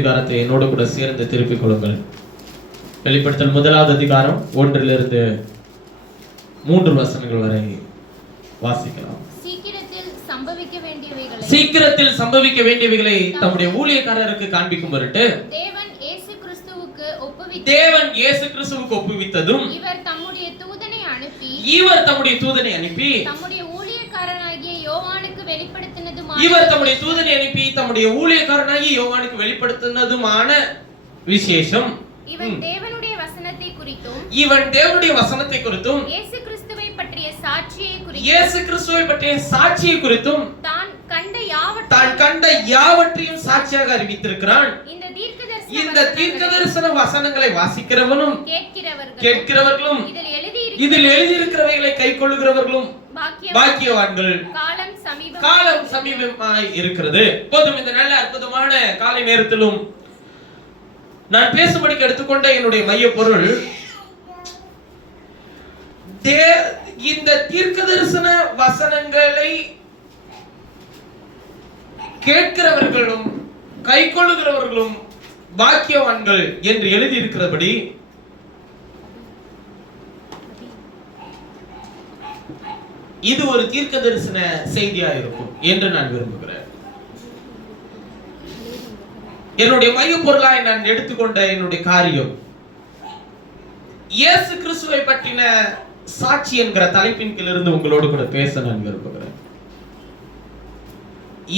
அதிகாரத்தை என்னோடு கூட சேர்ந்து திருப்பிக் கொள்ளுங்கள். வெளிப்படுத்தல் 1வது அதிகாரம் 1 3 வசனங்கள் வரை வாசிக்கலாம். சீக்கிரத்தில் சம்பவிக்க வேண்டியவைகளை தம்முடைய ஊழியக்காரருக்கு காண்பிக்கும் பொருட்டு தேவன் இயேசு கிறிஸ்துவுக்கு ஒப்புவித்ததும் இவர் தம்முடைய தூதனை அனுப்பி தம்முடைய ஊழியக்காரனாகிய யோவானுக்கு வெளிப்படுத்தினதுமான விசேஷம். இவன் தேவனுடைய வசனத்தை குறித்தும் இயேசு கிறிஸ்துவை பற்றிய சாட்சியை குறித்தும் தான் கண்ட யாவற்றையும் சாட்சியாக அறிவித்திருக்கிறான். இந்த தீர்க்கதரிசன வசனங்களை வாசிக்கிறவனும் கேட்கிறவர்களும் இதில் எழுதியிருக்கிறவைகளை கைக்கொள்ளுகிறவர்களும் பாக்கியவான்கள். காலம் சமீபமாய் இருக்கிறது. போதும். இந்த நல்ல அற்புதமான காலை நேரத்திலும் நான் பேசும்படிக்கு எடுத்துக்கொண்ட என்னுடைய மைய பொருள், இந்த தீர்க்கதரிசன வசனங்களை கேட்கிறவர்களும் கைக்கொள்ளுகிறவர்களும் பாக்கியவான்கள் என்று எழுதியிருக்கிறபடி இது ஒரு தீர்க்கதரிசன செய்தியா இருக்கும் என்று நான் விரும்புகிறேன். என்னுடைய மைய பொருளாய் நான் எடுத்துக்கொண்ட என்னுடைய காரியம் இயேசு கிறிஸ்துவை பற்றின சாட்சி என்கிற தலைப்பின் கீழ் இருந்து உங்களோடு கூட பேச நான் விரும்புகிறேன்.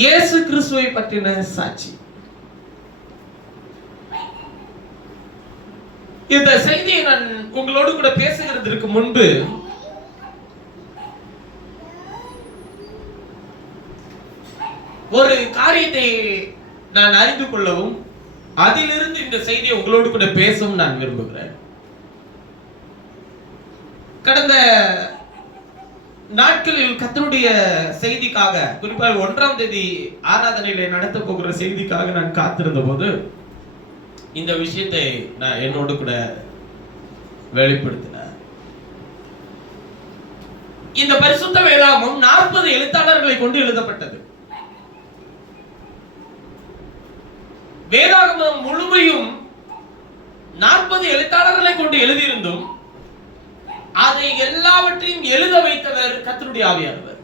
இயேசு கிறிஸ்துவை பற்றின சாட்சி. இந்த செய்தியை நான் உங்களோடு கூட பேசுகிறதற்கு முன்பு ஒரு காரியத்தை நான் அறிந்து கொள்ளவும் அதிலிருந்து இந்த செய்தியை உங்களோடு கூட பேசவும் நான் விரும்புகிறேன். கடந்த நாட்களில் கர்த்தருடைய செய்திக்காக, குறிப்பாக 1ஆம் தேதி ஆராதனையில நடத்த போகிற செய்திக்காக நான் காத்திருந்த போது இந்த விஷயத்தை நான் என்னோடு கூட வெளிப்படுத்தினேன். இந்த பரிசுத்த வேதாகமம் 40 எழுத்தாளர்களை கொண்டு எழுதப்பட்டது. வேதாகமம் முழுமையும் 40 எழுத்தாளர்களை கொண்டு எழுதியிருந்தும் அதை எல்லாவற்றையும் எழுத வைத்தவர் கர்த்தருடைய ஆவியானவர்.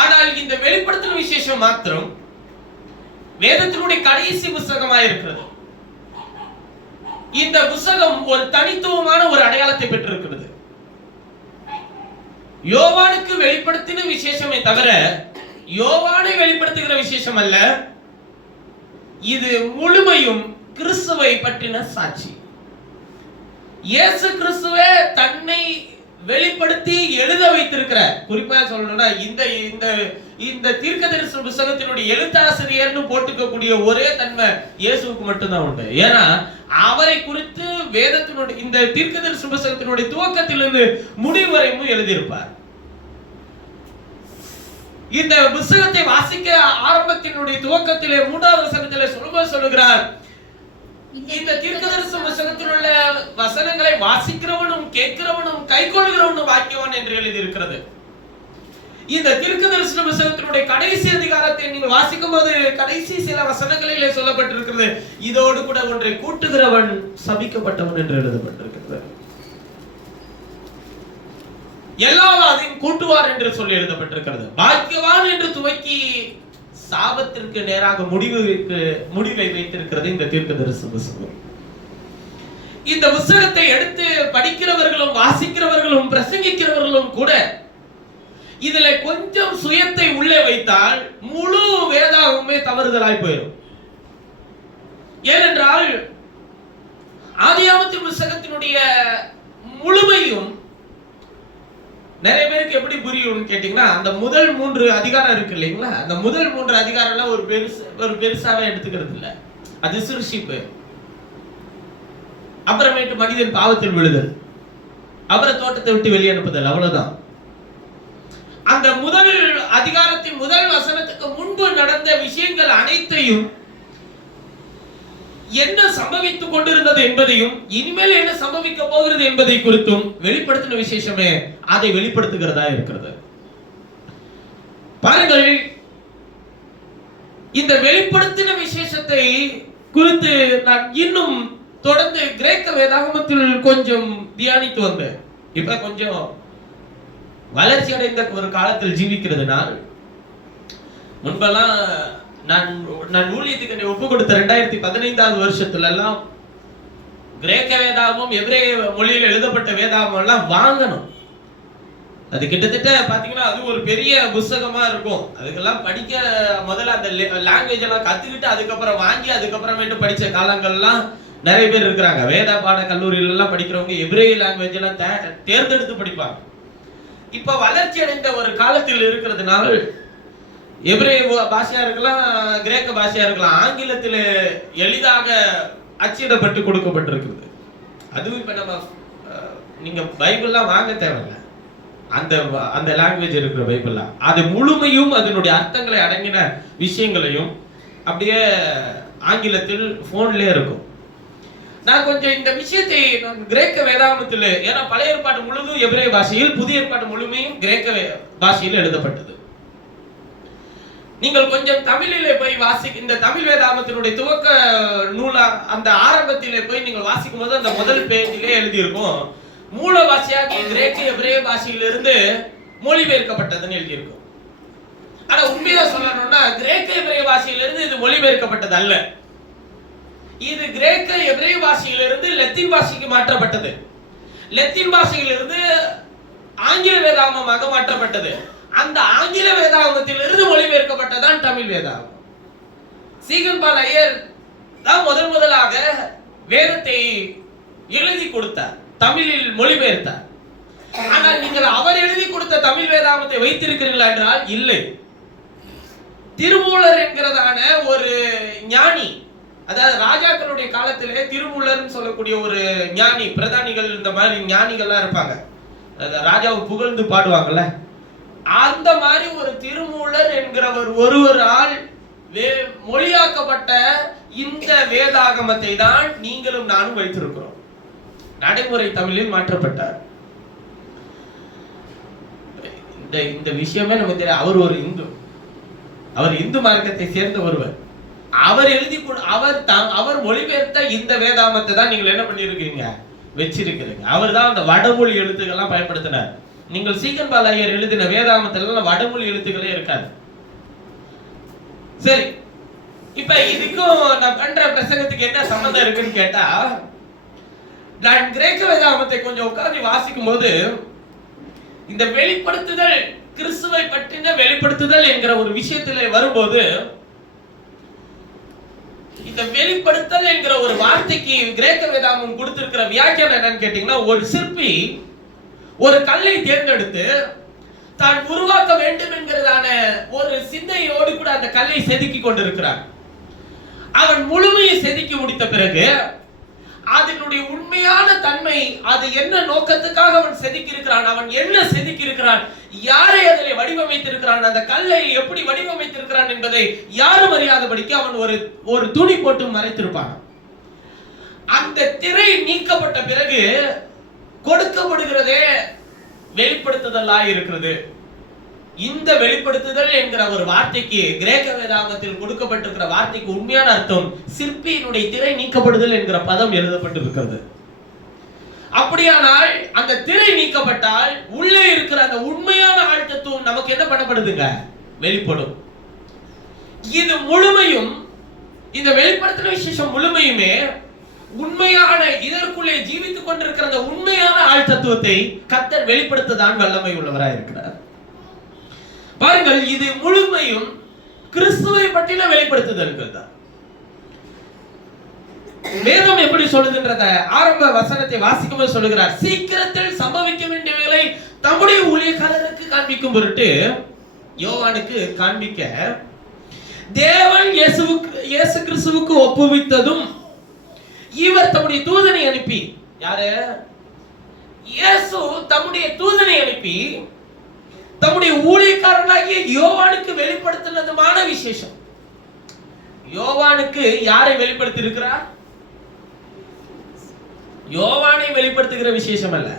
ஆனால் இந்த வெளிப்படுத்தல் விசேஷம் மாத்திரம் வேதத்தினுடைய கடைசி புத்தகமாக இருக்கிறது. இந்த புத்தகம் ஒரு தனித்துவமான ஒரு அடையாளத்தை பெற்றிருக்கிறது. யோவானுக்கு வெளிப்படுத்தின விசேஷமே தவிர யோவானை வெளிப்படுத்துகிற விசேஷம் அல்ல. இது முழுமையும் கிறிஸ்துவை பற்றின சாட்சி. இயேசு கிறிஸ்துவே தன்னை வெளிப்படுத்தி எழுத வைத்திருக்கிற, குறிப்பா சொல்லணும்னா இந்த தீர்க்கதரிசன புத்தகத்தினுடைய எழுத்தாசிரியர்னு போட்டுக்கக்கூடிய ஒரே தன்மை இயேசுவுக்கு மட்டும்தான் உண்டு. ஏன்னா அவரை குறித்து வேதத்தினுடைய இந்த தீர்க்கதரிசன புத்தகத்தினுடைய துவக்கத்திலிருந்து முடிவு வரையும் எழுதியிருப்பார். இந்த புத்தகத்தை வாசிக்க ஆரம்பத்தினுடைய துவக்கத்திலே 3வது வசனத்திலே சொல்லுகிறார், இந்த தீர்க்கதரிசன புத்தகத்தில் உள்ள வசனங்களை வாசிக்கிறவனும் கேட்கிறவனும் கைக்கொள்கிறவனும் பாக்கியவான் என்று எழுதியிருக்கிறது. இந்த தீர்க்கதரிசன புத்தகத்தினுடைய கடைசி அதிகாரத்தை நீங்கள் வாசிக்கும் போது கடைசி சில வசனங்களிலே சொல்லப்பட்டிருக்கிறது, இதோடு கூட ஒன்றை கூட்டுகிறவன் சபிக்கப்பட்டவன் என்று எழுதப்பட்டிருக்கிறது. எல்லாவற்றையும் கூட்டுவார் என்று சொல்லி எழுதப்பட்டிருக்கிறது. பாக்கியவான் என்று துவக்கி சாபத்திற்கு நேராக முடிவை வைத்திருக்கிறது இந்த தீர்க்கதரிசன புத்தகம். இந்த புத்தகத்தை எடுத்து படிக்கிறவர்களும் வாசிக்கிறவர்களும் பிரசங்கிக்கிறவர்களும் கூட இதுல கொஞ்சம் சுயத்தை உள்ளே வைத்தால் முழு வேதாகமே தவறுதலாய் போயிடும். ஏனென்றால் ஆதியாகமத்தின் புத்தகத்தினுடைய முழுமையும் நிறைய பேருக்கு எப்படி புரியும் கேட்டீங்கன்னா, அந்த முதல் 3 அதிகாரம் இருக்கு இல்லைங்களா, அந்த முதல் 3 அதிகாரம்லாம் ஒரு பெருசாவே எடுத்துக்கிறது இல்ல. அது சிருஷ்டிப்பு, அப்புறமேட்டு மனிதன் பாவத்தில் விழுதல், அப்புறம் தோட்டத்தை விட்டு வெளியே அனுப்புதல், அவ்வளவுதான். அந்த முதல் அதிகாரத்தின் முதல் வசனத்துக்கு முன்பு நடந்த விஷயங்கள் அனைத்தையும், என்ன சம்பவித்துக் கொண்டிருந்தது என்பதையும் இனிமேல் என்ன சம்பவிக்க போகிறது என்பதை குறித்தும் வெளிப்படுத்தின விசேஷமே அதை வெளிப்படுத்துகிறதா இருக்கிறது. பாருங்கள், இந்த வெளிப்படுத்தின விசேஷத்தை குறித்து நான் இன்னும் தொடர்ந்து கிரேக்க வேதாகமத்தில் கொஞ்சம் தியானித்து வந்தேன். இப்ப கொஞ்சம் வளர்ச்சி அடைந்த ஒரு காலத்தில் ஜீவிக்கிறதுனால், முன்பெல்லாம் நான் ஊழியத்துக்கு ஒப்பு கொடுத்த 2015 வருஷத்துல எல்லாம் கிரேக்க வேதாகமம், எபிரேய மொழியில் எழுதப்பட்ட வேதாகமம் எல்லாம் வாங்கணும். அது கிட்டத்தட்ட பாத்தீங்கன்னா அது ஒரு பெரிய புத்தகமா இருக்கும். அதுக்கெல்லாம் படிக்க முதல்ல அந்த லாங்குவேஜ் எல்லாம் கத்துக்கிட்டு அதுக்கப்புறம் வாங்கி அதுக்கப்புறமேட்டு படிச்ச காலங்கள்லாம் நிறைய பேர் இருக்கிறாங்க. வேத பாட கல்லூரியில எல்லாம் படிக்கிறவங்க எபிரேய லாங்குவேஜ் எல்லாம் தேர்ந்தெடுத்து படிப்பாங்க. இப்ப வளர்ச்சி அடைந்த ஒரு காலத்தில் இருக்கிறதுனால எபிரேய பாஷையா இருக்கலாம், கிரேக்க பாஷையா இருக்கலாம், ஆங்கிலத்தில் எளிதாக அச்சிடப்பட்டு கொடுக்கப்பட்டிருக்கிறது. அதுவும் இப்ப நம்ம நீங்க பைபிள்லாம் வாங்க தேவையில்லை, அந்த லாங்குவேஜ் இருக்கிற பைபிள்லாம் அது முழுமையும் அதனுடைய அர்த்தங்களை அடங்கின விஷயங்களையும் அப்படியே ஆங்கிலத்தில் போன்லயே இருக்கும். நான் கொஞ்சம் இந்த விஷயத்தை கிரேக்க வேதாகமத்தில், ஏன்னா பழைய ஏற்பாடு முழுதும் எபிரேய பாஷையில், புதிய ஏற்பாடு முழுமையும் கிரேக்க பாஷையில் எழுதப்பட்டது. நீங்கள் கொஞ்சம் தமிழிலே போய் இந்த தமிழ் வேதாகமத்தினுடைய துவக்க நூலா அந்த ஆரம்பத்திலே போய் நீங்கள் வாசிக்கும் போது அந்த முதல் பேஜிலே எழுதியிருக்கும் மூல பாஷையாகிய கிரேக்க எபிரேய பாஷையிலிருந்து மொழிபெயர்க்கப்பட்டதுன்னு எழுதியிருக்கும். ஆனா உண்மையா சொல்லணும்னா கிரேக்க எபிரேய பாஷையிலிருந்து இது மொழிபெயர்க்கப்பட்டது அல்ல. இது கிரேக்க எபிரேய பாஷையிலிருந்து லத்தீன் பாஷைக்கு மாற்றப்பட்டது. லத்தீன் பாஷையிலிருந்து ஆங்கில வேதாகமமாக மாற்றப்பட்டது. அந்த ஆங்கில வேதாகமத்திலிருந்து மொழிபெயர்க்கப்பட்டதான் தமிழ் வேதாகமம். சீகன் பால் ஐயர் தான் முதலாக வேதத்தை எழுதி கொடுத்தார், தமிழில் மொழிபெயர்த்தார். ஆனால் நீங்கள் அவர் எழுதி கொடுத்த தமிழ் வேதாகமத்தை வைத்திருக்கிறீர்களா என்றால் இல்லை. திருமூலர் என்கிறதான ஒரு ஞானி, அதாவது ராஜாக்களுடைய காலத்திலே திருமூலர் சொல்லக்கூடிய ஒரு ஞானி, பிரதானிகள் இந்த மாதிரி ஞானிகள்லாம் இருப்பாங்க, ராஜாவை புகழ்ந்து பாடுவாங்கல்ல, அந்த மாதிரி ஒரு திருமூலர் என்கிறவர் ஒருவரால் மொழியாக்கப்பட்ட இந்த வேதாகமத்தை தான் நீங்களும் நானும் வைத்திருக்கிறோம். நடைமுறை தமிழில் மாற்றப்பட்டார். இந்த விஷயமே நமக்கு தெரியும். அவர் ஒரு இந்து, அவர் இந்து மார்க்கத்தை சேர்ந்த ஒருவர். அவர் அவர் மொழிபெயர்த்த இந்த வேதாகமத்தை தான் நீங்கள் என்ன பண்ணிருக்கீங்க, வச்சிருக்கிறீங்க. அவர் தான் அந்த வடமொழி எழுத்துக்கள்லாம் பயன்படுத்தினார். நீங்கள் சீகன் பால் ஐயர் எழுதின வேதாகமத்துல வடமொழி எழுத்துக்களே இருக்காது. சரி, இப்ப இதுக்கும் நான் பண்ற பிரசங்கத்துக்கு என்ன சம்பந்தம் இருக்குன்னு கேட்டா, நான் கிரேக்க வேதாகமத்தை கொஞ்சம் உட்கார்ந்து வாசிக்கும் போது இந்த வெளிப்படுத்துதல், கிறிஸ்துவை பற்றின வெளிப்படுத்துதல் என்கிற ஒரு விஷயத்திலே வரும்போது, இந்த வெளிப்படுத்தல் என்கிற ஒரு வார்த்தைக்கு கிரேக்க வேதாகமம் கொடுத்திருக்கிற வியாக்கியானம் என்னன்னு கேட்டீங்கன்னா, ஒரு சிற்பி ஒரு கல்லை தேர்ந்தெடுத்து தான் உருவாக்க வேண்டும் என்கிறதான ஒரு சிந்தையோடு கூட அந்த கல்லை செதுக்கி கொண்டிருக்கிறான். அவன் முழுமையை செதுக்கி முடித்த பிறகு அதனுடைய உண்மையான தன்மை, அது என்ன நோக்கத்துக்காக அவன் செதுக்கி இருக்கிறான், அவன் என்ன செதுக்கி இருக்கிறான், யாரை அதில் வடிவமைத்திருக்கிறான், அந்த கல்லை எப்படி வடிவமைத்திருக்கிறான் என்பதை யாரும் அறியாதபடிக்கு அவன் ஒரு துணி போட்டு மறைத்திருப்பான். அந்த திரை நீக்கப்பட்ட பிறகு கொடுக்கப்படுகிறதே வெளிப்படுத்துதலாய் இருக்கிறது. இந்த வெளிப்படுத்துதல் என்கிற ஒரு வார்த்தைக்கு, கிரேக்க வேதாகமத்தில் கொடுக்கப்பட்டிருக்கிற வார்த்தைக்கு உண்மையான அர்த்தம் சிற்பியினுடைய திரை நீக்கப்படுதல் என்கிற பதம் எழுதப்பட்டிருக்கிறது. அப்படியானால் அந்த திரை நீக்கப்பட்டால் உள்ளே இருக்கிற அந்த உண்மையான ஆழ்த்தத்துவம் நமக்கு என்ன பண்ணப்படுதுங்க, வெளிப்படும். இது முழுமையும், இந்த வெளிப்படுத்தின விசேஷம் முழுமையுமே உண்மையான, இதற்குள்ளே ஜீவித்துக் கொண்டிருக்கிற அந்த உண்மையான ஆழ் தத்துவத்தை கர்த்தர் வெளிப்படுத்ததான் வல்லமை உள்ளவராய் இருக்கிறார். பாருங்கள், இது முழுமையும் கிறிஸ்துவை பற்றின வெளிப்படுத்துதல்கள் தான். வேதம் எப்படி சொல்லுகின்றத ஆரம்ப வசனத்தை வாசிக்கும்போது சொல்லுகிறார், சீக்கிரத்தில் சம்பவிக்க வேண்டியவைகளை தம்முடைய ஊழியக்காரருக்கு காண்பிக்கும் பொருட்டு, யோவானுக்கு காண்பிக்க தேவன் இயேசு கிறிஸ்துவுக்கு ஒப்புவித்ததும், இவர் தம்முடைய தூதனை அனுப்பி, யாரு, இயேசு தம்முடைய தூதனை அனுப்பி தம்முடைய ஊழியக்காரனாகிய யோவானுக்கு வெளிப்படுத்தினதுமான விசேஷம். யோவானுக்கு யாரை வெளிப்படுத்தி இருக்கிறார்? யோவானை வெளிப்படுத்துகிற விசேஷம் அல்ல,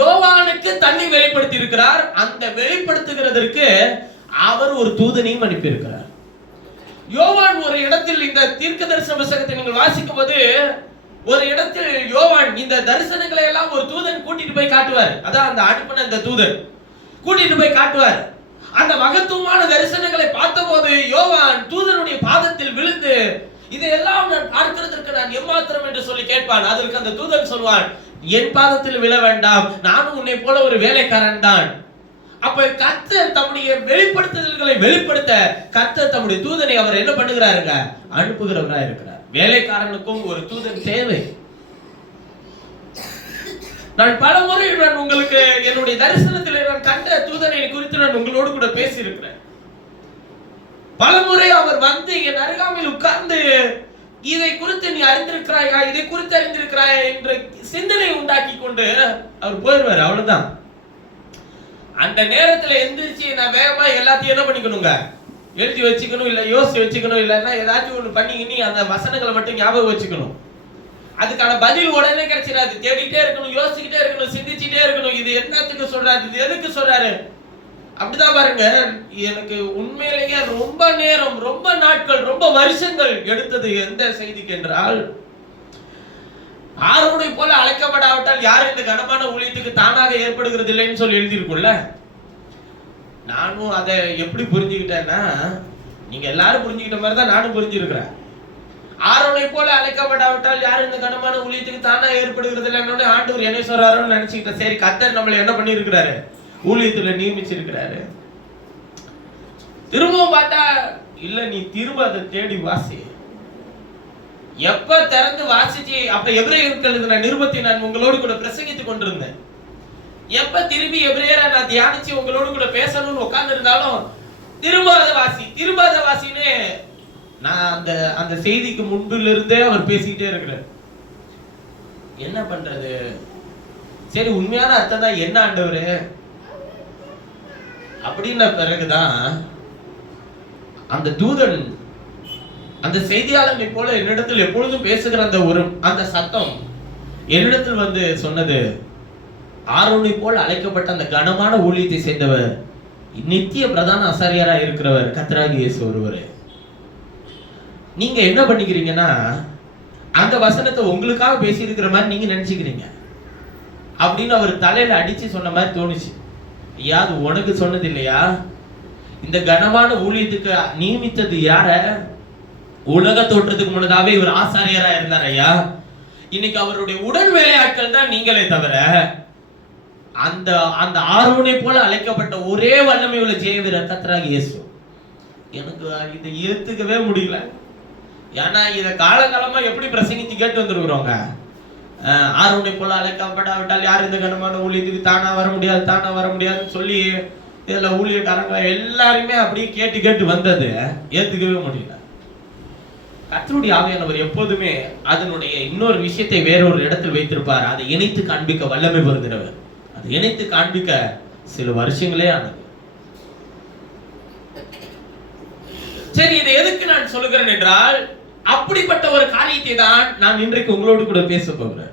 யோவானுக்கு தன்னை வெளிப்படுத்தி இருக்கிறார். அந்த வெளிப்படுத்துகிறதற்கு அவர் ஒரு தூதனையும் அனுப்பி இருக்கிறார். யோவான் ஒரு இடத்தில் இந்த தீர்க்க தரிசன புத்தகத்தை நீங்கள் வாசிக்கும் போது ஒரு இடத்தில் யோவான் இந்த தரிசனங்களை எல்லாம் ஒரு தூதன் கூட்டிட்டு போய் காட்டுவார். அதான் அந்த அனுப்பின அந்த தூதன் கூட்டிட்டு போய் காட்டுவார். அந்த மகத்துவமான தரிசனங்களை பார்த்தபோது யோவான் தூதனுடைய பாதத்தில் விழுந்து இதையெல்லாம் நான் பார்க்கிறதற்கு நான் எம்மாத்திரம் என்று சொல்லி கேட்பான். அதற்கு அந்த தூதன் சொல்வான், என் பாதத்தில் விழ வேண்டாம், நானும் உன்னை போல ஒரு வேலைக்காரன் தான். அப்ப கர்த்தர் தம்முடைய வெளிப்படுத்துதல்களை வெளிப்படுத்த கர்த்தர் தம்முடைய தூதனை அவர் என்ன பண்ணுகிறாருங்க, அனுப்புகிறவரா இருக்கிறார். வேலைக்காரனுக்கும் ஒரு தூதன் தேவை. நான் பல முறை நான் உங்களுக்கு என்னுடைய தரிசனத்தில் நான் கண்ட தூதனை குறித்து நான் உங்களோடு கூட பேசி இருக்கிறேன். பல முறை அவர் வந்து என் அருகாமையில் உட்கார்ந்து இதை குறித்து நீ அறிந்திருக்கிறாயா, இதை குறித்து அறிந்திருக்கிறாயா என்ற சிந்தனை உண்டாக்கி கொண்டு அவர் போயிடுவார். அவ்வளவுதான். அந்த நேரத்துல எந்திரிச்சு நான் வேகமா எல்லாத்தையும் என்ன பண்ணிக்கணுங்க, எழுதி வச்சுக்கணும், இல்ல யோசிச்சு வச்சுக்கணும், இல்லைன்னா ஏதாச்சும் ஒண்ணு பண்ணி அந்த வசனங்களை மட்டும் ஞாபகம் வச்சுக்கணும். அதுக்கான பதில் உடனே கிடைச்சிடாது. தேடிட்டே இருக்கணும், யோசிச்சுட்டே இருக்கணும், சிந்திச்சுட்டே இருக்கணும். இது என்னத்துக்கு சொல்றாரு, இது எதுக்கு சொல்றாரு, அப்படிதான் பாருங்க. எனக்கு உண்மையிலேயே ரொம்ப நேரம், ரொம்ப நாட்கள், ரொம்ப வருஷங்கள் எடுத்தது எந்த செய்திக்கு என்றால், ஆரோனை போல அழைக்கப்படாவிட்டால் யாரும் இந்த கனமான ஊழியத்துக்கு தானாக ஏற்படுகிறது இல்லைன்னு சொல்லி எழுதியிருக்கும்ல. நானும் அதை எப்படி புரிஞ்சுக்கிட்டேன்னா, நீங்க எல்லாரும் புரிஞ்சுக்கிட்ட மாதிரி தான் நானும் புரிஞ்சிருக்கிறேன். ஆரோனை போல அழைக்கப்படாவிட்டால் யாரும் இந்த கனமான ஊழியத்துக்கு தானா ஏற்படுகிறது இல்லைன்னு ஆண்டவர் என்ன சொல்றாருன்னு நினைச்சுக்கிட்டேன். சரி, கர்த்தர் நம்மளை என்ன பண்ணி இருக்கிறாரு, ஊழியத்துல நியமிச்சிருக்கிறாரு. திரும்பவும் பார்த்தா இல்ல, நீ திரும்ப அதை தேடி வாசி. எப்ப திறந்து வாசிச்சு, அப்ப எபிரேயருக்கு எழுதின நிருபத்தை நான் உங்களோடு கூட பிரசங்கித்துக் கொண்டிருந்தேன். எப்ப திரும்பி எபிரேயரை நான் தியானிச்சு உங்களோடு கூட பேசணும்னு உட்கார்ந்து இருந்தாலும் திரும்ப அதை வாசி, திரும்ப அதை வாசின்னு நான் அந்த செய்திக்கு முன்பில் இருந்தே அவர் பேசிக்கிட்டே இருக்கிறார். என்ன பண்றது? சரி, உண்மையான அர்த்தம் தான் என்ன ஆண்டவரே அப்படின்ன பிறகுதான் அந்த தூதன், அந்த செய்தியாளனை போல என்னிடத்தில் எப்பொழுதும் பேசுகிற அந்த சத்தம் என்னிடத்தில் வந்து சொன்னது, ஆரோனை போல் அழைக்கப்பட்ட அந்த கனமான ஊழியத்தை சேர்ந்தவர், நித்திய பிரதான ஆசாரியரா இருக்கிறவர் கர்த்தராகிய இயேசு ஒருவர். நீங்க என்ன பண்ணிக்கிறீங்கன்னா, அந்த வசனத்தை உங்களுக்காக பேசி இருக்கிற மாதிரி நீங்க நினைச்சுக்கிறீங்க அப்படின்னு அவர் தலையில அடிச்சு சொன்ன மாதிரி தோணுச்சு. ஐயா, அது உனக்கு சொன்னது இல்லையா? இந்த கனமான ஊழியத்துக்கு நியமித்தது யார? உலக தோற்றத்துக்கு முன்னதாவே இவர் ஆசாரியரா இருந்தார் ஐயா. இன்னைக்கு அவருடைய உடன் வேலையாட்கள் தான் நீங்களே தவிர, அந்த ஆரோனை போல அழைக்கப்பட்ட ஒரே வல்லமை உள்ள ஜெய வீரர் கர்த்தராகிய இயேசு. எனக்கு இதை ஏத்துக்கவே முடியல. ஏன்னா இதை காலகாலமா எப்படி பிரசங்கிச்சு கேட்டு வந்துருக்குறோங்க. ஆரோனை போல அழைக்கப்படாவிட்டால் யார் இந்த கனமான ஊழியத்துக்கு தானா வர முடியாது, தானா வர முடியாதுன்னு சொல்லி இதுல ஊழியக்காரங்க எல்லாருமே அப்படியே கேட்டு கேட்டு வந்தது ஏத்துக்கவே முடியல. கர்த்தருடைய ஆவியானவர் எப்போதுமே அதனுடைய இன்னொரு விஷயத்தை வேறொரு இடத்தில் வைத்திருப்பார். அதை இணைத்து காண்பிக்க வல்லமை பொருந்தினவர். அதை இணைத்து காண்பிக்க சில வருஷங்களே ஆனது. சரி, இதை எதுக்கு நான் சொல்லுகிறேன் என்றால், அப்படிப்பட்ட ஒரு காரியத்தை தான் நான் இன்றைக்கு உங்களோடு கூட பேச போகிறேன்.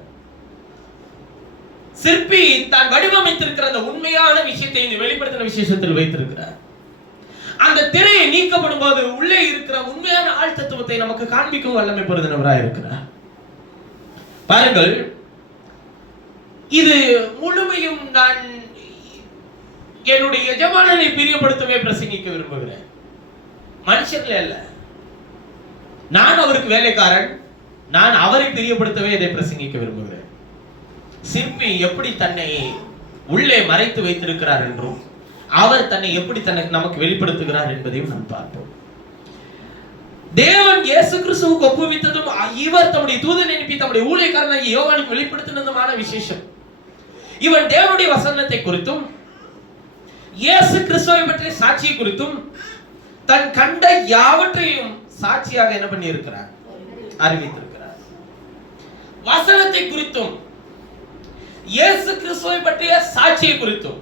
சிற்பி தான் வடிவமைத்திருக்கிற அந்த உண்மையான விஷயத்தை இந்த வெளிப்படுத்தின விசேஷத்தில் வைத்திருக்கிறார். அந்த திரையை நீக்கப்படும் போது உள்ளே இருக்கிற உண்மையான ஆழ் தத்துவத்தை நமக்கு காண்பிக்கும் வல்லமை பொருந்தினவராக இருக்கிறார். பாருங்கள், இது முழுமையும் நான் என்னுடைய எஜமானனை பிரியப்படுத்தவே பிரசங்கிக்க விரும்புகிறேன். மனுஷர்களே அல்ல, நான் அவருக்கு வேலைக்காரன், நான் அவரை பிரியப்படுத்தவே இதை பிரசங்கிக்க விரும்புகிறேன். சிற்பி எப்படி தன்னை உள்ளே மறைத்து வைத்திருக்கிறார் என்றும், அவர் தன்னை எப்படி நமக்கு வெளிப்படுத்துகிறார் என்பதையும் நாம் பார்ப்போம். தேவன் இயேசு கிறிஸ்துவுக்கு ஒப்புவித்ததும் இவர் தம்முடைய தூதனை அனுப்பி தம்முடைய ஊழியக்காரனாகிய யோவானுக்கு வெளிப்படுத்தினதுமான விசேஷம். இவன் தேவனுடைய வசனத்தை குறித்தும் இயேசு கிறிஸ்துவை பற்றிய சாட்சியை குறித்தும் தன் கண்ட யாவற்றையும் சாட்சியாக என்ன பண்ணி இருக்கிறார், அறிவித்திருக்கிறார். வசனத்தை குறித்தும் இயேசு கிறிஸ்துவை பற்றிய சாட்சியை குறித்தும்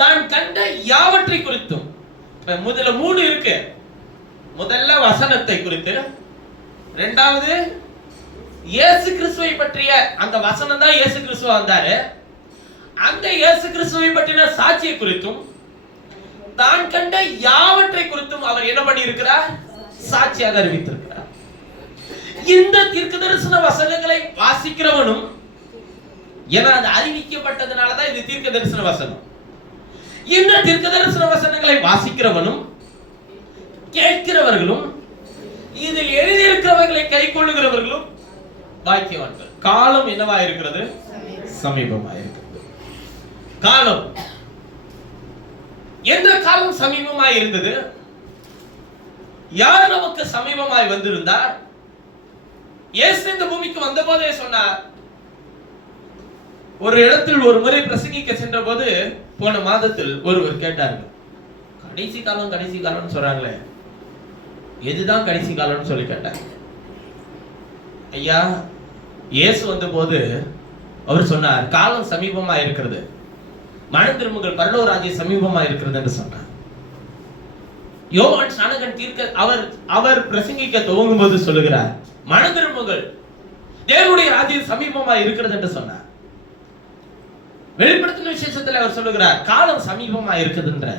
தான் கண்ட யாவற்றை குறித்தும். முதல்ல 3 இருக்கு. முதல்ல வசனத்தை குறித்து, இரண்டாவது இயேசு கிறிஸ்துவை பற்றிய அந்த வசனம் தான் இயேசு கிறிஸ்துவா வந்தாரு, அந்த இயேசு கிறிஸ்துவை பற்றின சாட்சியை குறித்தும், தான் கண்ட யாவற்றை குறித்தும் அவர் என்ன பண்ணி இருக்கிறார்? சாட்சியாக அறிவித்திருக்கிறார். இந்த தீர்க்கதரிசன வசனங்களை வாசிக்கிறவனும், ஏன்னா அது அறிவிக்கப்பட்டதுனாலதான் இது தீர்க்கதரிசன வசனம். இந்த தீர்க்கதரிசன வசனங்களை வாசிக்கிறவனும் கேட்கிறவர்களும் இதில் எழுதியிருக்கிறவர்களை கை கொள்ளுகிறவர்களும் பாக்கியவான்கள். காலம் என்னவா இருக்கிறது? சமீபமா இருக்கிறது. காலம், எந்த காலம் சமீபமாய் இருந்தது? யார் நமக்கு சமீபமாய் வந்திருந்தார்? இயேசு இந்த பூமிக்கு வந்த போதே சொன்னார். ஒரு இடத்தில் ஒரு முறை பிரசங்கிக்க சென்ற போது போன மாதத்தில் ஒருவர் கேட்டார்கள், கடைசி காலம் கடைசி காலம் சொல்றாங்களே, எதுதான் கடைசி காலம்னு சொல்லி கேட்டாங்க. ஐயா, இயேசு வந்த போது அவர் சொன்னார், காலம் சமீபமா இருக்கிறது, மனம் திரும்புங்கள், பரலோக ராஜ்யம் சமீபமா இருக்கிறது என்று சொன்னார். யோவான் ஸ்நானகன் அவர் பிரசங்கிக்க துவங்கும் போது சொல்லுகிறார், மனம் திரும்புங்கள், தேவனுடைய ராஜ்யம் சமீபமா இருக்கிறது என்று சொன்னார். வெளிப்படுத்தின விசேஷத்துல அவர் சொல்லுகிறார், காலம் சமீபமா இருக்குதுன்ற.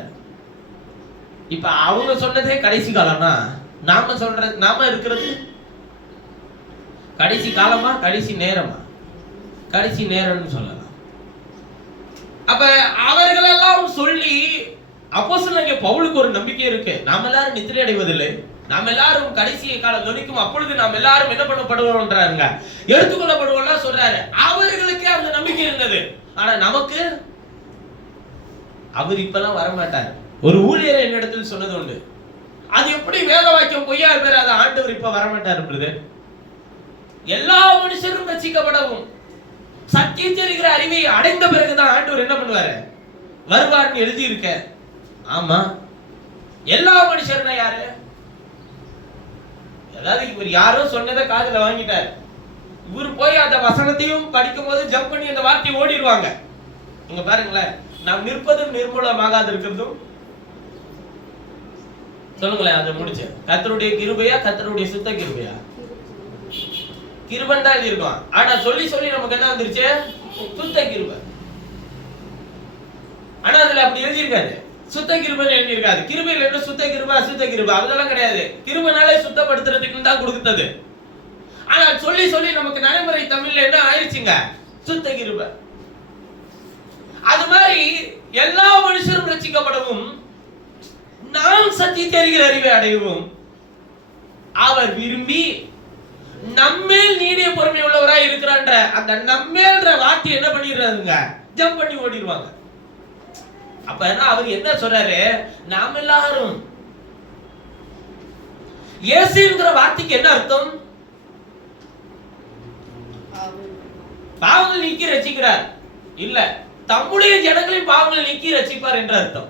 இப்ப அவங்க சொன்னதே கடைசி காலம்னா, நாம இருக்கிறது கடைசி காலமா கடைசி நேரமா? கடைசி நேரம்னு சொல்லலாம். அப்ப அவர்களெல்லாம் சொல்லி அப்போஸ்தலனாகிய பவுலுக்கு ஒரு நம்பிக்கை இருக்கு, நாம எல்லாரும் நித்திரை அடைவதில்லை, நாம் எல்லாரும் கடைசி காலம் நொடிக்கும், அப்பொழுது நாம் எல்லாரும் என்ன பண்ணப்படுவோம்ன்றாங்க, எடுத்துக்கொள்ளப்படுவோம்லாம் சொல்றாரு. அவர்களுக்கே அந்த நம்பிக்கை இருந்தது. ஆனா நமக்கு அவர் இப்பெல்லாம் வரமாட்டார். ஒரு ஊழியரை என்னிடத்தில் சொன்னது உண்டு, அது எப்படி வேத வாக்கியம் பொய்யா இருப்பாரு, அது ஆண்டவர் இப்ப வரமாட்டார். எல்லா மனுஷரும் ரட்சிக்கப்படவும் சத்தியம் தெரிகிற அறிவை அடைந்த பிறகுதான் ஆண்டவர் என்ன பண்ணுவாரு, வருவார்னு எழுதி இருக்க. ஆமா, எல்லா மனுஷர்னா யாரு? அதாவது இவர் யாரோ சொன்னதை காதுல வாங்கிட்டார். இவர் போய் அந்த வசனத்தையும் படிக்கும் போது ஜம்ப் பண்ணி அந்த வார்த்தையை ஓடிடுவாங்க. இங்க பாருங்களேன், நாம் நிற்பதும் நிர்மூலமாகாது இருக்கிறதும், சொல்லுங்களேன், அதை முடிச்சு, கர்த்தருடைய கிருபையா கர்த்தருடைய சுத்த கிருபையா? கிருபன் தான் இருக்கும். ஆனா சொல்லி சொல்லி நமக்கு என்ன வந்துருச்சு, சுத்த கிருபை. ஆனா அதுல அப்படி எழுதியிருக்காது, சுத்த கிருபைன்னு எழுதியிருக்காது. கிருபையில் என்ன சுத்த கிருபை அசுத்த கிருபை அதெல்லாம் கிடையாது. கிருபைனாலே சுத்தப்படுத்துறதுக்கு தான் கொடுத்தது. ஆனா சொல்லி சொல்லி நமக்கு நடைமுறை தமிழ்ல என்ன ஆயிடுச்சுங்க, சுத்த கிருபை. அது மாதிரி எல்லா மனுஷரும் ரட்சிக்கப்படவும் நாம் சத்தியத்தை அறிகிற அறிவை அடையவும் அவர் விரும்பி நம்மேல் நீடிய பொறுமை உள்ளவராய் இருக்கிறான்ற அந்த நம்மேல்ன்ற வார்த்தை என்ன பண்ணிடுறாங்க, ஜம்ப் பண்ணி ஓடிடுவாங்க. அப்ப அவர் என்ன சொல்றாரு, நாம் எல்லாரும், இயேசுங்கிற வார்த்தைக்கு என்ன அர்த்தம்? பாவங்கள் நீக்கி ரட்சிக்கிறார் இல்ல, தம்முடைய ஜனங்களின் பாவங்களை நீக்கி ரட்சிப்பார் என்ற அர்த்தம்.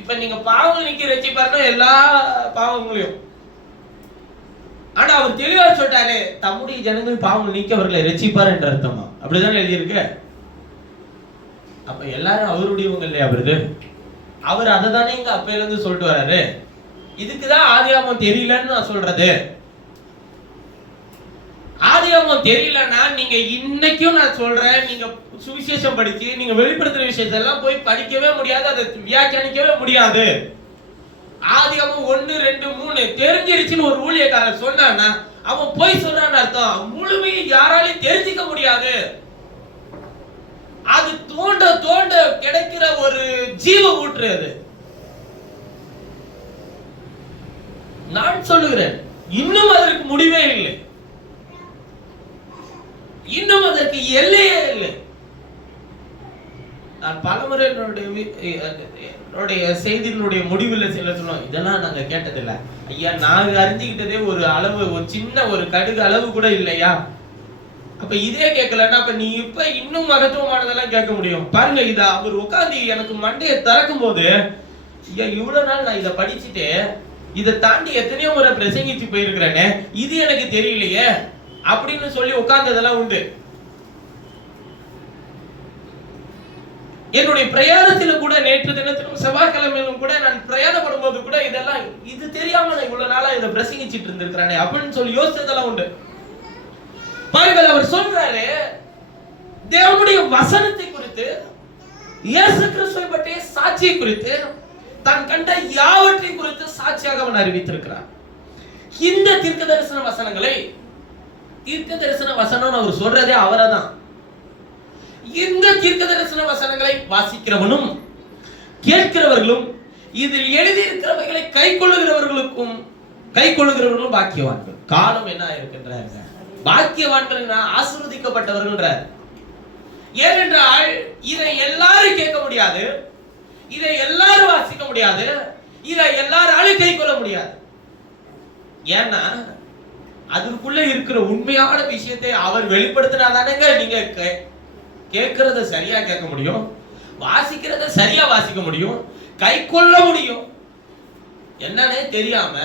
இப்ப நீங்க பாவங்கள் நீக்கி ரட்சிப்பார்னா எல்லா பாவங்களையும், ஆனா அவர் தெளிவா சொல்றாரு, தம்முடைய ஜனங்கள் பாவங்கள் நீக்கி அவர்களை ரட்சிப்பார் என்ற அர்த்தமா? அப்படிதான் எழுதியிருக்கு. அப்ப எல்லாரும் அவருடையவங்க இல்லையா? அவர் அதை தானே இங்க அப்பையில இருந்து சொல்லிட்டு வர்றாரு. இதுக்குதான் ஆதியாகமம் தெரியலன்னு நான் சொல்றது. ஆதியாகமம் தெரியலன்னா நீங்க இன்னைக்கும் நான் சொல்றேன், நீங்க சுவிசேஷம் படிச்சு நீங்க வெளிப்படுத்துற விஷயத்தெல்லாம் போய் படிக்கவே முடியாது, அதை வியாக்கியானிக்கவே முடியாது. ஆதியாகமம் 1, 2, 3 தெரிஞ்சிருச்சுன்னு ஒரு ஊழியக்காரர் சொன்னான்னா அவன் போய் சொல்றான்னு அர்த்தம். முழுமையை யாராலையும் தெரிஞ்சிக்க முடியாது. அது தோண்ட தோண்ட கிடைக்கிற ஒரு ஜீவ ஊற்று அது. நான் சொல்லுகிறேன், இன்னும் அதற்கு முடிவே இல்லை, இன்னும் அதற்கு எல்லையே இல்லை. நான் பலமுறை என்னுடைய செய்தியினுடைய முடிவில் சில சொன்னோம், இதெல்லாம் நாங்க கேட்டதில்லை ஐயா, நாங்க அறிஞ்சுக்கிட்டதே ஒரு அளவு, ஒரு சின்ன ஒரு கடுகு அளவு கூட இல்லையா? அப்ப இதே கேட்கலன்னா அப்ப நீ இப்ப இன்னும் மகத்துவமானதெல்லாம் கேட்க முடியும். பாருங்க, இத அவர் உட்கார்ந்து எனக்கு மண்டையை திறக்கும் போது, இவ்வளவு நாள் நான் இதை படிச்சுட்டு இதை தாண்டி எத்தனையோ முறை பிரசங்கிச்சு போயிருக்கிறேனே, இது எனக்கு தெரியலையே அப்படின்னு சொல்லி உட்கார்ந்ததெல்லாம் உண்டு. என்னுடைய பிரயாணத்தில கூட, நேற்று தினத்திலும் செவ்வாய்க்கிழமையிலும் கூட நான் பிரயாணப்படும் போது கூட இதெல்லாம், இது தெரியாம நான் இவ்வளவு நாளா இதை பிரசங்கிச்சுட்டு இருந்திருக்கிறேனே அப்படின்னு சொல்லி யோசிச்சதெல்லாம் உண்டு. பாருங்கள், அவர் சொல்றாரு, தேவனுடைய வசனத்தை குறித்து இயேசு கிறிஸ்துவை பற்றிய சாட்சியை குறித்து தான் கண்ட யாவற்றை குறித்து சாட்சியாக அவன் அறிவித்திருக்கிறான். இந்த தீர்க்க தரிசன வசனங்களை, தீர்க்க தரிசன வசனம் அவர் சொல்றதே அவரைதான். இந்த தீர்க்க தரிசன வசனங்களை வாசிக்கிறவனும் கேட்கிறவர்களும் இதில் எழுதியிருக்கிறவைகளை கை கொள்ளுகிறவர்களும் பாக்கியவான்கள். காலம் என்ன இருக்கின்றாங்க? பாக்கியவான்கள் ஆசீர்வதிக்கப்பட்டவர்கள். ஏனென்றால் இதை எல்லாரும் கேட்க முடியாது, இதை எல்லாரும் வாசிக்க முடியாது, இதை எல்லாராலும் கை கொள்ள முடியாது. ஏன்னா அதுக்குள்ள இருக்கிற உண்மையான விஷயத்தை அவர் வெளிப்படுத்தினாதானங்க நீங்க கேட்கறத சரியா கேட்க முடியும், வாசிக்கிறத சரியா வாசிக்க முடியும், கை கொள்ள முடியும். என்னன்னே தெரியாம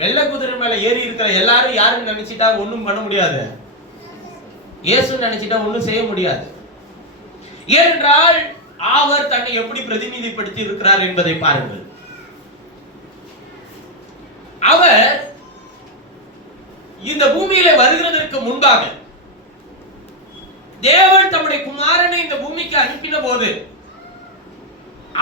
வெள்ளை குதிரை மேல ஏறி இருக்கிற எல்லாரும் யாரும் நினைச்சிட்டா ஒண்ணும் பண்ண முடியாது, இயேசு நினைச்சிட்டா ஒண்ணும் செய்ய முடியாது. ஏனென்றால் அவர் தன்னை எப்படி பிரதிநிதிப்படுத்தி இருக்கிறார் என்பதை பாருங்கள். அவர் இந்த பூமியில வருகிறதற்கு முன்பாக தேவன் தம்முடைய குமாரனை இந்த பூமிக்கு அனுப்பின போது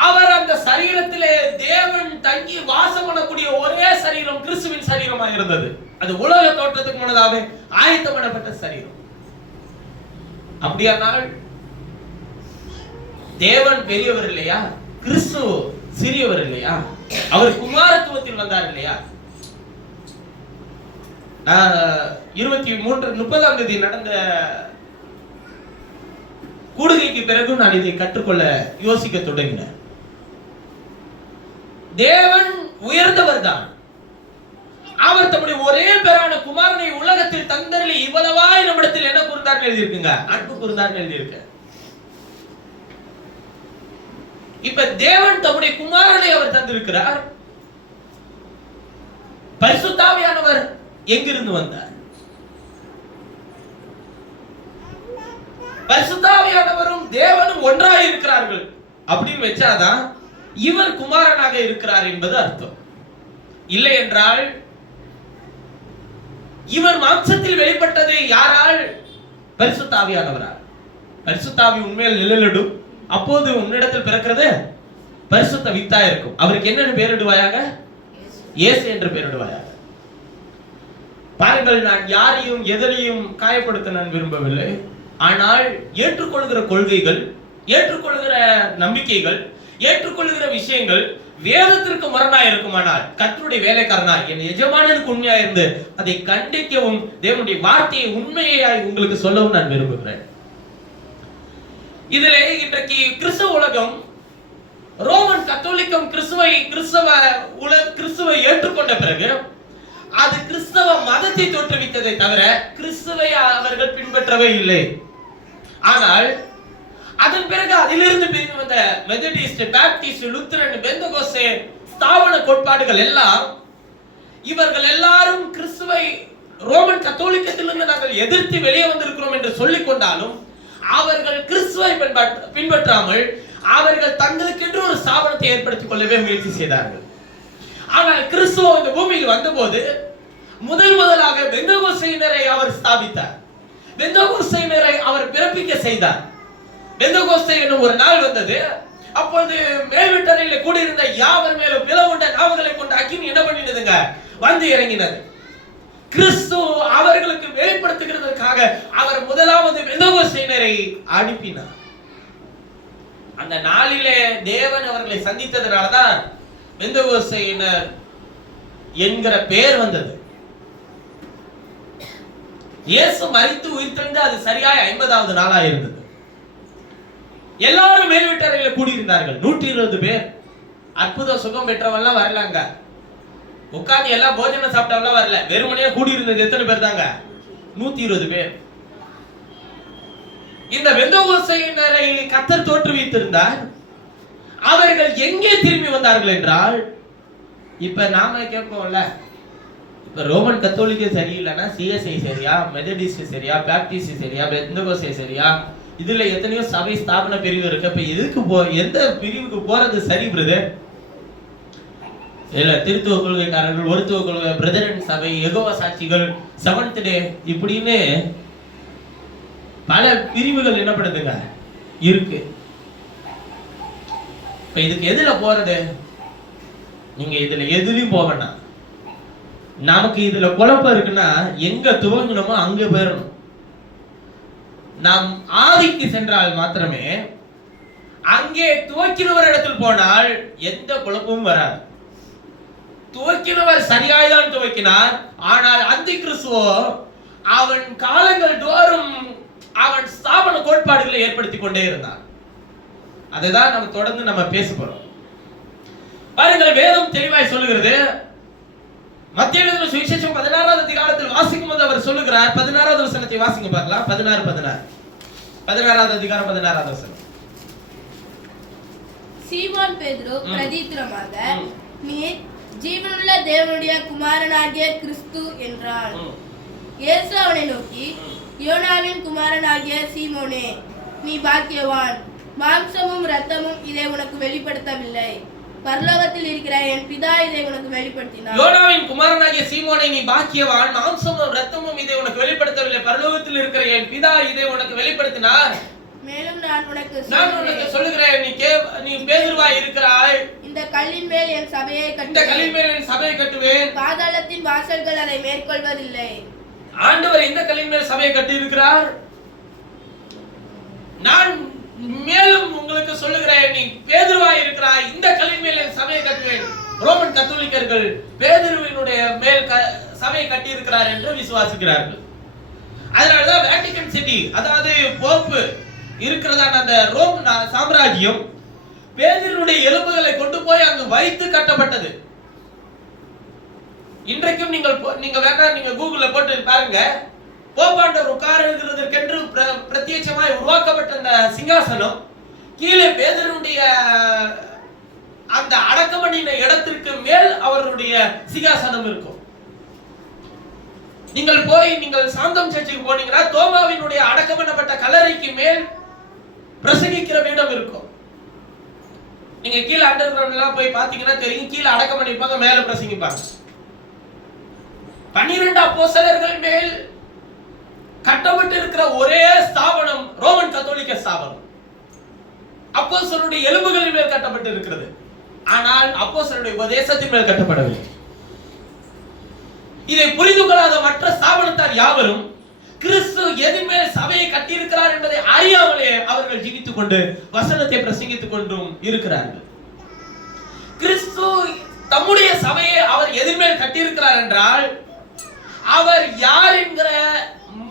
அவர் அந்த சரீரத்திலே தேவன் தங்கி வாசம் பண்ணக்கூடிய ஒரே சரீரம் கிறிஸ்துவின் சரீரமாக இருந்தது. அது உலக தோற்றத்துக்கு முன்னதாக ஆயத்தம் பண்ணப்பட்ட சரீரம். அப்படியானால் தேவன் பெரியவர் இல்லையா? கிறிஸ்து சிறியவர் இல்லையா? அவர் குமாரத்துவத்தில் வந்தார் இல்லையா? 30ஆம் தேதி நடந்த கூடுகைக்கு பிறகு நான் இதை கற்றுக்கொள்ள யோசிக்க தொடங்கினேன். தேவன் உயர்ந்தவர் தான். அவர் தம்முடைய ஒரே பேரான குமாரனை உலகத்தில் தந்தருளி இவ்வளவாய் நம்மிடத்தில் என்ன கூர்ந்தார் எழுதியிருக்குங்க? அன்பு கூர்ந்தார் எழுதியிருக்கு. இப்ப தேவன் தம்முடைய குமாரனை அவர் தந்திருக்கிறார். பரிசுத்த ஆவியானவர் எங்கிருந்து வந்தார்? பரிசுத்த ஆவியானவரும் தேவனும் ஒன்றாக இருக்கிறார்கள் அப்படின்னு வச்சாதான் இவர் குமாரனாக இருக்கிறார் என்பது அர்த்தம். இல்லை என்றால் இவர் மாம்சத்தில் வெளிப்பட்டது யாரால்? பரிசுத்த ஆவியானவரால். பரிசுத்த ஆவி உண்மையில் நிழலிடும். அப்போது உன்னிடத்தில் பிறக்கிறது பரிசுத்த வித்தா இருக்கும். அவருக்கு என்னென்ன பெயரிடுவாயாக? இயேசு என்று பெயரிடுவாயாக. பாருங்கள், நான் யாரையும் எதிரையும் காயப்படுத்த நான் விரும்பவில்லை. ஆனால் ஏற்றுக்கொள்கிற கொள்கைகள், ஏற்றுக்கொள்கிற நம்பிக்கைகள், ஏற்றுக்கொள்கிற விஷயங்கள் வேதத்திற்கு முரணாய் இருக்குமானால் கர்த்தருடைய வேலைக்காரனாய் என் எஜமானனுக்கு உண்மையா இருந்து அதை கண்டிக்கவும் தேவனுடைய வார்த்தையை உண்மையாய் உங்களுக்கு சொல்லவும் நான் விரும்புகிறேன். இதிலே இன்றைக்கு கிறிஸ்தவ உலகம், ரோமன் கத்தோலிக்கம் கிறிஸ்துவை ஏற்றுக்கொண்ட பிறகு அது கிறிஸ்தவ மதத்தை தோற்றுவித்ததை தவிர கிறிஸ்துவை அவர்கள் பின்பற்றவே இல்லை. ஆனால் அதன் பிறகு அதிலிருந்து பிரிந்து வந்த மெத்தடிஸ்ட், பாப்டிஸ்ட், லூத்தரன், பெந்தகோஸ்தே ஸ்தாபன கோட்பாடுகள் எல்லாம் இவர்கள் எல்லாரும் கிறிஸ்துவை ரோமன் கத்தோலிக்கத்திலிருந்து நாங்கள் எதிர்த்து வெளியே வந்திருக்கிறோம் என்று சொல்லிக் கொண்டாலும் அவர்கள் கிறிஸ்துவை பின்பற்றாமல் அவர்கள் தங்களுக்கென்று ஒரு ஸ்தாபனத்தை ஏற்படுத்திக் கொள்ளவே முயற்சி செய்தார்கள். ஆனால் கிறிஸ்துவ இந்த பூமியில் வந்தபோது முதலாக பெந்தகோஸ்தையினரை அவர் ஸ்தாபித்தார். பெந்தகோஸ்தையினரை அவர் பிறப்பிக்க செய்தார். பெந்தகோஸ்தே என்னும் ஒரு நாள் வந்தது. அப்பொழுது மேல்வீட்டறையில் கூடியிருந்த யாவர் மேலும் பிளவுண்ட நாவுகளை கொண்ட அக்கினி என்ன பண்ணினதுங்க? வந்து இறங்கினது. கிறிஸ்து அவர்களுக்கு வெளிப்படுத்துகிறதற்காக அவர் முதலாவது பெந்தகோஸ்தையினரை அனுப்பினார். அந்த நாளிலே தேவன் அவர்களை சந்தித்ததனால்தான் பெந்தகோஸ்தையினர் என்கிற பெயர் வந்தது. இயேசு மரித்து உயிர்த்தெழுந்து அது சரியாய் 50வது நாளாக இருந்தது. எல்லாரும் மேல்வீட்டறையில் கூடியிருந்தார்கள். 120 பேர். அற்புத சுகம் பெற்றவெல்லாம் வரலாங்க. உட்கார்ந்து எல்லாம் போஜனம் சாப்பிட்டவெல்லாம் வரல. வெறுமனையா கூடியிருந்தது எத்தனை பேர் தாங்க? 120 பேர். இந்த பெந்தகோஸ்தையினரை கர்த்தர் தோற்றுவித்திருந்தார். அவர்கள் எங்கே திரும்பி வந்தார்கள் என்றால், இப்ப நாம கேட்போம்ல, இப்ப ரோமன் கத்தோலிக்க சரியில்லைன்னா சிஎஸ்ஐ சரியா, மெத்தடிஸ்ட் சரியா, பாப்டிஸ்ட் சரியா, பெந்தகோஸ்தே சரியா, இதுல எத்தனையோ சபை ஸ்தாபன பிரிவு இருக்கு. இப்ப எதுக்கு எந்த பிரிவுக்கு போறது சரி பிரதர்? இல்ல திருத்துவ கொள்கைக்காரர்கள், ஒருத்துவ கொள்கை, பிரதரன் சபை, யெகோவா சாட்சிகள், செவன்த் டே இப்படின்னு பல பிரிவுகள் என்னப்படுதுங்க இருக்கு. இதுக்கு எதுல போறது? நீங்க இதுல எதுலயும் போகணா. நமக்கு இதுல குழப்பம் இருக்குன்னா எங்க துவங்கணுமோ அங்க போயிடணும். நாம் ஆதிக்கு சென்றால் மாத்திரமே, அங்கே துவக்கினவர் இடத்தில் போனால் எந்த குழப்பமும் வராது. துவக்கினவர் சரியாய்தான் துவக்கினார். ஆனால் அந்தி கிறிஸ்துவோ அவன் காலங்கள் தோறும் அவன் ஸ்தாபன கோட்பாடுகளை ஏற்படுத்தி கொண்டே இருந்தான். அதுதான் நம்ம தொடர்ந்து நம்ம பேச போறோம். பாருங்கள், வேதம் தெளிவாய் சொல்லுகிறது. மத்திய எழுதின சுவிசேஷம் 16வது அதிகாரத்தில் வாசிக்கும் போது அவர் சொல்லுகிறார். 16வது வசனத்தை வாசிங்க பார்க்கலாம். 16வது அதிகாரம் 16வது வசனம். சீமோன் பேதுரு பிரதித்திரமாக, நீர் ஜீவனுள்ள தேவனுடைய குமாரனாகிய கிறிஸ்து என்றான். இயேசு அவனை நோக்கி, யோனாவின் குமாரனாகிய சீமோனே, நீ பாக்கியவான். மாம்சமும் இரத்தமும் இதை உனக்கு வெளிப்படுத்தவில்லை, பரலோகத்தில் இருக்கிற என் பிதா இதை உனக்கு வெளிப்படுத்தினார். யோனாவின் குமாரனாகிய சீமோனே, நீ பாக்கியவான். மாம்சமும் இரத்தமும் இதை உனக்கு வெளிப்படுத்தவில்லை, பரலோகத்தில் இருக்கிற என் பிதா இதை உனக்கு வெளிப்படுத்தினார். மேலும் நான் உனக்கு சொல்லுகிறேன், நீ பேதுருவாய் இருக்கிறாய். இந்த கல்லின் மேல் என் சபையை கட்டுவேன். பாதாளத்தின் வாசல்கள் அதை மேற்கொள்வதில்லை. ஆண்டவர் இந்த கல்லின் மேல் சபையை கட்டி இருக்கிறார். நான் மேலும் உங்களுக்கு சொல்லுகிறேன், நீ பேதுருவாய் இருக்கிறாய். இந்த கல்லின் மேல் என் சபையை கட்டுவேன். ரோமன் கத்தோலிக்கர்கள் பேதுருவினுடைய மேல் சபையை கட்டி இருக்கிறார் என்று விசுவாசிக்கிறார்கள். அதனாலதான் வேட்டிகன் சிட்டி, அதாவது போப்பு இருக்கிறதான அந்த ரோம் சாம்ராஜ்யம் பேதுருவுடைய எலும்புகளை கொண்டு போய் அங்கு வைத்து கட்டப்பட்டது. இன்றைக்கும் நீங்க வேணா நீங்க கூகுள்ல போட்டு பாருங்க. போப்பாண்டவர் உட்காருகிறதற்கென்று பிரத்யட்சமாய் உருவாக்கப்பட்ட அந்த சிங்காசனம் கீழே பேதுருவுடைய அந்த அடக்கமணின இடத்திற்கு மேல் அவருடைய சிங்காசனம் இருக்கும். நீங்கள் சாந்தம் சர்ச்சுக்கு போனீங்கன்னா தோமாவினுடைய அடக்கம் பண்ணப்பட்ட கல்லறைக்கு மேல் பிரசங்கிக்கிற இடம் இருக்கும். நீங்க கீழே அண்டர் கிரவுண்ட் எல்லாம் போய் பாத்தீங்கன்னா தெரியும், கீழே அடக்கம் பண்ணிருப்பாங்க, மேல பிரசங்கிப்பாங்க. 12 அப்போஸ்தலர்கள் மேல் கட்டப்பட்டு இருக்கிற ஒரே ஸ்தாபனம் ரோமன் கத்தோலிக்க ஸ்தாபனம். அப்போஸ்தலருடைய எலும்புகளின் மேல் கட்டப்பட்டு இருக்கிறது, ஆனால் அப்போஸ்தலருடைய உபதேசத்தின் மேல் கட்டப்படவில்லை. இதை புரிந்து கொள்ளாத மற்ற ஸ்தாபனத்தார் யாவரும் கிறிஸ்து எதிர்மேல் சபையை கட்டியிருக்கிறார் என்பதை அறியாமலே அவர்கள் ஜீவித்துக் கொண்டு வசனத்தை பிரசங்கித்துக் கொண்டும் இருக்கிறார்கள். கிறிஸ்து தம்முடைய சபையை அவர் எதிர்மேல் கட்டியிருக்கிறார் என்றால் அவர் யார் என்கிற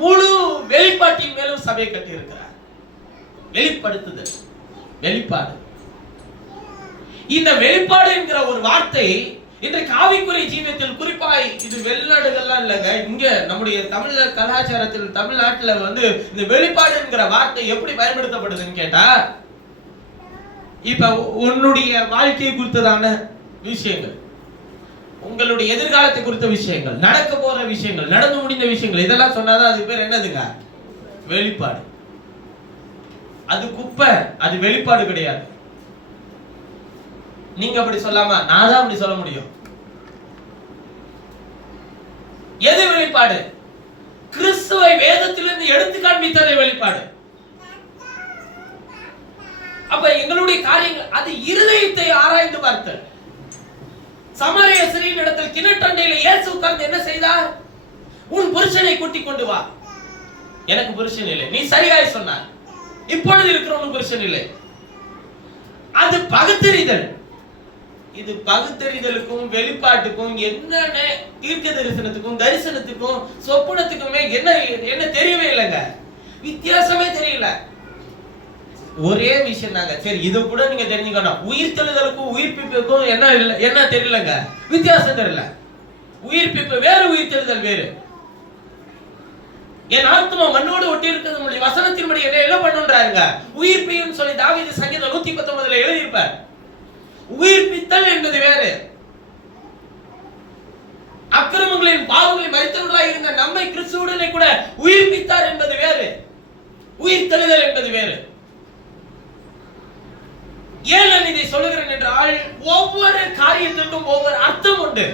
முழு வெளிப்பாட்டின் மேலும் சபையை கட்டியிருக்கிறார். வெளிப்படுத்துதல், வெளிப்பாடு. இந்த வெளிப்பாடு என்கிற ஒரு வார்த்தை இன்றைக்கு ஆவிக்குரிய ஜீவியத்தில் குறிப்பாய் இது வெளிநாடுகள்லாம் இல்லைங்க, இங்க நம்முடைய தமிழ் கலாச்சாரத்தில் தமிழ்நாட்டுல இந்த வெளிப்பாடு என்கிற வார்த்தை எப்படி பயன்படுத்தப்படுதுன்னு கேட்டா, இப்ப உன்னுடைய வாழ்க்கையை குறித்ததான விஷயங்கள், உங்களுடைய எதிர்காலத்தை குறித்த விஷயங்கள், நடக்க போற விஷயங்கள், நடந்து முடிந்த விஷயங்கள், இதெல்லாம் சொன்னாதான் அது பேர் என்னதுங்க? வெளிப்பாடு. அது குப்பை, அது வெளிப்பாடு கிடையாது. நீங்க அப்படி சொல்லாமா? நான் தான் அப்படி சொல்ல முடியும். எது வெளிப்பாடு? கிறிஸ்துவை வேதத்திலிருந்து எடுத்து காண்பித்ததே வெளிப்பாடு. அப்ப எங்களுடைய காரியங்கள் அது இருதயத்தை ஆராய்ந்து பார்த்தல். சமாரிய ஸ்திரீயின் இடத்தில் கிணற்றண்டையில இயேசு உட்கார்ந்து என்ன செய்தார்? உன் புருஷனை கூட்டிக் கொண்டு வா. எனக்கு புருஷன் இல்லை, நீ சரியாய் சொன்னார். இப்பொழுது இருக்கிறவனுக்கு புருஷன் இல்லை. அது பகுத்தறிதல். இது பகுத்தறிதலுக்கும் வெளிப்பாட்டுக்கும் என்னென்ன தீர்க்க தரிசனத்துக்கும் தரிசனத்துக்கும் சொப்பனத்துக்குமே என்ன தெரியவே இல்லைங்க, வித்தியாசமே தெரியல. ஒரே விஷயம் தாங்க. சரி, இது கூட நீங்க தெரிஞ்சுக்கணும். உயிர்த்தெழுதலுக்கும் உயிர்ப்பிப்புக்கும் என்ன தெரியலங்க, வித்தியாசம் தெரியல. உயிர்ப்பிப்பு வேறு, உயிர்த்தெழுதல் வேறு. என் ஆத்மா மண்ணோடு ஒட்டி இருக்கிறது வசனத்தின்படி என்ன பண்ணுன்றாருங்க, உயிர்ப்பியும் சொல்லி தாவீது சங்கீதம் 119 எழுதியிருப்பார். உயிர்ப்பித்தல் என்பது வேறு. அக்கிரமங்களின் பாவங்களில் மரித்தவர்களாய் இருந்த நம்மை கிறிஸ்துவுடனே கூட உயிர்ப்பித்தார் என்பது வேறு. உயிர்த்தெழுதல் என்பது வேறு. ஏன் நான் இதை சொல்லுகிறேன் என்றால், ஒவ்வொரு காரியத்திற்கும் ஒவ்வொரு அர்த்தம் உண்டு.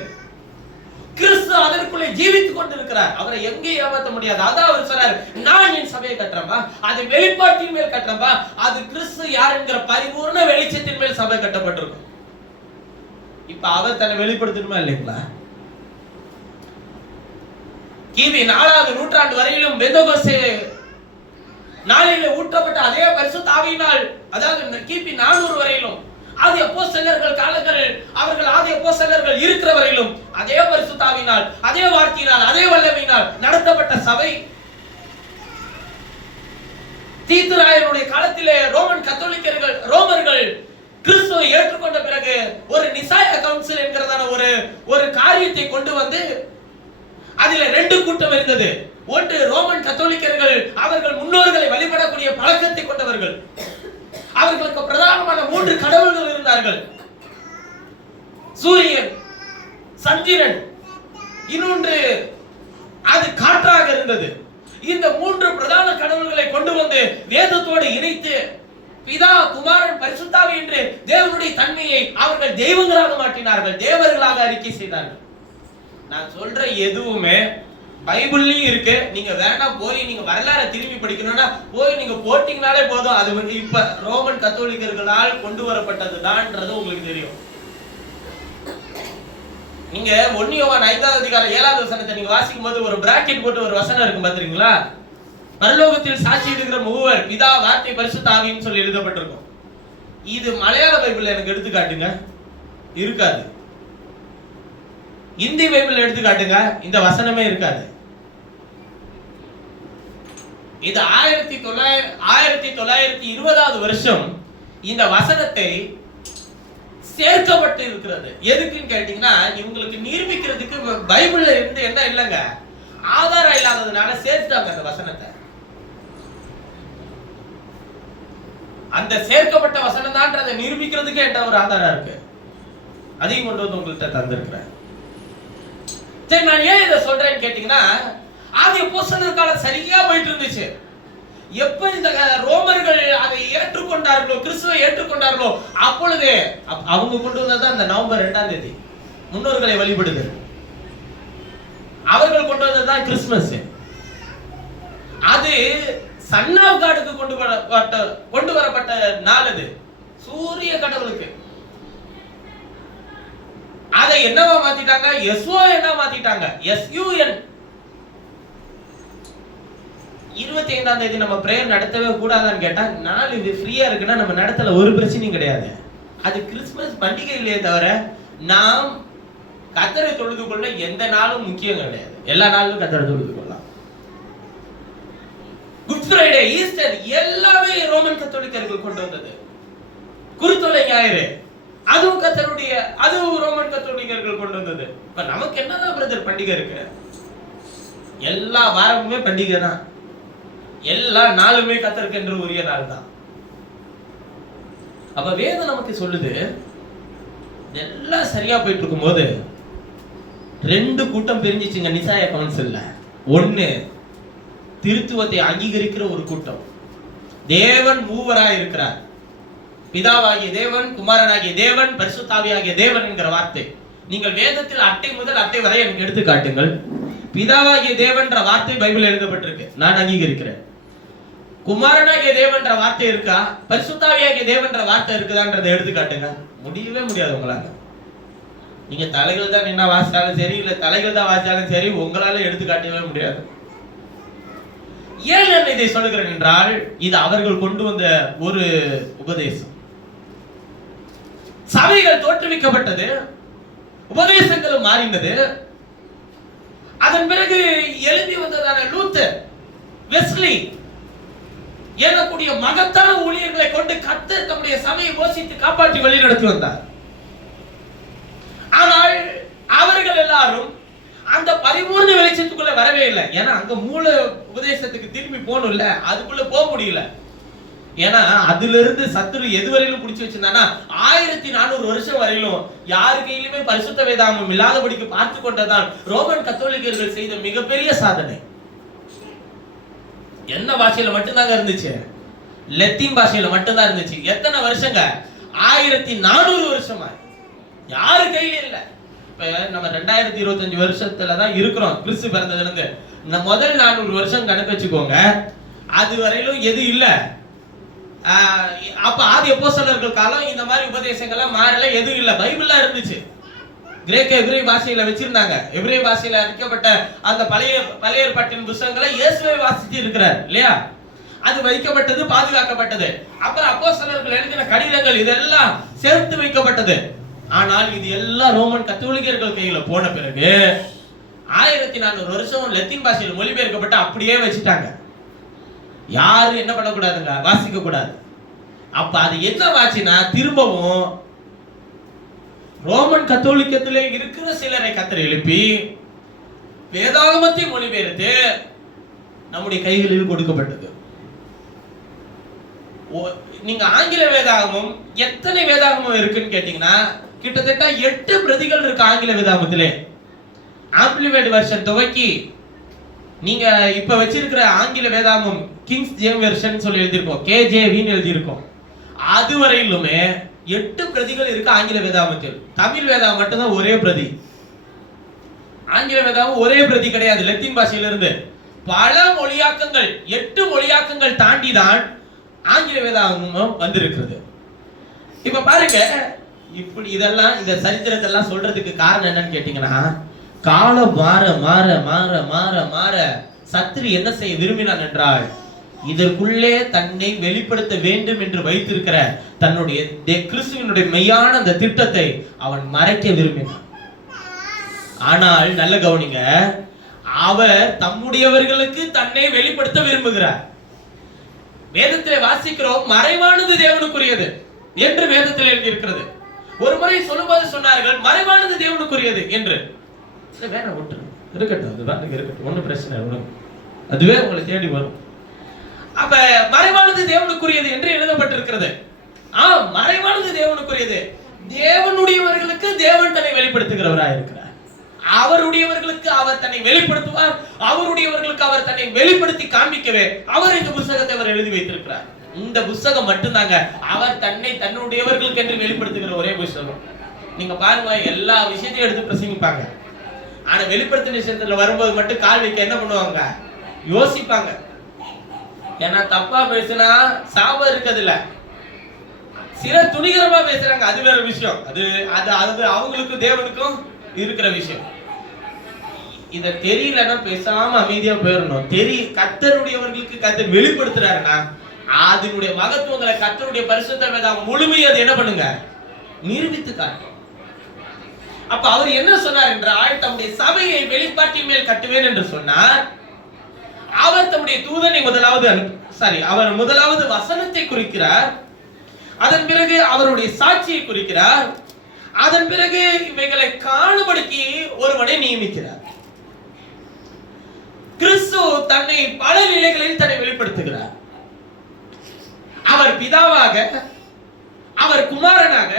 கிறிஸ்து அதற்குள்ளே ஆகவே ஜீவித்துக் கொண்டிருக்கிறார். அவரை எங்கே ஏமாற்ற முடியாது. அதான் அவர் சொல்றாரு, நான் என் சபையை கட்டுறேன்பா, அது வெளிப்பாட்டின் மேல் கட்டுறேன்பா, அது கிறிஸ்து யார் என்கிற பரிபூர்ண வெளிச்சத்தின் மேல் சபை கட்டப்பட்டிருக்கும். இப்ப அவர் தன்னை வெளிப்படுத்தணுமா இல்லைங்களா? கிபி 4வது நூற்றாண்டு வரையிலும் பெந்தகோஸ்தே நாளிலே ஊற்றப்பட்ட அதே பரிசுத்த ஆவியினால், அதாவது கிபி 400 வரையிலும் ஆதி அப்போஸ்தலர்கள் காலங்கள், அவர்கள் ஆதி அப்போஸ்தலர்கள் இருக்கிற வரையிலும் அதே பரிசுத்த ஆவியினால், அதே வார்த்தையினால், அதே வல்லமையினால் நடத்தப்பட்ட சபை. தீத்துராயனுடைய காலத்திலே ரோமர்கள் கிறிஸ்துவை ஏற்றுக்கொண்ட பிறகு ஒரு நிசாயா கவுன்சில் என்கிறதான ஒரு காரியத்தை கொண்டு வந்து அதில 2 கூட்டம் இருந்தது. ஒன்று ரோமன் கத்தோலிக்கர்கள், அவர்கள் முன்னோர்களை வழிபடக்கூடிய பழக்கத்தை கொண்டவர்கள். அவர்களுக்கு பிரதானமான 3 கடவுள்கள் இருந்தார்கள். சூரியன், சந்திரன், இன்னொன்று அது காற்றாக இருந்தது. இந்த 3 பிரதான கடவுள்களை கொண்டு வந்து வேதத்தோடு இணைத்து பிதா, குமாரன், பரிசுத்த ஆவி என்று தேவனுடைய தன்மையை அவர்கள் தெய்வங்களாக மாற்றினார்கள், தேவர்களாக அறிக்கை செய்தார்கள். நான் சொல்ற எதுவுமே பைபிள்லயும் இருக்கு. நீங்க வேண்டாம் போய் நீங்க வரலாறு திரும்பி படிக்கணும்னா போய் நீங்க போட்டீங்கனாலே போதும். அது இப்ப ரோமன் கத்தோலிக்கர்களால் கொண்டு வரப்பட்டதுதான்ன்றது உங்களுக்கு தெரியும். நீங்க 1 யோவான் 5வது அதிகாரம் 7வது வசனத்தை நீங்க வாசிக்கும் போது ஒரு பிராக்கெட் போட்டு ஒரு வசனம் இருக்கும் பாத்தீங்களா? பரலோகத்தில் சாட்சி இருக்கிற மூவர், பிதா, வார்த்தை, பரிசுத்த ஆவின்னு சொல்லி எழுதப்பட்டிருக்கும். இது மலையாள பைபிள்ல எனக்கு எடுத்து காட்டுங்க, இருக்காது. இந்தி பைபிள் எடுத்து காட்டுங்க, இந்த வசனமே இருக்காது. இது 1920வது வருஷம் இந்த வசனத்தை சேர்க்கப்பட்டு இருக்கிறது. எதுக்குன்னு கேட்டீங்கன்னா, இவங்களுக்கு நிரூபிக்கிறதுக்கு பைபிள்ல இருந்து என்ன இல்லைங்க, ஆதாரம் இல்லாததுனால சேர்த்தாங்க அந்த வசனத்தை. அந்த சேர்க்கப்பட்ட வசனம் தான்றதை நிரூபிக்கிறதுக்கு என்ன ஒரு ஆதாரம் இருக்கு, அதையும் கொண்டு வந்து உங்கள்கிட்ட தந்திருக்கிறேன். சரி, நான் ஏன் இதை சொல்றேன்னு கேட்டீங்கன்னா, ஆதி அப்போஸ்தலர் காலம் சரியா போயிட்டு இருந்துச்சு. எப்ப இந்த ரோமர்கள் அதை ஏற்றுக்கொண்டார்களோ, கிறிஸ்துவை ஏற்றுக்கொண்டார்களோ, அப்பொழுது அவங்க கொண்டு வந்ததான் இந்த நவம்பர் 2ஆம் தேதி முன்னோர்களை வழிபடுது. அவர்கள் கொண்டு வந்ததுதான் கிறிஸ்துமஸ். அது சன் ஆஃப் காடுக்கு கொண்டு வரப்பட்ட நாள். அது சூரிய கடவுளுக்கு. அதை என்னவா மாத்திட்டாங்க? SON மாத்திட்டாங்க. SUN. 25ஆம் தேதி நம்ம பிரேயர் நடத்தவே கூடாதான்னு கேட்டா, நாள் இது ஃப்ரீயா இருக்குன்னா நம்ம நடத்தல, ஒரு பிரச்சனையும் கிடையாது. அது கிறிஸ்துமஸ் பண்டிகை இல்லையே தவிர நாம் கர்த்தரை தொழுது கொள்ள எந்த நாளும் முக்கியம் கிடையாது. எல்லா நாளும் கர்த்தரை தொழுது கொள்ளலாம். குட் ஃப்ரைடே, ஈஸ்டர் எல்லாமே ரோமன் கத்தோலிக்கர்கள் கொண்டு வந்தது. குருத்தோலை ஞாயிறு அதுவும் கர்த்தருடைய, அதுவும் ரோமன் கத்தோலிக்கர்கள் கொண்டு வந்தது. இப்ப நமக்கு என்னதான் பிரதர் பண்டிகை இருக்கு? எல்லா வாரமுமே பண்டிகை தான், எல்லா நாளுமே கர்த்தருக்கு என்று உரிய நாள் தான். அப்ப வேதம் நமக்கு சொல்லுது, எல்லாம் சரியா போயிட்டு இருக்கும் போது 2 கூட்டம் பிரிஞ்சிச்சுங்க நிசாயா கவுன்சில்ல. 1 திருத்துவத்தை அங்கீகரிக்கிற ஒரு கூட்டம், தேவன் மூவராய் இருக்கிறார், பிதாவாகிய தேவன், குமாரனாகிய தேவன், பரிசுத்த ஆவியாகிய தேவன் என்கிற வார்த்தை. நீங்கள் வேதத்தில் அட்டை முதல் அட்டை வரை எனக்கு எடுத்து காட்டுங்கள். பிதாவாகிய தேவன்ற வார்த்தை பைபிள் எழுதப்பட்டிருக்கு, நான் அங்கீகரிக்கிறேன். குமாரனாகிய தேவன்ற வார்த்தை இருக்கா, பரிசுத்த ஆவியாகிய தேவன்ற வார்த்தை இருக்குதான்றதை எடுத்து காட்டுங்க. முடியவே முடியாது உங்களால. நீங்க தலைகள் தான் என்ன வாசிச்சாலும் சரி, இல்ல தலைகள் தான் வாசிச்சாலும் சரி, உங்களால எடுத்து காட்டவே முடியாது. ஏன் நான் இதை சொல்லுகிறேன் என்றால், இது அவர்கள் கொண்டு வந்த ஒரு உபதேசம். சபைகள் தோற்றுவிக்கப்பட்டது, உபதேசங்களும் மாறினது. அதன் பிறகு எழுதி வந்ததான லூத்தர், வெஸ்லி ஏறக்கூடிய மகத்தான ஊழியர்களை கொண்டு கர்த்தர் தம்முடைய சபையை போஷித்து காப்பாற்றி வழி நடத்தி வந்தார். ஆனால் அவர்கள் எல்லாரும் அந்த பரிபூர்ண வெளிச்சத்துக்குள்ள வரவே இல்லை. ஏன்னா அங்க மூல உபதேசத்துக்கு திரும்பி போகணும்ல, அதுக்குள்ள போக முடியல. ஏன்னா அதுல இருந்து சத்துரு எதுவரையிலும் பிடிச்சு வச்சிருந்தானா, 1400 வருஷம் வரையிலும் யாரு கையிலுமே பரிசுத்த வேதாகமம் இல்லாதபடிக்கு பார்த்து கொண்டதான் ரோமன் கத்தோலிக்கர்கள் செய்த மிகப்பெரிய சாதனை. என்ன பாஷையில மட்டும்தாங்க இருந்துச்சு? லத்தீன் பாஷையில மட்டும்தான் இருந்துச்சு. எத்தனை வருஷங்க? 1400 வருஷமா யாரு கையில இல்ல. இப்ப நம்ம 2025 வருஷத்துல தான் இருக்கிறோம் கிறிஸ்து பிறந்ததுல இருந்து. முதல் 400 வருஷம் கணக்கு வச்சுக்கோங்க. அது வரையிலும் எது இல்ல. அப்ப ஆதி அப்போஸ்தலர்கள் காலம் இந்த மாதிரி உபதேசங்கள்லாம் மாறல, எதுவும் இல்ல. பைபிள்ல இருந்துச்சு. கிரேக்க எபிரேய பாஷையில வச்சிருந்தாங்க. எபிரேய பாஷையில அறிக்கப்பட்ட அந்த பழைய ஏற்பாட்டின் புத்தகங்களை இயேசுவே வாசிச்சு இருக்கிறார் இல்லையா? அது வைக்கப்பட்டது, பாதுகாக்கப்பட்டது. அப்புறம் அப்போஸ்தலர்கள் எழுதின கடிதங்கள் இதெல்லாம் சேர்த்து வைக்கப்பட்டது. ஆனால் இது எல்லாம் ரோமன் கத்தோலிக்கர்கள் கையில போன பிறகு 1400 வருஷம் லத்தீன் பாஷையில் மொழிபெயர்க்கப்பட்டு அப்படியே வச்சுட்டாங்க. யாரும் என்ன பண்ணக்கூடாதுங்க, வாசிக்க கூடாது. அப்ப அது என்ன ஆச்சுன்னா, திரும்பவும் ரோமன் கத்தோலிக்கத்திலே இருக்கிற சிலரை கத்தர் எழுப்பி வேதாகமத்தை மொழிபெயர்த்து நம்முடைய கைகளில் கொடுக்கப்பட்டது. நீங்க ஆங்கில வேதாகமம் எத்தனை வேதாகமம் இருக்குன்னு கேட்டீங்கன்னா கிட்டத்தட்ட 8 பிரதிகள் இருக்கு ஆங்கில வேதாகமத்திலே. ஆம்பிளிஃபைட் வெர்ஷன் துவக்கி நீங்க இப்ப வச்சிருக்கிற ஆங்கில வேதாகமம் கிங்ஸ் ஜேம்ஸ் வெர்ஷன் சொல்லி எழுதியிருக்கோம், கேஜேவின்னு எழுதியிருக்கோம். அது வரையிலுமே 8 பிரதிகள் இருக்கு ஆங்கில வேதாகமத்தில். தமிழ் வேதாகம் மட்டும்தான் ஒரே பிரதி. ஆங்கில வேதாகம் ஒரே பிரதி கிடையாது. லத்தீன் பாஷையிலிருந்து பல மொழியாக்கங்கள், 8 மொழியாக்கங்கள் தாண்டி தான் ஆங்கில வேதாகமம் வந்திருக்கிறது. இப்ப பாருங்க, இப்படி இதெல்லாம் இந்த சரித்திரத்தை எல்லாம் சொல்றதுக்கு காரணம் என்னன்னு கேட்டீங்கன்னா, காலம் மாற மாற மாற மாற மாற சத்ரு என்ன செய்ய விரும்பினான் என்றால், இதற்குள்ளே தன்னை வெளிப்படுத்த வேண்டும் என்று வைத்திருக்கிற தன்னுடைய கிறிஸ்துவினுடைய மெய்யான அந்த திட்டத்தை அவன் மறைக்க விரும்பினான். ஆனால் நல்ல கவனிங்க, அவர் தம்முடையவர்களுக்கு தன்னை வெளிப்படுத்த விரும்புகிறார். வேதத்திலே வாசிக்கிறோம், மறைவானது தேவனுக்குரியது என்று வேதத்தில் எழுதியிருக்கிறது. ஒரு முறை சொல்லும்போது சொன்னார்கள், மறைவானது தேவனுக்குரியது என்று. வேற ஒன்று இருக்கட்டும், அதுதான் இருக்கட்டும், ஒன்றும் பிரச்சனை இல்லை, அதுவே உங்களை தேடி வரும். அப்ப மறைவானது தேவனுக்குரியது என்று எழுதப்பட்டிருக்கிறது. மறைவானது தேவனுக்குரியது. தேவனுடையவர்களுக்கு தேவன் தன்னை வெளிப்படுத்துகிறவராக இருக்கிறார். அவருடையவர்களுக்கு அவர் தன்னை வெளிப்படுத்துவார். அவருடையவர்களுக்கு அவர் தன்னை வெளிப்படுத்தி காண்பிக்கவே அவர் இந்த புத்தகத்தை அவர் எழுதி வைத்திருக்கிறார். இந்த புத்தகம் மட்டும்தாங்க அவர் தன்னை தன்னுடையவர்களுக்கு என்று வெளிப்படுத்துகிற ஒரே புத்தகம். நீங்க பாருங்க, எல்லா விஷயத்தையும் எடுத்து பிரசங்கிப்பாங்க. ஆனா வெளிப்படுத்தின விஷயத்துல வரும்போது மட்டும் கால் வைக்க என்ன பண்ணுவாங்க, யோசிப்பாங்க. ஏன்னா தப்பா பேசினா சாபம் இருக்கிறது இல்ல. சிலர் துணிகரமா பேசுறாங்க, அது வேற விஷயம். அது அவங்களுக்கும் தேவனுக்கும் இருக்கிற விஷயம். இத தெரியலன்னா பேசாம அமைதியா போயிடணும். கர்த்தருடையவர்களுக்கு கர்த்தர் வெளிப்படுத்துறாருன்னா அதனுடைய மகத்துவங்களை கர்த்தருடைய பரிசுத்த வேதம் முழுமையை அது என்ன பண்ணுங்க, நிரூபித்து காட்டும். அப்ப அவர் என்ன சொன்னார் என்றால், தம்முடைய சபையை வெளிப்பாட்டின் மேல் கட்டுவேன் என்று சொன்னார். அவர் தம்முடைய தூதனை அவர் முதலாவது வசனத்தை குறிக்கிறார். அதன் பிறகு அவருடைய சாட்சியை குறிக்கிறார். அதன் பிறகு இவைகளை காணும்படிக்கு ஒருவனை நியமிக்கிறார். கிறிஸ்து தன்னை பல நிலைகளில் தன்னை வெளிப்படுத்துகிறார். அவர் பிதாவாக, அவர் குமாரனாக,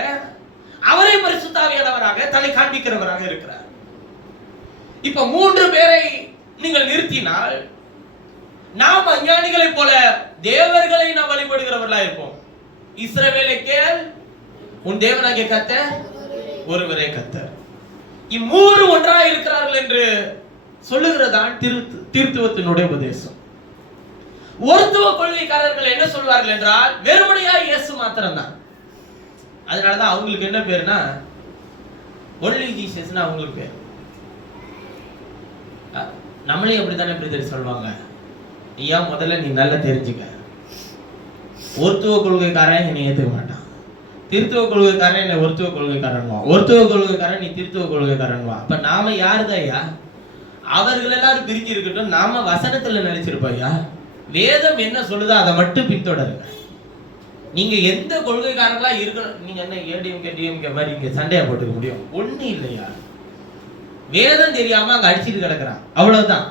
அவரே பரிசுத்த ஆவியானவராக தன்னை காண்பிக்கிறவராக இருக்கிறார். இப்ப 3 பேரை நீங்கள் நிறுத்தினால் நாம் அஞ்ஞானிகளை போல தேவர்களை நாம் வழிபடுகிறவர்களா இருப்போம். இஸ்ரவேலை கேள், உன் தேவனாகிய கர்த்தர் ஒருவரே கர்த்தர். இம்மூன்று ஒன்றாய் இருக்கிறார்கள் என்று சொல்லுகிறதான் தீர்த்துவத்தினுடைய உபதேசம். ஒருத்துவ கொள்கைக்காரர்கள் என்ன சொல்வார்கள் என்றால், வெறுமனையா இயேசு மாத்திரம்தான். அதனாலதான் அவங்களுக்கு என்ன பேருனா ஒன்லி ஜீசஸ்னா அவங்களுக்கு பேர். நம்மளே அப்படித்தானே பிரதர் சொல்லுவாங்க. ஐயா, முதல்ல நீ நல்லா தெரிஞ்சுக்க, ஒருத்துவ கொள்கைக்காரன் என்னை ஏத்துக்க மாட்டான், திருத்துவ கொள்கைக்காரன் என்னை ஒருத்துவ கொள்கைக்காரன்வா, ஒருத்துவ கொள்கைக்காரன் நீ திருத்துவ கொள்கைக்காரன்வா. அப்ப நாம யாருதான் ஐயா? அவர்கள் எல்லாரும் பிரிஞ்சு இருக்கட்டும், நாம வசனத்துல நினைச்சிருப்போம் ஐயா. வேதம் என்ன சொல்லுதோ அதை மட்டும் பின்தொடருங்க. நீங்க எந்த கொள்கைக்காரங்களா இருக்கணும், நீங்க என்ன ஏடிஎம்கே டிஎம்கே மாதிரி இங்க சண்டையா போட்டுக்க முடியும்? ஒண்ணு இல்லையா. வேதம் தெரியாம அங்க அடிச்சுட்டு கிடக்குறான், அவ்வளவுதான்.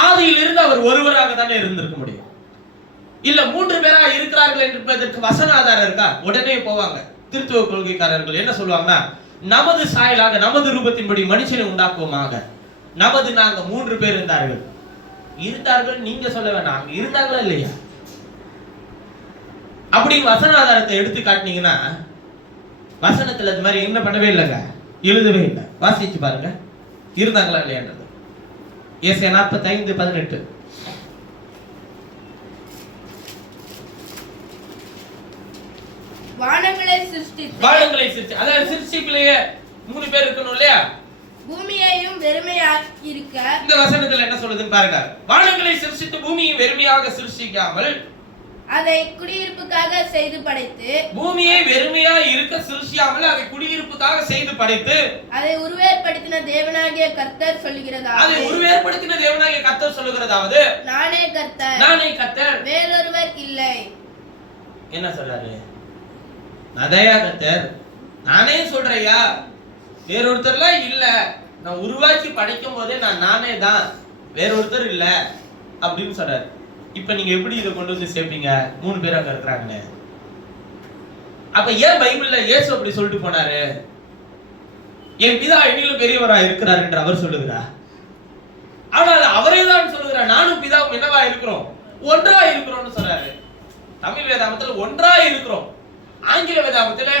ஆதியிலிருந்து அவர் ஒருவராக தானே இருந்திருக்க முடியும். இல்ல 3 பேரா இருக்கிறார்கள் என்பதற்கு வசன ஆதாரம் இருக்கா? உடனே போவாங்க திருத்துவ கொள்கைக்காரர்கள். என்ன சொல்லுவாங்கன்னா, நமது சாயலாக நமது ரூபத்தின்படி மனுஷனை உண்டாக்குவோமாக, நாங்க 3 பேர் இருந்தார்கள். நீங்க சொல்ல வேண்டாம், இருந்தாங்களா இல்லையா? அப்படி வசன ஆதாரத்தை எடுத்து காட்டினீங்கன்னா, வசனத்துல அது மாதிரி என்ன பண்ணவே இல்லைங்க, எழுதவே இல்லை. வாசிச்சு பாருங்க, இருந்தாங்களா இல்லையான்றது. ஏசாயா 45:18. வானங்களை சிருஷ்டித்து அதாவது சிருஷ்டிப்பிலேயே 3 பேர் இருக்கணும் இல்லையா? பூமியையும் வெறுமையாக்கியிருக்க. இந்த வசனத்துல என்ன சொல்லுதுன்னு பாருங்க. வானங்களை சிருஷ்டித்து பூமியை வெறுமையாக சிருஷ்டிக்காமல் அதை குடியிருப்புக்காக செய்து படைத்து, பூமியை வெறுமையா இருக்க சிருஷ்டியாமல் அதை குடியிருப்புக்காக செய்து படைத்து, அதை உருவேற்படுத்தின தேவனாகிய கர்த்தர் சொல்லுகிறதாவது, அதை உருவேற்படுத்தின தேவனாகிய கர்த்தர் சொல்லுகிறதாவது, நானே கர்த்தர், நானே கர்த்தர், வேறொருவர் இல்லை. என்ன சொல்றாரு? நதையா கர்த்தர், நானே சொல்றையா, வேறொருத்தர்லாம் இல்ல, நான் உருவாக்கி படைக்கும் போதே நானே தான், வேறொருத்தர் இல்ல அப்படின்னு சொல்றாரு. இப்ப நீங்க எப்படி இதை கொண்டு வந்து சேர்ப்பீங்க? 3 பேர் அங்க இருக்கிறாங்க. அப்ப ஏன் பைபிள்ல இயேசு அப்படி சொல்லிட்டு போனாரு? என் பிதா என்னிலும் பெரியவரா இருக்கிறார் என்று அவர் சொல்லுகிறார். ஆனால் அவரே தான் சொல்லுகிறார், நானும் பிதாவும் என்னவா இருக்கிறோம்? ஒன்றா இருக்கிறோம்னு சொல்றாரு. தமிழ் வேதாகமத்துல ஒன்றா இருக்கிறோம், ஆங்கில வேதாகமத்துல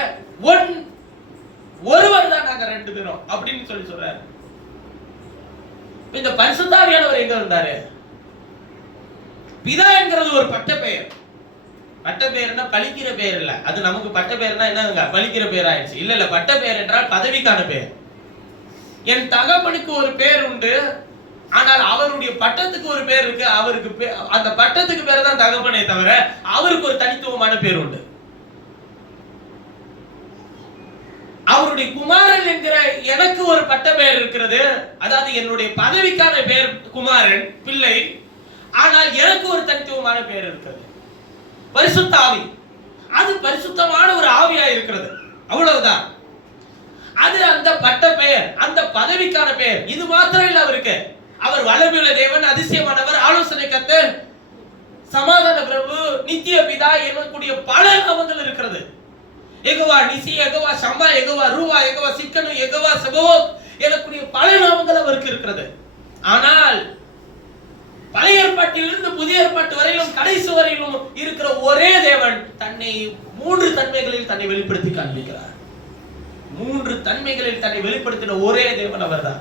ஒருவர் தான் நாங்க 2 பேரும் அப்படின்னு சொல்றாரு. இந்த பரிசுத்தாவியானவர் எங்க இருந்தாரு? பிதா என்கிறது ஒரு பட்ட பெயர். பட்ட பெயர்னா பலிக்கிற பெயர் இல்ல. அது நமக்கு பட்ட பெயர்னா என்னங்க, பலிக்கிற பெயர் ஆயிடுச்சு. இல்ல, பட்ட பெயர் என்றால் பதவிக்கான பெயர். என் தகப்பனுக்கு ஒரு பெயர் உண்டு, ஆனால் அவருடைய பட்டத்துக்கு ஒரு பெயர் இருக்கு. அவருக்கு அந்த பட்டத்துக்கு பேர் தான் தகப்பனே தவிர அவருக்கு ஒரு தனித்துவமான பெயர் உண்டு. அவருடைய குமாரன் என்கிற எனக்கு ஒரு பட்ட பெயர் இருக்கிறது. அதாவது என்னுடைய பதவிக்கான பெயர் குமாரன், பிள்ளை. ஆனால் எனக்கு ஒரு தனித்துவமான பெயர் இருக்கிறது, பரிசுத்த ஆவி. அது பரிசுத்தமான ஒரு ஆவியா இருக்கிறது, அவ்வளவுதான். அது அந்த பட்ட பெயர், அந்த பதவிக்கான பெயர். இது மாத்திரம் இல்ல அவருக்கு. அவர் வல்லமையுள்ள தேவன், அதிசயமானவர், ஆலோசனை கர்த்தர், சமாதான பிரபு, நித்திய பிதா எனக்கூடிய பல நாமங்கள் இருக்கிறது. யெகோவா நிசி, யெகோவா ஷம்மா, யெகோவா ரூவா, யெகோவா சிக்கனு, யெகோவா செபோத் எனக்கூடிய பல நாமங்கள் அவருக்கு இருக்கிறது. ஆனால் பழைய ஏற்பாட்டிலிருந்து புதிய ஏற்பாட்டு வரையிலும் கடைசி வரையிலும் இருக்கிற ஒரே தேவன் தன்னை 3 தன்மைகளில் தன்னை வெளிப்படுத்தி காண்பிக்கிறார். 3 தன்மைகளில் தன்னை வெளிப்படுத்தின ஒரே தேவன் அவர்தான்.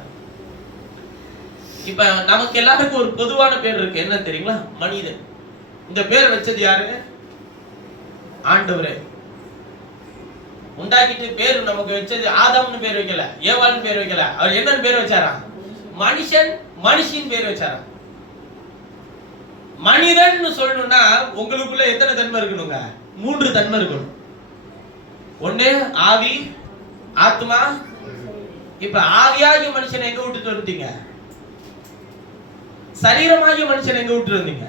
இப்ப நமக்கு எல்லாருக்கும் ஒரு பொதுவான பேர் இருக்கு, என்ன தெரியுங்களா? மனிதன். இந்த பேர் வச்சது யாரு? ஆண்டவரே. உண்டாக்கிட்டு பேர் நமக்கு வச்சது ஆதாம்னு பேர் வைக்கல, ஏவாள்னு பேர் வைக்கல. அவர் என்னன்னு பேர் வச்சாரா? மனுஷன், மனுஷின் பேர் வச்சாரா? மனிதன் சொல்லணும்னா உங்களுக்குள்ள எத்தனை தன்மை இருக்கணுங்க? 3 தன்மை இருக்கணும். ஒண்ணு ஆவி, ஆத்மா. இப்ப ஆவியாகிய மனுஷனை எங்க விட்டுட்டு வந்தீங்க? சரீரமாகிய மனுஷனை எங்க விட்டு வந்தீங்க?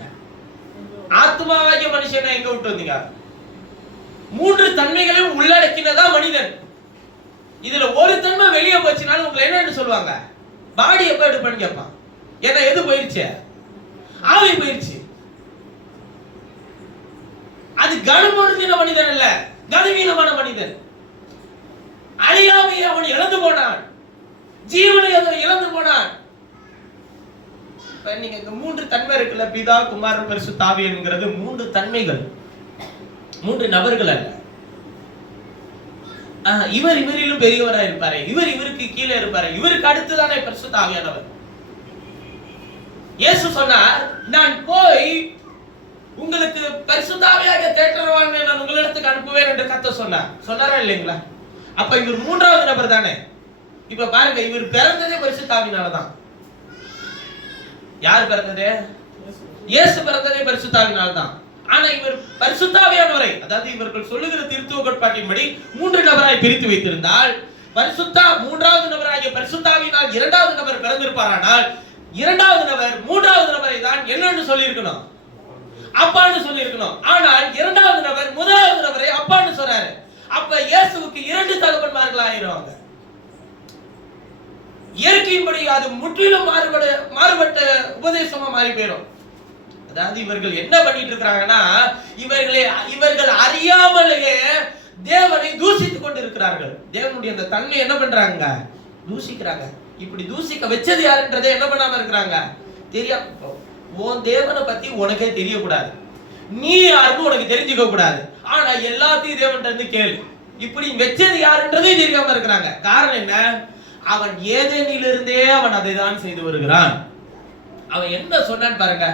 ஆத்மாவாகிய மனுஷனை எங்க விட்டு வந்தீங்க? 3 தன்மைகளையும் உள்ளடக்கினதா மனிதன். இதுல ஒரு தன்மை வெளியே போச்சுனாலும் உங்களை என்னன்னு சொல்லுவாங்க? பாடி எப்ப எடுப்பான்னு கேட்பான். ஏன்னா எது போயிருச்சு? ஆவி போயிருச்சு. அது கனமொழுதின மனிதன் அல்ல, கனவீனமான மனிதன். அழியாமையை அவன் இழந்து போனான், ஜீவனை இழந்து போனான். நீங்க இந்த 3 தன்மை இருக்குல்ல, பிதா, குமாரன், பரிசுத்த ஆவி என்கிறது 3 தன்மைகள், 3 நபர்கள் அல்ல. இவர் இவரிலும் பெரியவராக இருப்பாரு, இவர் இவருக்கு கீழே இருப்பாரு, இவருக்கு அடுத்துதானே பரிசுத்த ஆவியானவர். இயேசு சொன்னார், நான் போய் உங்களுக்கு பரிசுத்த ஆவியாக தேற்றரவாளனை நான் உங்களிடத்துக்கு அனுப்புவேன் என்று கர்த்தர் சொன்னார். சொன்னாரா இல்லைங்களா? அப்ப இவர் 3வது நபர் தானே. இப்ப பாருங்க, இவர் பிறந்ததே பரிசுத்த ஆவியினாலதான். யார் பிறந்ததே? இயேசு பிறந்ததே பரிசுத்த ஆவியினால்தான். ஆனா இவர் பரிசுத்த ஆவியானவரை, அதாவது இவர்கள் சொல்லுகிற திருத்துவ கோட்பாட்டின்படி 3 நபராய் பிரித்து வைத்திருந்தால், பரிசுத்த 3வது நபராகிய பரிசுத்த ஆவியினால் 2வது நபர் பிறந்திருப்பாரானால், 2வது நபர் 3வது நபரை தான் என்னன்னு சொல்லி இருக்கணும்? அப்பான்னு சொல்லி இருக்கணும். ஆனால் 2வது நபர் 1வது நபரை அப்பான்னு சொன்னாரு. அப்ப இயேசுவுக்கு 2 தகப்பன்மார்கள் ஆயிருவாங்க. இயற்கையின்படி அது முற்றிலும் மாறுபட்ட உபதேசமா மாறி போயிடும். அதாவது இவர்கள் என்ன பண்ணிட்டு இருக்காங்கன்னா, இவர்கள் அறியாமலேயே தேவனை தூசித்துக் கொண்டு இருக்கிறார்கள். தேவனுடைய அந்த தன்மை என்ன பண்றாங்க? தூசிக்கிறாங்க. இப்படி தூசிக்க வச்சது யாருன்றதை என்ன பண்ணாம இருக்கிறாங்க? தெரியாம. உன் தேவனை பத்தி உனக்கே தெரியக்கூடாது, நீ யாருன்னு உனக்கு தெரிஞ்சுக்க கூடாது. ஆனா எல்லாத்தையும் தேவன்கிட்ட இருந்து கேளு. இப்படி வெச்சது யாருன்றதே தெரியாம இருக்கிறாங்க. காரணம் என்ன? அவன் ஏதேனிலிருந்தே அவன் அதை தான் செய்து வருகிறான். அவன் என்ன சொன்னான்னு பாருங்க.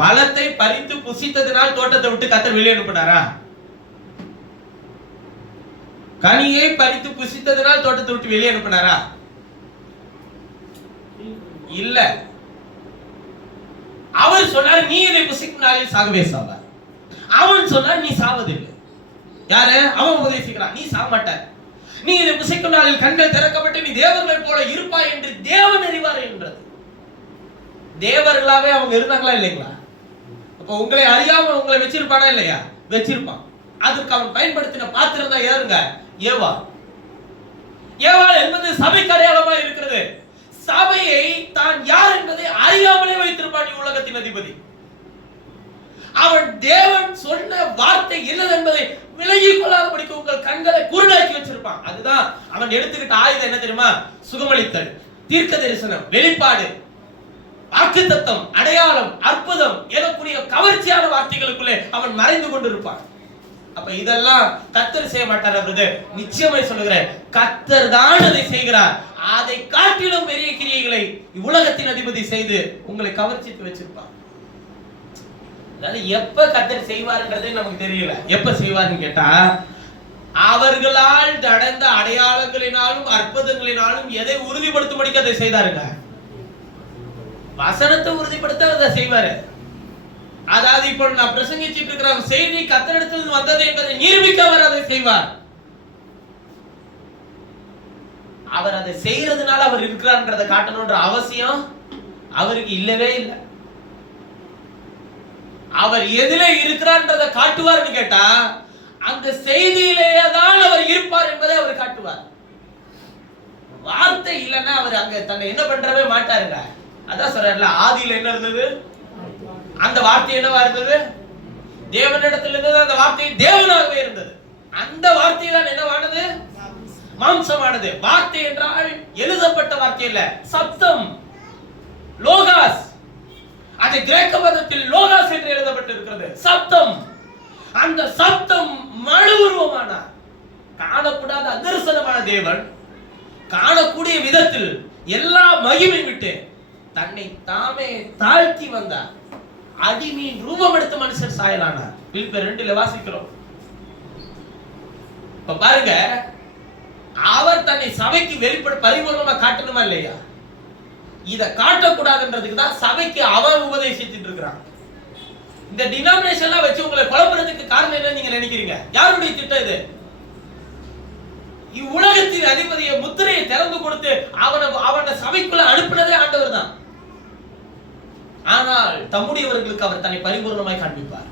பழத்தை பறித்து புசித்ததினால் தோட்டத்தை விட்டு கர்த்தர் வெளியே அனுப்பினாரா? கனியை பறித்து புசித்ததினால் தோட்டத்தை விட்டு வெளியே அனுப்பினாரா? இல்ல. அவர் சொன்னார் நீ இதை புசிக்கும் நாளில் சாகவே சாவார். அவன் சொன்னார் நீ சாவதில்லை. யாரு? அவன் உபதேசிக்கிறான் நீ சாக மாட்டார். நீ இதை புசிக்கும் நாளில் கண்கள் திறக்கப்பட்டு நீ தேவர்களை போல இருப்பாய் என்று தேவன் அறிவார் என்றது. தேவர்களாவே அவங்க இருந்தாங்களா இல்லைங்களா? அப்ப உங்களை அறியாம உங்களை வச்சிருப்பானா இல்லையா? வச்சிருப்பான். அதுக்கு அவன் பயன்படுத்தின பாத்திரம் தான் யாருங்க? ஏவாள். ஏவாள் என்பது சபைக்கு அடையாளமா இருக்கிறது. சபையை தான் யார் என்பதை அறியாமலே வைத்திருப்பான் உலகத்தின் அதிபதி. அவன் தேவன் சொன்ன வார்த்தை என்னது என்பதை விலகிக் கொள்ளாதபடிக்கு உங்கள் கண்களை குருடாக்கி வச்சிருப்பான். அதுதான் அவன் எடுத்துக்கிட்ட ஆயுதம். என்ன தெரியுமா? சுகமளித்தல், தீர்க்க தரிசனம், வெளிப்பாடு, வாக்குத்தத்தம், அடையாளம், அற்புதம் எனக்குரிய கவர்ச்சியான வார்த்தைகளுக்குள்ளே அவன் மறைந்து கொண்டிருப்பான். அப்ப இதெல்லாம் கர்த்தர் செய்ய மாட்டார் பிரதர். நிச்சயமாய் சொல்லுகிறேன், கர்த்தர் தான் அதை செய்கிறார். அதை காட்டிலும் பெரிய கிரியைகளை உலகத்தின் அதிபதி செய்து உங்களை கவர்ச்சித்து வச்சிருப்பார். அதாவது எப்ப கர்த்தர் செய்வார்ன்றதே நமக்கு தெரியல. எப்ப செய்வார்னு கேட்டா, அவர்களால் நடந்த அடையாளங்களினாலும் அற்புதங்களினாலும் எதை உறுதிப்படுத்தும்படிக்கு அதை செய்தாருங்க. வசனத்தை உறுதிப்படுத்த அதை செய்வாரு. அதாவது இப்போ நான் பிரசங்கிச்சிட்டு இருக்கிற செய்தி கர்த்தரிடத்தில் வந்தது என்பதை நிரூபிக்க அவர் அதை செய்வார். அவர் அதை செய்யறதுனால அவர் இருக்கிறார்ன்றதை காட்டணும்ன்ற அவசியம் அவருக்கு இல்லவே இல்லை. அவர் எதில இருக்கிறார்ன்றதை காட்டுவார்னு கேட்டா, அந்த செய்தியிலேயே தான் அவர் இருப்பார் என்பதை அவர் காட்டுவார். வார்த்தை இல்லைன்னா அவர் அங்க தன்னை என்ன பண்றவே மாட்டாருங்க. அதான் சொல்றாருல, ஆதியில என்ன இருந்தது? அந்த வார்த்தை என்னவா இருந்தது? தேவனிடத்தில் இருந்தது. அந்த வார்த்தை தேவனாகவே இருந்தது. அந்த வார்த்தை தான் என்னவானது? மாம்சமானது. வார்த்தை என்றால் எழுதப்பட்ட வார்த்தை இல்ல, சப்தம், லோகாஸ். அது கிரேக்க பதத்தில் லோகாஸ் என்று எழுதப்பட்டிருக்கிறது, சப்தம். அந்த சப்தம் மனு உருவமானார். காணக்கூடாத அதர்சனமான தேவன் காணக்கூடிய விதத்தில் எல்லா மகிமை விட்டு தன்னை தாமே தாழ்த்தி வந்தார். அடிமையின் ரூபம் எடுத்த மனுஷன் சாயலானார். பிலிப்பியர் 2ல வாசிக்கிறோம். இப்ப பாருங்க, அவர் தன்னை சபைக்கு வெளிப்பட பரிபூர்ணமா காட்டணுமா இல்லையா? இத காட்டக்கூடாதுன்றதுக்கு தான் சபைக்கு அவன் உபதேசித்துட்டு இருக்கிறான். இந்த டினாமினேஷன்லாம் வச்சு உங்களை குழப்பறதுக்கு காரணம் என்ன நீங்க நினைக்கிறீங்க? யாருடைய திட்டம் இது? இவ்வுலகத்தின் அதிபதியை முத்திரையை திறந்து கொடுத்து அவனை சபைக்குள்ள அனுப்பினதே ஆண்டவர் தான். ஆனால் தம்முடையவர்களுக்கு அவர் தன்னை பரிபூர்ணமாய் காண்பிப்பார்.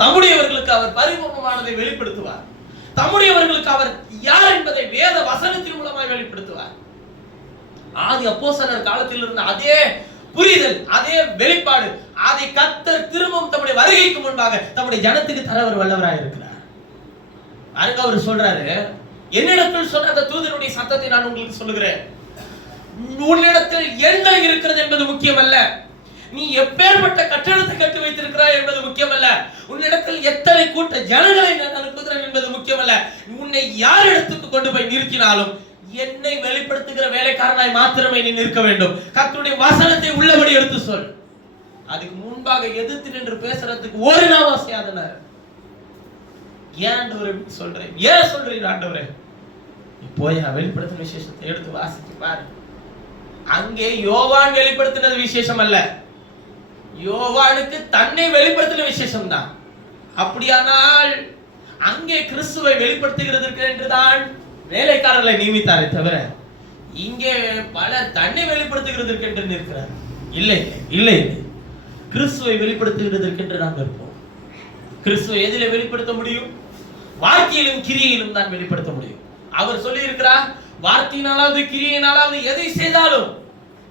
தம்முடையவர்களுக்கு அவர் பரிபூர்ணமானதை வெளிப்படுத்துவார். தம்முடையவர்களுக்கு அவர் யார் என்பதை வேத வசனத்தின் மூலமாய் வெளிப்படுத்துவார். ஆதி அப்போஸ்தலர் காலத்தில் இருந்த அதே புரிதல், அதே வெளிப்பாடு, அதை கர்த்தர் திரும்பவும் தம்முடைய வருகைக்கு முன்பாக தம்முடைய ஜனத்துக்கு தரவர் வல்லவராய் இருக்கிறார். அங்க அவர் சொல்றாரு, என்னிடத்தில் சொன்ன அந்த தூதனுடைய சத்தத்தை நான் உங்களுக்கு சொல்லுகிறேன். உன்னிடத்தில் என்ன இருக்கிறது என்பது முக்கியமல்ல, நீ எப்பேற்பட்ட கட்டடத்தை கட்டி வைத்திருக்கிறாய் என்பது முக்கியமல்ல, உன்னிடத்தில் எத்தனை கூட்ட ஜனங்களை நான் அனுப்புகிறேன் என்பது முக்கியமல்ல, உன்னை யார் இடத்துக்கு கொண்டு போய் நிறுத்தினாலும் என்னை வெளிப்படுத்துகிற வேலைக்காரனாய் மாத்திரமே நீ நிற்க வேண்டும். கர்த்தருடைய வசனத்தை உள்ளபடி எடுத்து சொல். அதுக்கு முன்பாக எதிர்த்து நின்று பேசுறதுக்கு ஒரு நாள் அவசியாதனார். ஏன் ஆண்டவரே சொல்றேன்? ஏன் சொல்றீங்க ஆண்டவரே? போய் வெளிப்படுத்தின விசேஷத்தை எடுத்து வாசிச்சு பாரு. அங்கே யோவான் வெளிப்படுத்தினது விசேஷம் அல்ல, யோவானுக்கு தன்னை வெளிப்படுத்தின விசேஷம் தான். அப்படியானால் அங்கே கிறிஸ்துவை வெளிப்படுத்துகிறதற்கு என்றுதான் வேலைக்காரர்களை நியமித்தாரே தவிர இங்கே பலர் தன்னை வெளிப்படுத்துகிறதற்கு என்று நிற்கிறார். இல்லை இல்லை, கிறிஸ்துவை வெளிப்படுத்துகிறதற்கு என்று நாம் இருப்போம். கிறிஸ்துவை எதிலே வெளிப்படுத்த முடியும்? வார்த்தையிலும் கிரியையிலும் தான் வெளிப்படுத்த முடியும். அவர் சொல்லி இருக்கிறார், வார்த்தையினாலாவது கிரியையினாலாவது எதை செய்தாலும்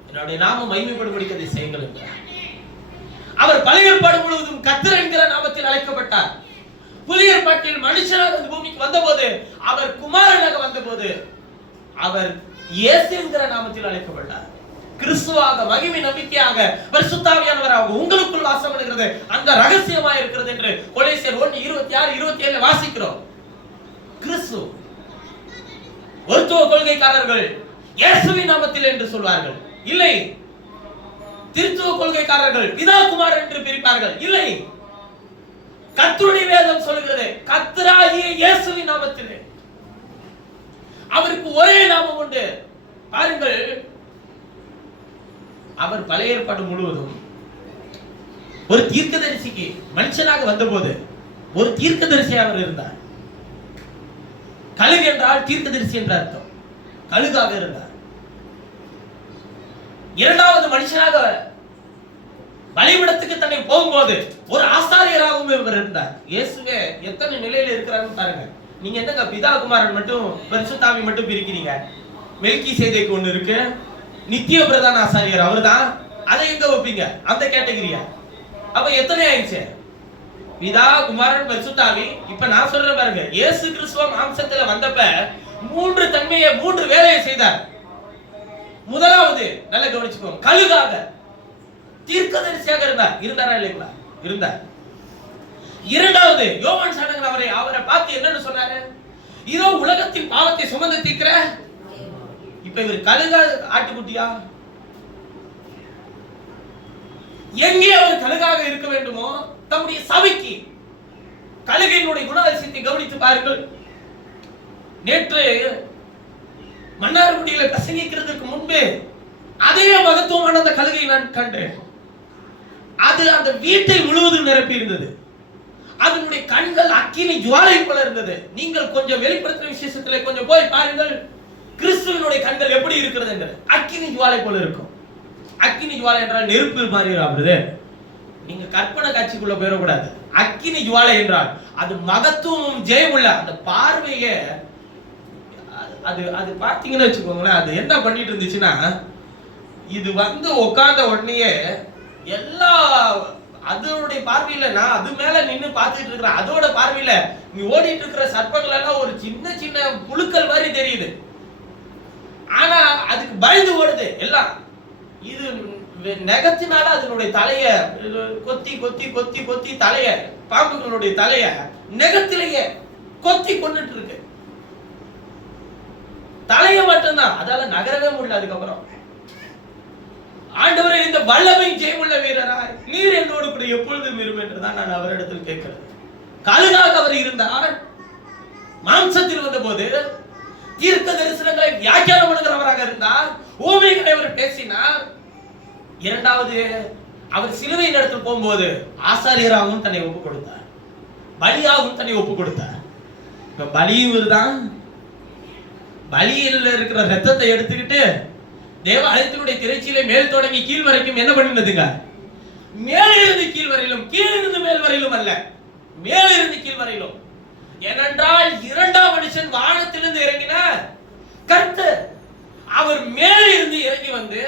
என்னுடைய நாமம் மகிமைப்படும்படிக்கு அதை செய்யுங்கள் என்றார். அவர் பழைய ஏற்பாடு முழுவதும் கர்த்தர் என்கிற நாமத்தில் அழைக்கப்பட்டார். புதிய ஏற்பாட்டில் மனுஷனாக இந்த பூமிக்கு வந்தபோது, அவர் குமாரனாக வந்தபோது அவர் இயேசு என்கிற நாமத்தில் அழைக்கப்பட்டார். கிறிஸ்துவாக, மகிமை நம்பிக்கையாக, பரிசுத்த ஆவியானவராக உங்களுக்குள் வாசம் பண்ணுகிறது அந்த ரகசியமாக இருக்கிறது என்று கொலோசியர் 1:26-27 வாசிக்கிறோம். கிறிஸ்து. ஒருத்துவ கொள்கைக்காரர்கள் இயேசுவின் நாமத்தில் என்று சொல்வார்கள், இல்லை. திருத்துவ கொள்கைக்காரர்கள் பிதா குமாரன் என்று பிரிப்பார்கள், இல்லை. கர்த்தருடைய வேதம் சொல்கிறது கர்த்தராகிய இயேசுவின் நாமத்திலே. அவருக்கு ஒரே நாமம் உண்டு. பாருங்கள், அவர் பழைய ஏற்பாடு முழுவதும் ஒரு தீர்க்கதரிசிக்கு மனுஷனாக வந்தபோது ஒரு தீர்க்கதரிசி அவர் இருந்தார். கழுகு என்றால் தீர்க்கதரிசி என்ற அர்த்தம். கழுகாக இருந்தார். இரண்டாவது மனுஷனாக பலிபீடத்துக்கு தன்னை போகும்போது ஒரு ஆசாரியராகவும் இவர் இருந்தார். இயேசுவே எத்தனை நிலையில இருக்கிறாருன்னு பாருங்க. நீங்க என்னங்க பிதா குமாரன் மட்டும் பரிசுத்தாவி மட்டும் பிரிக்கிறீங்க? மெல்கிசேதேக்கு ஒண்ணு இருக்கு, நித்திய பிரதான ஆசாரியர் அவர்தான். அதை எங்க வைப்பீங்க? அந்த கேட்டகரியா? அப்ப எத்தனை ஆயிடுச்சு? பிதா குமாரன் பரிசுத்தாவி. இப்ப நான் சொல்றேன் பாருங்க, இயேசு கிறிஸ்துவ மாம்சத்துல வந்தப்ப 3 தன்மையை 3 வேலையை செய்தார். முதலாவது நல்ல கவனிச்சுக்கோங்க, கழுகாக தீர்க்கதரிசியாக இருந்தாரா இல்லைங்களா? இருந்தார். இரண்டாவது, யோவான் சாணகன் அவரை பார்த்து என்னன்னு சொன்னாரு? இதோ உலகத்தின் பாவத்தை சுமந்து தீர்க்கிற. இப்ப இவர் கழுகா ஆட்டுக்குட்டியா? எங்கே அவர் கழுகாக இருக்க வேண்டுமோ தம்முடைய சபைக்கு கழுகையினுடைய குணாதிசயத்தை கவனித்து பாருங்கள். நேற்று மன்னார்குடியில பிரசங்கிக்கிறதுக்கு முன்பு அதே மகத்துவமான அந்த கழுகை நான் கண்டேன். அது அந்த வீட்டை முழுவதும் நிரப்பி இருந்தது. அதனுடைய கண்கள் அக்கினி ஜுவாலை போல இருந்தது. நீங்கள் கொஞ்சம் வெளிப்படுத்தின விசேஷத்துல கொஞ்சம் போய் பாருங்கள், கிறிஸ்துவினுடைய கண்கள் எப்படி இருக்கிறது என்று. அக்கினி ஜுவாலை போல இருக்கும். அக்கினி ஜுவாலை என்றால் நெருப்பு மாதிரி ஆகுது. நீங்க கற்பனை காட்சிக்குள்ள போயிடக்கூடாது. அக்கினி ஜுவாலை என்றால் அது மகத்துவம் ஜெயமுள்ள அந்த பார்வையை அது அது பார்த்தீங்கன்னு வச்சுக்கோங்களேன். அது என்ன பண்ணிட்டு இருந்துச்சுன்னா, இது வந்து உட்கார்ந்த உடனே எல்லா அதோடைய பார்வையில நான் அது மேல நின்னு பார்த்துட்டு இருக்கிறேன். அதோட பார்வையில நீ ஓடிட்டு இருக்கிற சர்ப்பங்கள் எல்லாம் ஒரு சின்ன சின்ன புழுக்கள் மாதிரி தெரியுது. ஆனா அதுக்கு பயந்து ஓடுது எல்லாம். இது நெகத்தினால அதனுடைய தலைய கொத்தி கொத்தி கொத்தி கொத்தி தலைய பாம்புகளுடைய தலைய நெகத்திலேயே கொத்தி கொண்டுட்டு இருக்கு. தலைய மட்டும்தான், அதால நகரவே முடியல. அதுக்கப்புறம் ஆண்டவரே, இந்த வல்லமை ஜெயமுள்ள வீரராய் நீர் என்னோடு கூட எப்பொழுதும் இருக்கும் என்றுதான் நான் அவரிடத்தில் கேட்கிறேன். கழுகாக அவர் இருந்தார். மாம்சத்தில் வந்த போது தீர்க்க தரிசனங்களை வியாக்கியானம் பண்ணுகிறவராக இருந்தார். ஊமைகளை அவர் பேசினார். இரண்டாவது, அவர் சிலுவையின் இடத்தில் போகும்போது ஆசாரியராகவும் தன்னை ஒப்பு கொடுத்தார், பலியாகவும் தன்னை ஒப்பு கொடுத்தார். இப்ப பலியும் இதுதான். பலியில் இருக்கிற ரத்தத்தை எடுத்துக்கிட்டு தேவாலயத்தினுடைய திரைச்சீலை மேல் தொடங்கி கீழ் வரைக்கும் என்ன பண்ணினதுங்க? மேலிருந்து கீழ் வரையிலும், கீழிருந்து மேல் வரையிலும் அல்ல, மேலிருந்து கீழ் வரையிலும். ஏனென்றால் இரண்டாம் மனுஷன் வானத்திலிருந்து இறங்கினார் கர்த்தர். அவர் மேலிருந்து இறங்கி வந்து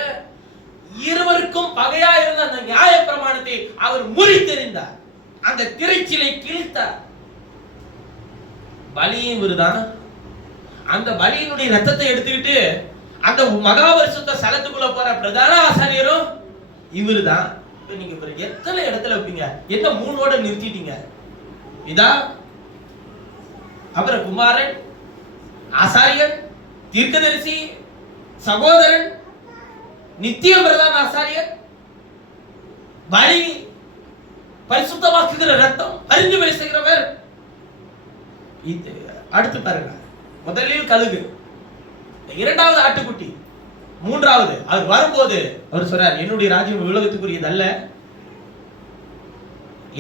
இருவருக்கும் பகையா இருந்த அந்த நியாய பிரமாணத்தை அவர் முறித்தெறிந்தார். அந்த திரைச்சீலை கிழித்தார். பலியும் இவருதான். அந்த பலியினுடைய ரத்தத்தை எடுத்துக்கிட்டு அந்த மகாபரிசுத்த ஸ்தலத்துக்குள்ள போற பிரதான ஆசாரியரும் இவருதான். நீங்க எத்தனை இடத்துல வைப்பீங்க? என்ன 3ஓட நிறுத்திட்டீங்க? இதா அப்புறம் குமாரன், ஆசாரியன், தீர்க்கதரிசி, சகோதரன், நித்திய பிரதான ஆசாரியர், பலி, பரிசுத்தமாக்குகிற ரத்தம், அறிந்து பேசுகிறவர். அடுத்து பாருங்க, முதலில் கழுகு, இரண்டாவது ஆட்டுக்குட்டி, மூன்றாவது அவர் வரும்போது அவர் சொல்றார், என்னுடைய ராஜ்யம் உலகத்துக்குரியது அல்ல.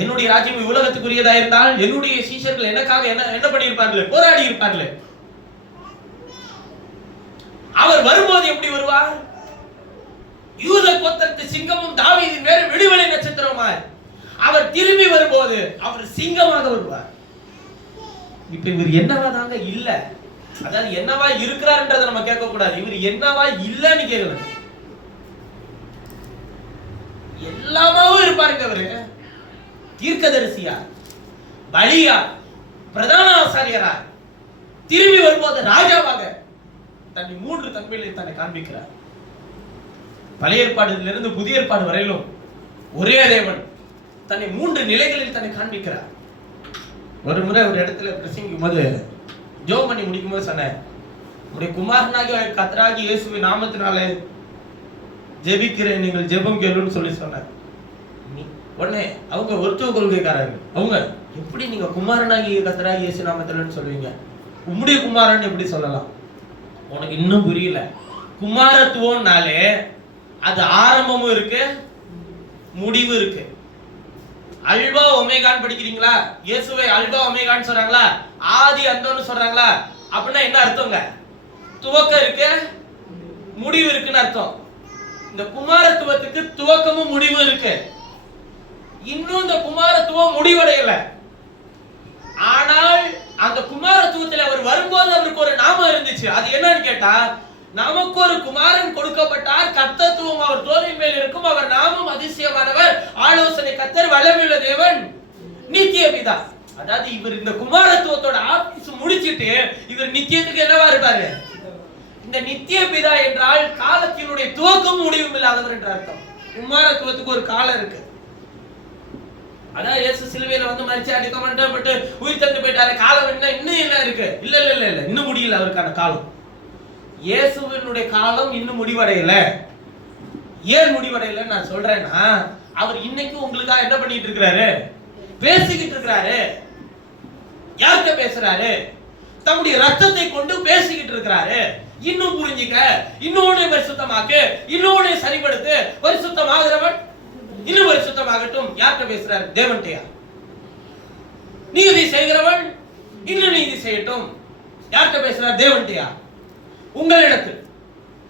என்னுடைய ராஜ்யம் உலகத்துக்குரியதா இருந்தால் என்னுடைய சீஷர்கள் எனக்காக என்ன பண்ணியிருப்பார்கள்? போராடி இருப்பார்கள். அவர் வரும்போது எப்படி வருவார்? யூத கோத்திரத்து சிங்கமும் தாவீதின் மேல் விடுதலை நட்சத்திரமாய் அவர் திரும்பி வரும்போது அவர் சிங்கமாக வருவார். இப்ப இவர் என்னவா தாங்க இல்ல, அதாவது என்னவா இருக்கிறார்ன்றதை நம்ம கேட்க கூடாது. இவர் என்னவா இல்லன்னு கேட்கணும். எல்லாமாவும் இருப்பாருங்க. அவரு தீர்க்கதரிசியா, பலியா, பிரதான ஆசாரியரா, திரும்பி வரும்போது ராஜாவாக தன்னை 3 தன்மைகளை தன்னை காண்பிக்கிறார். பழைய ஏற்பாடிலிருந்து புதிய ஏற்பாடு வரையிலும் ஒரே தேவன் தன்னை 3 நிலைகளில் தன்னை காண்பிக்கிறார். ஒரு முறை ஒரு இடத்துல பிரசங்கிக்கும் போது ஜெபம் பண்ணி முடிக்கும்போது சொன்னேன், உடைய குமாரனாகிய கர்த்தராகிய இயேசுவின் நாமத்தினாலே ஜெபிக்கிறேன், நீங்கள் ஜெபம் கேளுன்னு சொல்லி சொன்னேன். உடனே அவங்க ஒருத்துவ கொள்கைக்காரர்கள், அவங்க எப்படி நீங்க குமாரனாகிய கர்த்தராகிய இயேசு நாமத்திலன்னு சொல்லுவீங்க, உம்முடைய குமாரன் எப்படி சொல்லலாம்? உனக்கு இன்னும் புரியல. குமாரத்துவம்னாலே அது ஆரம்பமும் இருக்கு, முடிவு இருக்கு. அல்வா ஒமேகான்னு படிக்கிறீங்களா? இயேசுவை அல்வா ஒமேகான்னு சொல்றாங்களா? ஆதி அந்தம்னு சொல்றாங்களா? அப்படின்னா என்ன அர்த்தங்க? துவக்கம் இருக்கு, முடிவு இருக்குன்னு அர்த்தம். இந்த குமாரத்துவத்துக்கு துவக்கமும் முடிவும் இருக்கு. இன்னும் இந்த குமாரத்துவம் முடிவடையல. ஆனால் அந்த குமாரத்துவத்தில் அவர் வரும்போது அவருக்கு ஒரு நாமம் இருந்துச்சு. அது என்னன்னு கேட்டா, நமக்கு ஒரு குமாரன் கொடுக்கப்பட்டார், கர்த்தத்துவம் அவர் தோளின் மேல் இருக்கும், அவர் நாமம் அதிசயமானவர், ஆலோசனை கர்த்தர், வல்லமையுள்ள தேவன், நித்திய பிதா. அதாவது இவர் இந்த குமாரத்துவத்தோட ஆபீஸ் முடிச்சிட்டு இவர் நித்தியத்துக்கு என்னவா இருப்பாரு? இந்த நித்திய பிதா என்றால் காலத்தினுடைய துவக்கம் முடிவும் இல்லாதவர் என்ற அர்த்தம். குமாரத்துவத்துக்கு ஒரு காலம் இருக்கு. அதான் இயேசு சிலுவையில வந்து மரிச்சு அடிக்கப்பட்டு உயிர் தந்து போயிட்டாரு. காலம் என்ன? இன்னும் என்ன இருக்கு? இல்ல இல்ல இல்ல இல்ல, இன்னும் முடியல அவருக்கான காலம். இயேசுவினுடைய காலம் இன்னும் முடிவடையல. ஏன் முடிவடையல நான் சொல்றேன்னா, அவர் இன்னைக்கு உங்களுக்காக என்ன பண்ணிட்டு இருக்கிறாரு? பேசிக்கிட்டு இருக்கிறாரு. யார்கிட்ட பேசுறாரு? தம்முடைய ரத்தத்தை கொண்டு பேசிக்கிட்டு இருக்கிறாரு. இன்னும் புரிஞ்சுக்க, இன்னொன்னு பரிசுத்தமாக்கு, இன்னொன்னு சரிப்படுத்து, பரிசுத்தமாகிறவன் இன்னும் பரிசுத்தமாகட்டும். யார்கிட்ட பேசுறாரு? தேவன்கிட்டயா? நீதி செய்கிறவன் இன்னும் நீதி செய்யட்டும். யார்கிட்ட பேசுறாரு? தேவன்கிட்டயா? உங்களிடத்தில்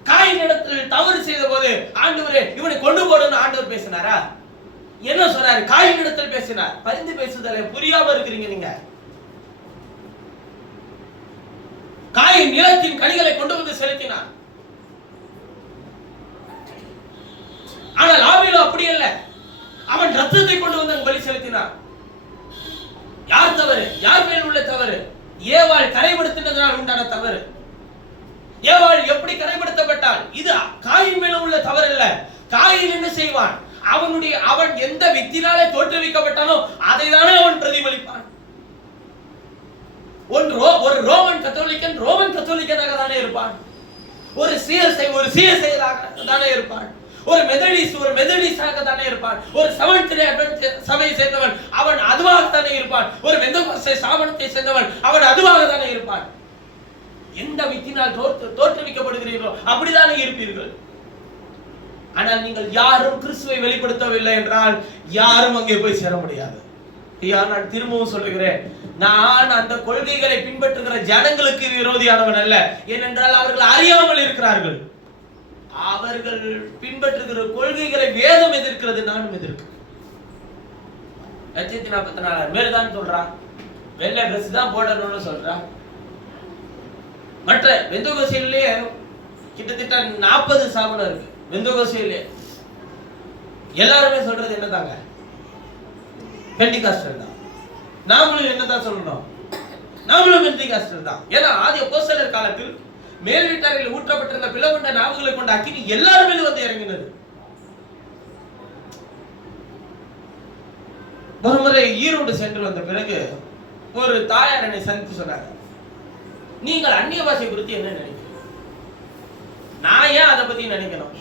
காயின் இடத்தில் தவறு செய்த போது ஆண்டவரே இவனை கொண்டு போடுன்னு ஆண்டவர் பேசினாரா? என்ன சொன்னாரு? காயின் இடத்தில் பேசினார். பரிந்து பேசுதலை புரியாம இருக்கிறீங்க நீங்க. காயின் நிலத்தின் கனிகளை கொண்டு வந்து செலுத்தினார். ஆனால் ஆபேல் அப்படி அல்ல. அவன் ரத்தத்தை கொண்டு வந்து பலி செலுத்தினான். யார் தவறு? யார் மேல் உள்ள தவறு? ஏவாள் கரைப்படுத்தினதனால் உண்டான தவறு. ஏவாள் எப்படி கரைப்படுத்தப்பட்டாள்? இது காயின் மேல உள்ள தவறு இல்ல. காயின் என்ன செய்வான்? அவன் எந்த வித்தினாலே தோற்றுவிக்கப்பட்டானோ அதை தானே அவன் பிரதிபலிப்பான். ஒரு ரோமன் கத்தோலிக்கனாக தானே இருப்பான். ஒரு சிஎஸ்ஐ தானே இருப்பான். ஒரு மெதடிஸ்டாக தானே இருப்பான். ஒரு செவன்த் டே அட்வென்டிஸ்ட் சபையை சேர்ந்தவன் அவன் அதுவாக தானே இருப்பான். ஒரு பெந்தெகோஸ்தே ஸ்தாபனத்தை சேர்ந்தவன் அவன் அதுவாக தானே இருப்பான். எந்த வித்தினால் தோற்றுவிக்கப்படுகிறீர்களோ அப்படிதானே இருப்பீர்கள். ஆனால் நீங்கள் யாரும் கிறிஸ்துவை வெளிப்படுத்தவில்லை என்றால் யாரும் அங்கே போய் சேர முடியாது. நான் திரும்பவும் சொல்லுகிறேன், நான் அந்த கொள்கைகளை பின்பற்றுகிற ஜனங்களுக்கு விரோதியானவன் அல்ல. ஏனென்றால் அவர்கள் அறியாமல் இருக்கிறார்கள். அவர்கள் பின்பற்றுகிற கொள்கைகளை வேதம் எதிர்க்கிறது, நானும் எதிர்க்கிறேன். 144 பேர் தான் சொல்றான், வெள்ளை ட்ரெஸ் தான் போடணும்னு சொல்றான். மற்ற பெந்தெகோஸ்தேயிலே கிட்டத்தட்ட 40 ஸ்தாபனம் இருக்கு. பெந்தெகோஸ்தேயிலே எல்லாருமே சொல்றது என்னதாங்க? பெண்டிகாஸ்டல் தான். நாமளும் என்னதான் சொல்லணும்? நாமளும் பெண்டிகாஸ்டல் தான். ஏன்னா ஆதி அப்போஸ்தலர் காலத்தில் மேல் வீட்டாரில் ஊற்றப்பட்டிருந்த பிளவுண்ட நாவுகளை கொண்ட அக்கினி எல்லாரும் மேலும் வந்து இறங்கினது. ஒருமுறை ஈரோடு சென்று வந்த பிறகு ஒரு தாயார் என்னை சந்தித்து சொன்னாங்க, நீங்கள் அந்நிய பாஷை குறித்து என்ன நினைக்கிறீங்க? நான் ஏன் அதை பத்தி நினைக்கணும்?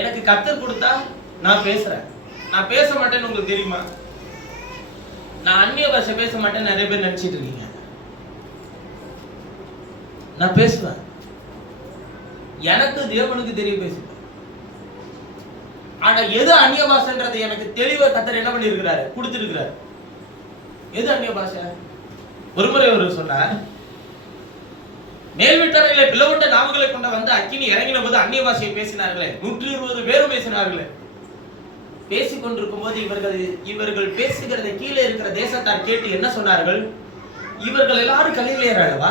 எனக்கு கர்த்தர் கொடுத்தா நான் பேசுறேன். நான் பேச மாட்டேன்னு உங்களுக்கு தெரியுமா? நான் அந்நிய பாஷை பேச மாட்டேன்னு நிறைய பேர் நினைச்சிட்டு இருக்கீங்க. நான் பேசுவேன். எனக்கு தேவனுக்கு தெரிய பேசுவேன். ஆனா எது அந்நிய பாஷைன்றது எனக்கு தெளிவா கர்த்தர் என்ன பண்ணிருக்கிறாரு? கொடுத்திருக்கிறாரு. எது அந்நிய பாஷை? ஒருமுறை ஒரு சொன்னார், மேல் வீட்டாரிலே பிளவுண்ட நாவுகளை கொண்ட வந்து அக்கினி இறங்கின போது அந்நிய பாஷையை பேசினார்களே, 120 பேரும் பேசினார்களே. பேசிக் கொண்டிருக்கும் போது இவர்கள் பேசுகிறதை கீழே இருக்கிற தேசத்தார் கேட்டு என்ன சொன்னார்கள்? இவர்கள் எல்லாரும் கலிலேயர் அல்லவா?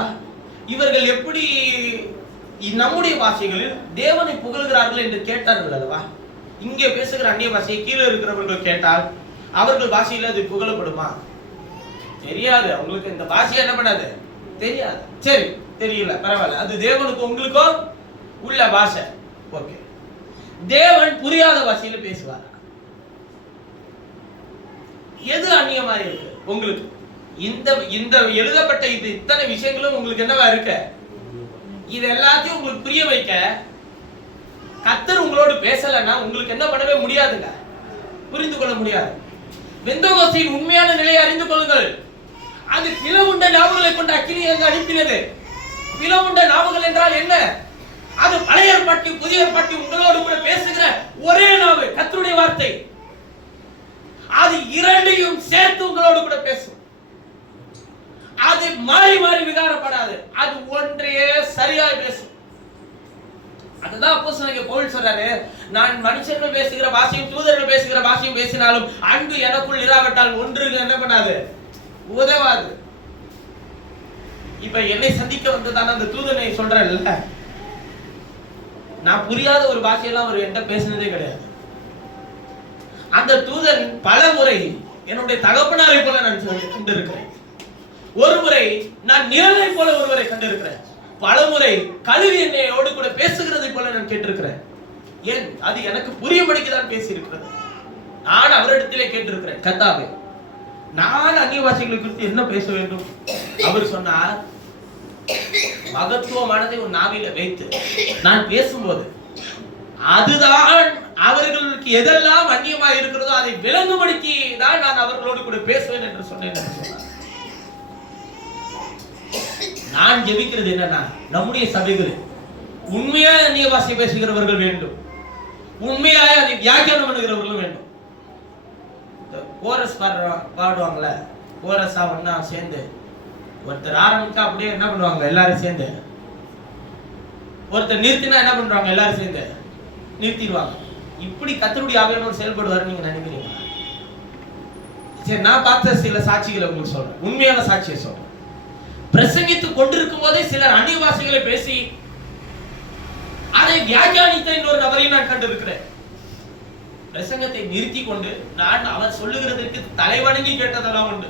இவர்கள் எப்படி நம்முடைய பாஷைகளில் தேவனை புகழ்கிறார்கள் என்று கேட்டார்கள் அல்லவா? இங்கே பேசுகிற அந்நிய பாஷையை கீழே இருக்கிறவர்கள் கேட்டால் அவர்கள் பாஷையில் அது புகழப்படுமா? தெரியாது. அவங்களுக்கு இந்த பாஷையை என்ன பண்ணாது? தெரியாது. சரி, தெரியல, பரவாயில்ல. அது தேவனுக்கு உங்களுக்கோ உள்ள பாஷை. ஓகே. தேவன் புரியாத பாஷையில பேசுவார். எது அந்நியமா இருக்கு உங்களுக்கு? இந்த இந்த எழுதப்பட்ட இது இத்தனை விஷயங்களும் உங்களுக்கு என்னவா இருக்கு? இது எல்லாத்தையும் உங்களுக்கு புரிய வைக்க கர்த்தர் உங்களோடு பேசலன்னா உங்களுக்கு என்ன பண்ணவே முடியாதுங்க, புரிந்து கொள்ள முடியாது. பெந்தகோஸ்தின் உண்மையான நிலையை அறிந்து கொள்ளுங்கள். அது பிளவுண்ட நாவுகளை கொண்ட அக்கினி அங்கு அனுப்பினது. பிளவுண்ட நாவுகள் என்றால் என்ன? அது பழைய ஏற்பாட்டு புதிய ஏற்பாட்டு உங்களோடு கூட பேசுகிற ஒரே நாவு, கர்த்தருடைய வார்த்தை. அது இரண்டையும் சேர்த்து உங்களோடு கூட பேசும். அது மாறி மாறி விகாரப்படாது, அது ஒன்றையே சரியாய் பேசும். அதுதான் அப்போஸ்தலனாகிய பவுல் சொல்றாரு, நான் மனுஷர்கள் பேசுகிற பாஷையும் தூதர்கள் பேசுகிற பாஷையும் பேசினாலும் அன்பு எனக்குள் இராவிட்டால் ஒன்றுக்கு என்ன பண்ணாது, உதவாது. இப்ப என்னை சந்திக்க வந்ததான அந்த தூதனை சொல்றேன்ல, நான் புரியாத ஒரு பாஷையெல்லாம் அவர் என்கிட்ட பேசினதே கிடையாது. அந்த தூதன் பல முறை என்னுடைய தகப்பனாரை போல நான் கண்டிருக்கிறேன். ஒரு முறை நான் நிழலை போல ஒருவரை கண்டிருக்கிறேன். பல முறை கழுவி என்னையோடு கூட பேசுகிறதை போல நான் கேட்டிருக்கிறேன். ஏன்? அது எனக்கு புரியும்படிக்குதான் பேசி இருக்கிறது. நான் அவரிடத்திலே கேட்டிருக்கிறேன், கர்த்தாவே நான் அந்நிய பாஷைகளை குறித்து என்ன பேச வேண்டும்? அவர் சொன்னார், மகத்துவமானதை உன் நாவில வைத்து நான் பேசும்போது அதுதான் அவர்களுக்கு எதெல்லாம் அந்நியமா இருக்கிறதோ அதை விளங்கும்படிக்கு தான் நான் அவர்களோடு கூட பேசுவேன் என்று சொன்னேன். நான் ஜெபிக்கிறது என்னன்னா, நம்முடைய சபைகளில் உண்மையாய் அந்நிய பாஷை பேசுகிறவர்கள் வேண்டும், உண்மையாய் அதை வியாக்கியானம் பண்ணுகிறவர்களும் வேண்டும். கோரஸ் பாடுவாங்கல்ல, கோரஸா ஒண்ணா சேர்ந்து ஒருத்தர் ஆரம்பிச்சா அப்படியே என்ன பண்ணுவாங்க எல்லாரும் சேர்ந்து, ஒருத்தர் நிறுத்தினா என்ன பண்றாங்க எல்லாரும் சேர்ந்து நிறுத்திடுவாங்க. இப்படி கர்த்தருடைய ஆவியானவர் செயல்படுவார் நீங்க நினைக்கிறீங்க? சரி, நான் பார்த்த சில சாட்சிகளை உங்களுக்கு சொல்றேன், உண்மையான சாட்சியை சொல்றேன். பிரசங்கித்துக் கொண்டிருக்கும் போதே சிலர் அந்நிய பாஷைகளை பேசி அதை வியாக்கியானித்த இன்னொரு நபரையும் நான் கண்டிருக்கிறேன். பிரசங்கத்தை நிறுத்தி கொண்டு நான் அவர் சொல்லுகிறதற்கு தலைவணங்கி கேட்டதெல்லாம் உண்டு.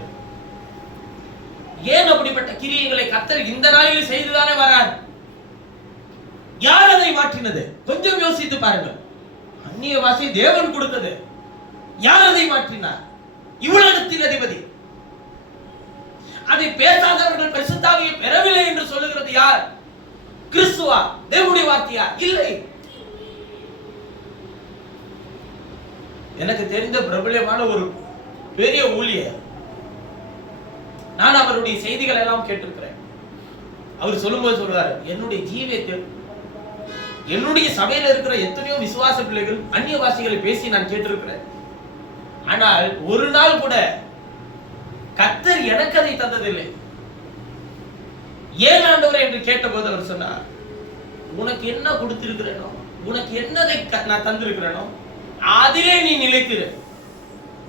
ஏன் அப்படிப்பட்ட கிரியைகளை கர்த்தர் இந்த நாளில் செய்துதானே வரார்? யார் அதை மாற்றினது? கொஞ்சம் யோசித்து பாருங்கள். அந்நிய பாஷை தேவன் கொடுத்தது. யார் அதை மாற்றினார்? இவ்வுலகத்தின் அதிபதி. அதை பேசாதவர்கள் பரிசுத்த ஆவியை பெறவில்லை என்று சொல்லுகிறது யார்? கிறிஸ்துவா? தேவனுடைய வார்த்தையா? இல்லை. எனக்கு தெரிந்த பிரபலமான ஒரு பெரிய ஊழியர், நான் அவருடைய செய்திகள் எல்லாம் கேட்டிருக்கிறேன். அவர் சொல்லும்போது சொல்றாரு, என்னுடைய ஜீவியத்தில் என்னுடைய சபையில் இருக்கிற எத்தனையோ விசுவாச பிள்ளைகள் அந்நிய பாஷைகளை பேசி நான் கேட்டிருக்கிறேன். ஆனால் ஒரு நாள் கூட கர்த்தர் எனக்கு அதை தந்ததில்லை. ஏன் ஆண்டவரே என்று கேட்டபோது அவர் சொன்னார், உனக்கு என்ன கொடுத்திருக்கிறேனோ, உனக்கு என்னதை நான் தந்திருக்கிறேனோ அதிலே நீ நிலைத்திரு,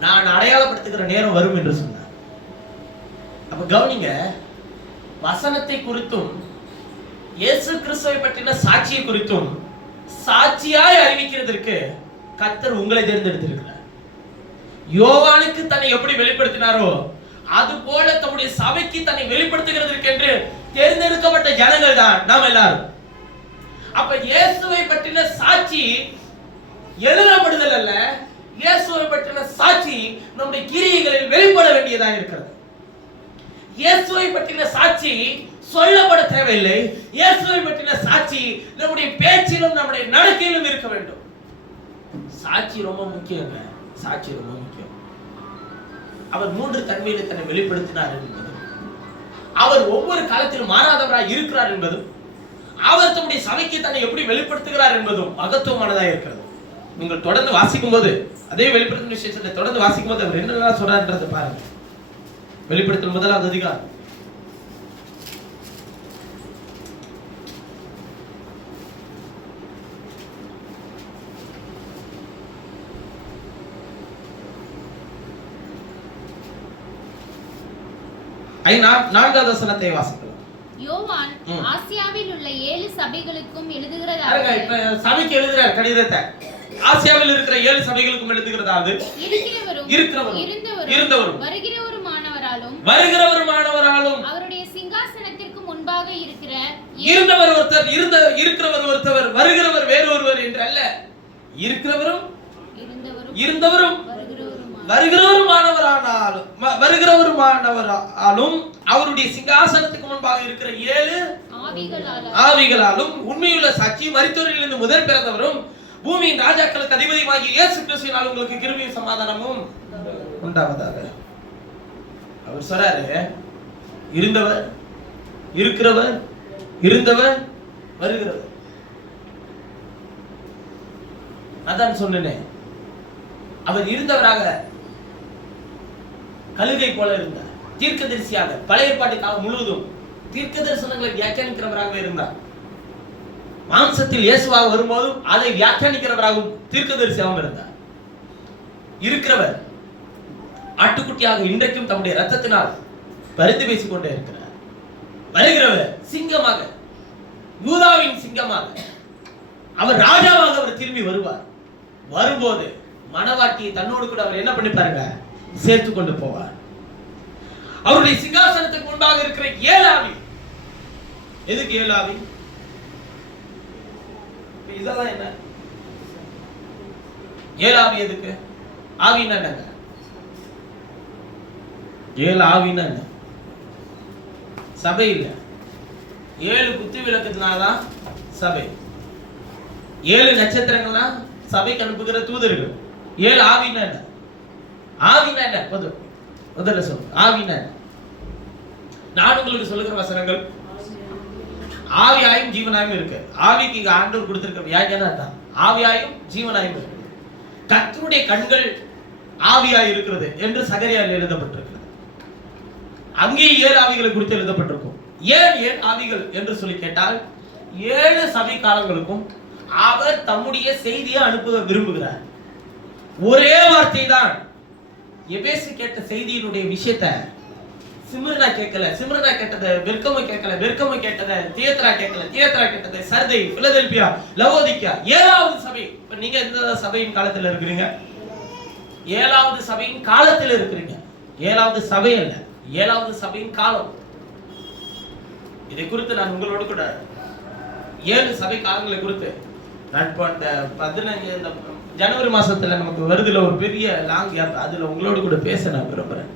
நான் அடையாளப்படுத்துகிற நேரம் வரும் என்று சொன்னார். அப்ப கவனிங்க, வசனத்தை குறித்தும் இயேசு கிறிஸ்துவை பற்றின சாட்சியை குறித்தும் சாட்சியாய் அறிவிக்கிறதற்கு கர்த்தர் உங்களை தேர்ந்தெடுத்திருக்கிறார். யோவானுக்கு தன்னை எப்படி வெளிப்படுத்தினாரோ அது போல தம்முடைய சபைக்கு தன்னை வெளிப்படுத்துகிறதற்கு என்று தேர்ந்தெடுக்கப்பட்ட ஜனங்கள் தான் நாம் எல்லாரும். அப்ப இயேசுவை பற்றின சாட்சி எழுதப்படுதல் அல்ல, இயேசுவை பற்றின சாட்சி நம்முடைய கிரியைகளில் வெளிப்பட வேண்டியதாக இருக்கிறது. இயேசுவை பற்றின சாட்சி சொல்லப்பட தேவையில்லை. இயேசுவை பற்றின சாட்சி நம்முடைய பேச்சிலும் நம்முடைய நடக்கையிலும் இருக்க வேண்டும். சாட்சி ரொம்ப முக்கியங்க, சாட்சி ரொம்ப முக்கியம். அவர் 3 தன்மையிலே தன்னை வெளிப்படுத்தினார் என்பதும், அவர் ஒவ்வொரு காலத்திலும் மாறாதவராய் இருக்கிறார் என்பதும், அவர் தம்முடைய சபைக்கு தன்னை எப்படி வெளிப்படுத்துகிறார் என்பதும் மகத்துவமானதாக இருக்கிறது. நீங்கள் தொடர்ந்து வாசிக்கும் போது அதே வெளிப்படுத்தும் விசேஷத்தை தொடர்ந்து வாசிக்கும் போது அவர் என்னெல்லாம் சொல்றாருன்றதை பாருங்க. வெளிப்படுத்தல் 1வது அதிகாரம் 4வது வசனத்தை வாசிக்கலாம். யோவான் ஆசியாவில் உள்ள 7 சபைகளுக்கும் எழுதுகிறதாவது, இப்ப சபைக்கு எழுதுறார் கடிதத்தை. ஆசியாவில் இருக்கிற 7 சபைகளுக்கும் எழுதுகிறதாவது, இருக்கிறவரும் இருந்தவரும் வருகிறவருமானவராலும் அவருடைய சிங்காசனத்திற்கு முன்பாக இருக்கிற இருந்தவர் ஒருத்தர், இருக்கிறவர் ஒருத்தவர், வருகிறவர் வேறு ஒருவர் என்று அல்ல, இருக்கிறவரும் இருந்தவரும் வருகிறவருமானவராலும் அவருடைய சிங்காசனத்துக்கு முன்பாக இருக்கிற 7 ஆவிகளாலும் உண்மையுள்ள சாட்சி மரித்தோரிலிருந்து முதல் பிறந்தவரும் பூமியின் ராஜாக்களுக்கு அதிபதியாகிய இயேசு கிறிஸ்துவினால் உங்களுக்கு கிருபையும் சமாதானமும் உண்டாவதாக. அவர் சொல்றாரு, இருந்தவர், இருக்கிறவர், இருந்தவர், வருகிறவர். அதான் சொன்னேன், அவர் இருந்தவராக கழுகை போல இருந்தார். தீர்க்கதரிசியாக பழைய ஏற்பாட்டு காலம் முழுவதும் தீர்க்க தரிசனங்களை வியாக்கியானிக்கிறவராக இருந்தார். மாம்சத்தில் இயேசுவாக வரும்போதும் அதை வியாக்கியானிக்கிறவராகவும் தீர்க்கதரிசியாகவும் இருந்தார். இருக்கிறவர் ஆட்டுக்குட்டியாக இன்றைக்கும் தம்முடைய ரத்தத்தினால் பரிந்து பேசிக் கொண்டே இருக்கிறார். வருகிறவர் சிங்கமாக, யூதாவின் சிங்கமாக, அவர் ராஜாவாக அவர் திரும்பி வருவார். வரும்போது மணவாட்டியை தன்னோடு கூட அவர் என்ன பண்ணி பாருங்க, சேர்த்து கொண்டு போவார். அவருடைய சிங்காசனத்துக்கு முன்பாக இருக்கிற 7 ஆவி. எதுக்கு 7 ஆவி? இதெல்லாம் என்ன 7 ஆவி எதுக்கு? ஆவின்னா என்னங்க? 7 ஆவின்னா என்ன? சபை இல்ல. 7 குத்து விளக்குனாதான் சபை. 7 நட்சத்திரங்கள்னா சபைக்கு அனுப்புகிற தூதர்கள். 7 ஆவின்னா என்ன? ஆவின்னா என்ன? முதல்ல சொல்லு, ஆவின்னா என்ன? நான் உங்களுக்கு சொல்லுகிற வசனங்கள் ஆவியாயும் ஜீவனாயும் இருக்கு. ஆவிக்கு இங்க ஆண்டவர் கொடுத்திருக்கிற வியாக்கியானம் தான், ஆவியாயும் ஜீவனாயும் இருக்கு. கர்த்தருடைய கண்கள் ஆவியாய் இருக்கிறது என்று சகரியாவில் எழுதப்பட்டிருக்கிறது. அங்கே 7 ஆவிகளை குறித்து எழுதப்பட்டிருக்கும். ஏன் 7 ஆவிகள் என்று சொல்லி கேட்டால், 7 சபை காலங்களுக்கும் அவர் தம்முடைய செய்தியை அனுப்ப விரும்புகிறார். ஒரே வார்த்தை தான். எபேசு கேட்ட செய்தியினுடைய விஷயத்தை சிமிர்னா கேட்கல, சிமிர்னா கேட்டதை பெர்கமு கேட்கல, பெர்கமு கேட்டதை தியத்ரா கேட்கல, தியத்ரா கேட்டதை சர்தை, பிலதெல்பியா, லவோதிக்கா. 7வது சபை. இப்ப நீங்க எந்த சபையின் காலத்துல இருக்கிறீங்க? 7வது சபையின் காலத்துல இருக்கிறீங்க. 7வது சபை அல்ல, 7வது சபையின் காலம். இதை குறித்து நான் உங்களோடு கூட 7 சபை காலங்களை குறித்து நான் இப்போ அந்த 15 ஜனவரி மாசத்துல நமக்கு வருதுல ஒரு பெரிய லாங் கேப், அதுல உங்களோடு கூட பேச நான் விரும்புறேன்.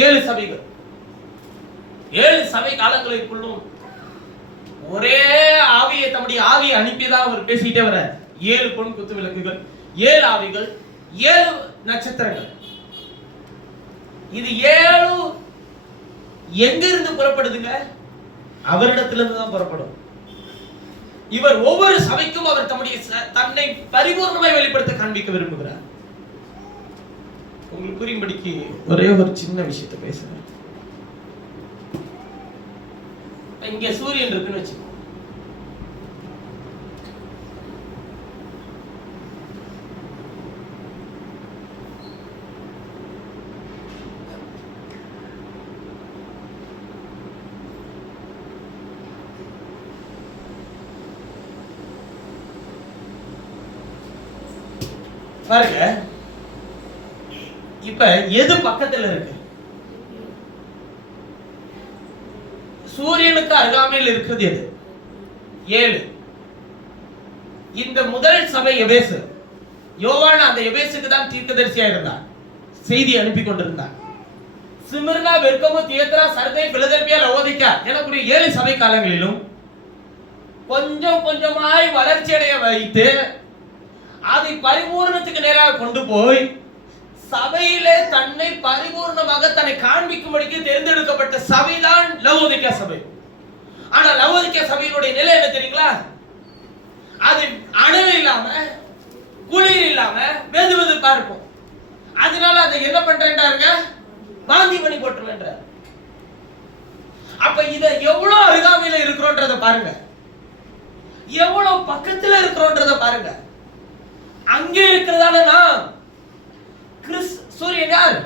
7 சபைகள், 7 சபை காலங்களுக்குள்ளும் ஒரே ஆவியை, தம்முடைய ஆவியை அனுப்பிதான் அவர் பேசிட்டே வர. 7 பொன் குத்து விளக்குகள், 7 ஆவிகள், 7 நட்சத்திரங்கள். இது 7 எங்க இருந்து புறப்படுதுங்க? அவரிடத்திலிருந்து தான் புறப்படும். இவர் ஒவ்வொரு சபைக்கும் அவர் தம்முடைய தன்னை பரிபூர்ணமாய் வெளிப்படுத்த காண்பிக்க விரும்புகிறார். உங்களுக்கு புரியும்படிக்கு ஒரே ஒரு சின்ன விஷயத்தை பேசுறேன். இங்க சூரியன் இருக்குன்னு வச்சுக்கோ. பாருங்க, இப்ப எது பக்கத்துல இருக்கு? சூரியனுக்கு அருகாமையில் இருக்கிறது எது? 7. இந்த முதல் சபை எபேசு. யோவான் அந்த எபேசுக்கு தான் தீர்க்கதரிசியா இருந்தார், செய்தி அனுப்பி கொண்டிருந்தார். சிமிர்னா, பெர்கமு, தியத்ரா, சர்தை, பிலதெல்பியா, லவோதிக்கா எனக்குரிய 7 சபை காலங்களிலும் கொஞ்சம் கொஞ்சமாய் வளர்ச்சி அடைய வைத்து அதை பரிபூரணத்துக்கு நேராக கொண்டு போய் சபையிலே தன்னை பரிபூர்ணமாக தன்னை காண்பிக்கும்படிக்கு தேர்ந்தெடுக்கப்பட்ட சபைதான் லவோதிக்கா சபை. ஆனா லவோதிக்கா சபையினுடைய நிலை என்ன தெரியுங்களா? அது அனல் இல்லாம, குளிர் இல்லாம, வெதுவெதுப்பா இருக்கும். அதனால அதை என்ன பண்றேன்றாருங்க? வாந்தி பண்ணி போட்டுருவேன்றார். அப்ப இத எவ்வளவு அருகாமையில இருக்கிறோன்றத பாருங்க, எவ்வளவு பக்கத்துல இருக்கிறோன்றத பாருங்க. அங்கே இருக்கிறதான நாம் சூரியன் யார்?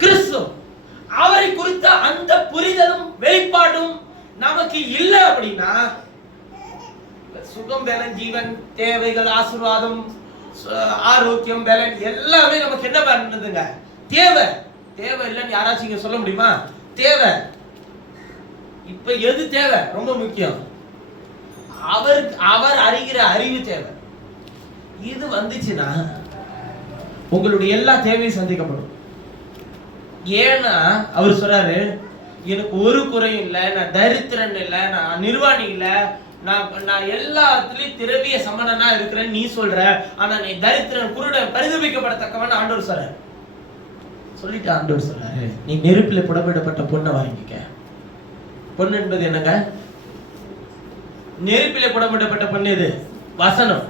கிறிஸ்து. அவரை குறித்த அந்த புரிதலும் வெளிப்பாடும் நமக்கு இல்லை அப்படின்னா, சுகம், பலன், ஜீவன், தேவைகள், ஆசீர்வாதம், ஆரோக்கியம், பலன் எல்லாமே நமக்கு என்ன பண்ணுதுங்க? தேவை. தேவை இல்லைன்னு யாராச்சும் இங்க சொல்ல முடியுமா? தேவை. இப்ப எது தேவை? ரொம்ப முக்கியம். அவர் அறிகிற அறிவு தேவை. இது வந்துச்சுன்னா உங்களுடைய எல்லா தேவையும் சந்திக்கப்படும். ஏன்னா அவர் சொல்றாரு, எனக்கு ஒரு குறையும் இல்லை, நான் தரித்திரன் இல்லை, நான் நிர்வாணி இல்லை, நான் எல்லாத்துலயும் திரவிய சமணனா இருக்கிறேன்னு நீ சொல்ற, ஆனா நீ தரித்திரன் குருடன் பரிதபிக்கப்படத்தக்கவன் ஆண்டவர் சொல்றாரு. சொல்லிட்டு ஆண்டவர் சொல்றாரு, நீ நெருப்பில புடமிடப்பட்ட பொண்ணை வாங்கிக்க. பொண்ணு என்பது என்னங்க? நெருப்பில புடமிடப்பட்ட பொண்ணு எது? வசனம்.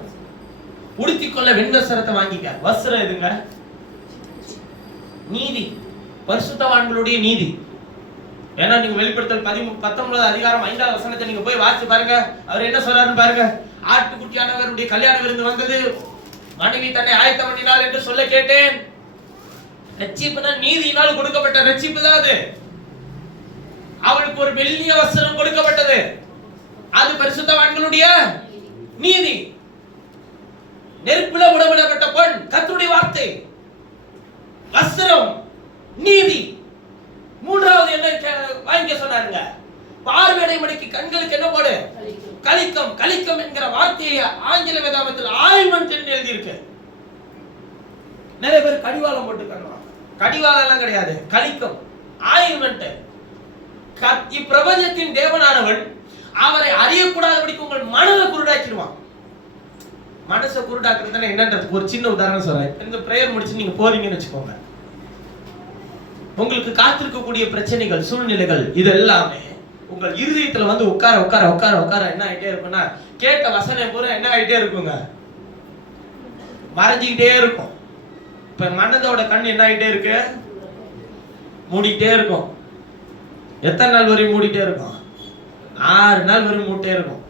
உடுத்திக்கொள்ள வெண்வஸ்திரத்தை வாங்கிக்க. வஸ்திரம் எதுங்க? நீதி, பரிசுத்தவான்களுடைய நீதி. ஏன்னா நீங்க வெளிப்படுத்தல் 19 அதிகாரம் 5வது வசனத்தை நீங்க போய் வாசிச்சு பாருங்க. அவர் என்ன சொல்றாருன்னு பாருங்க. ஆட்டுக்குட்டியானவருடைய கல்யாண விருந்து வந்தது, மனைவி தன்னை ஆயத்தம் பண்ணினாள் என்று சொல்ல கேட்டேன். ரட்சிப்புனா நீதியினால் கொடுக்கப்பட்ட ரட்சிப்பு தான் அது. அவளுக்கு ஒரு வெள்ளிய வஸ்திரம் கொடுக்கப்பட்டது, அது பரிசுத்தவான்களுடைய நீதி. நெருப்பில புடமிடப்பட்ட பொன் கர்த்தருடைய வார்த்தை, வஸ்திரம் நீதி. மூன்றாவது என்ன வாங்கிக்க சொன்னாருங்க? பார்வையடை மணிக்கு கண்களுக்கு என்ன போடு? கலிக்கம். கலிக்கம் என்கிற வார்த்தையை ஆங்கில வேதாகமத்தில் ஆயில்மென்ட் என்று எழுதி இருக்கு. நிறைய பேர் கடிவாளம் போட்டுக்கணும். கடிவாளம் எல்லாம் கிடையாது, கலிக்கம், ஆயில்மென்ட். இப்பிரபஞ்சத்தின் தேவனானவன் அவரை அறியக்கூடாதபடிக்கு உங்கள் மனதை குருடாக்கிடுவான். மனசை குருடாக்குறதுன்னா என்னன்றது ஒரு சின்ன உதாரணம் சொல்றேன். இந்த பிரேயர் முடிச்சு நீங்க போறீங்கன்னு வச்சுக்கோங்க, உங்களுக்கு காத்திருக்கக்கூடிய பிரச்சனைகள், சூழ்நிலைகள், இது எல்லாமே உங்கள் இருதயத்துல வந்து உட்கார உட்கார உட்கார உட்கார என்ன ஆயிட்டே இருக்குன்னா, கேட்ட வசனம் பூரா என்ன ஆயிட்டே இருக்குங்க? மறைஞ்சிக்கிட்டே இருக்கும். இப்ப மனதோட கண் என்ன ஆயிட்டே இருக்கு? மூடிட்டே இருக்கும். எத்தனை நாள் வரையும் மூடிட்டே இருக்கும்? 6 நாள் வரையும் மூடிட்டே இருக்கும்.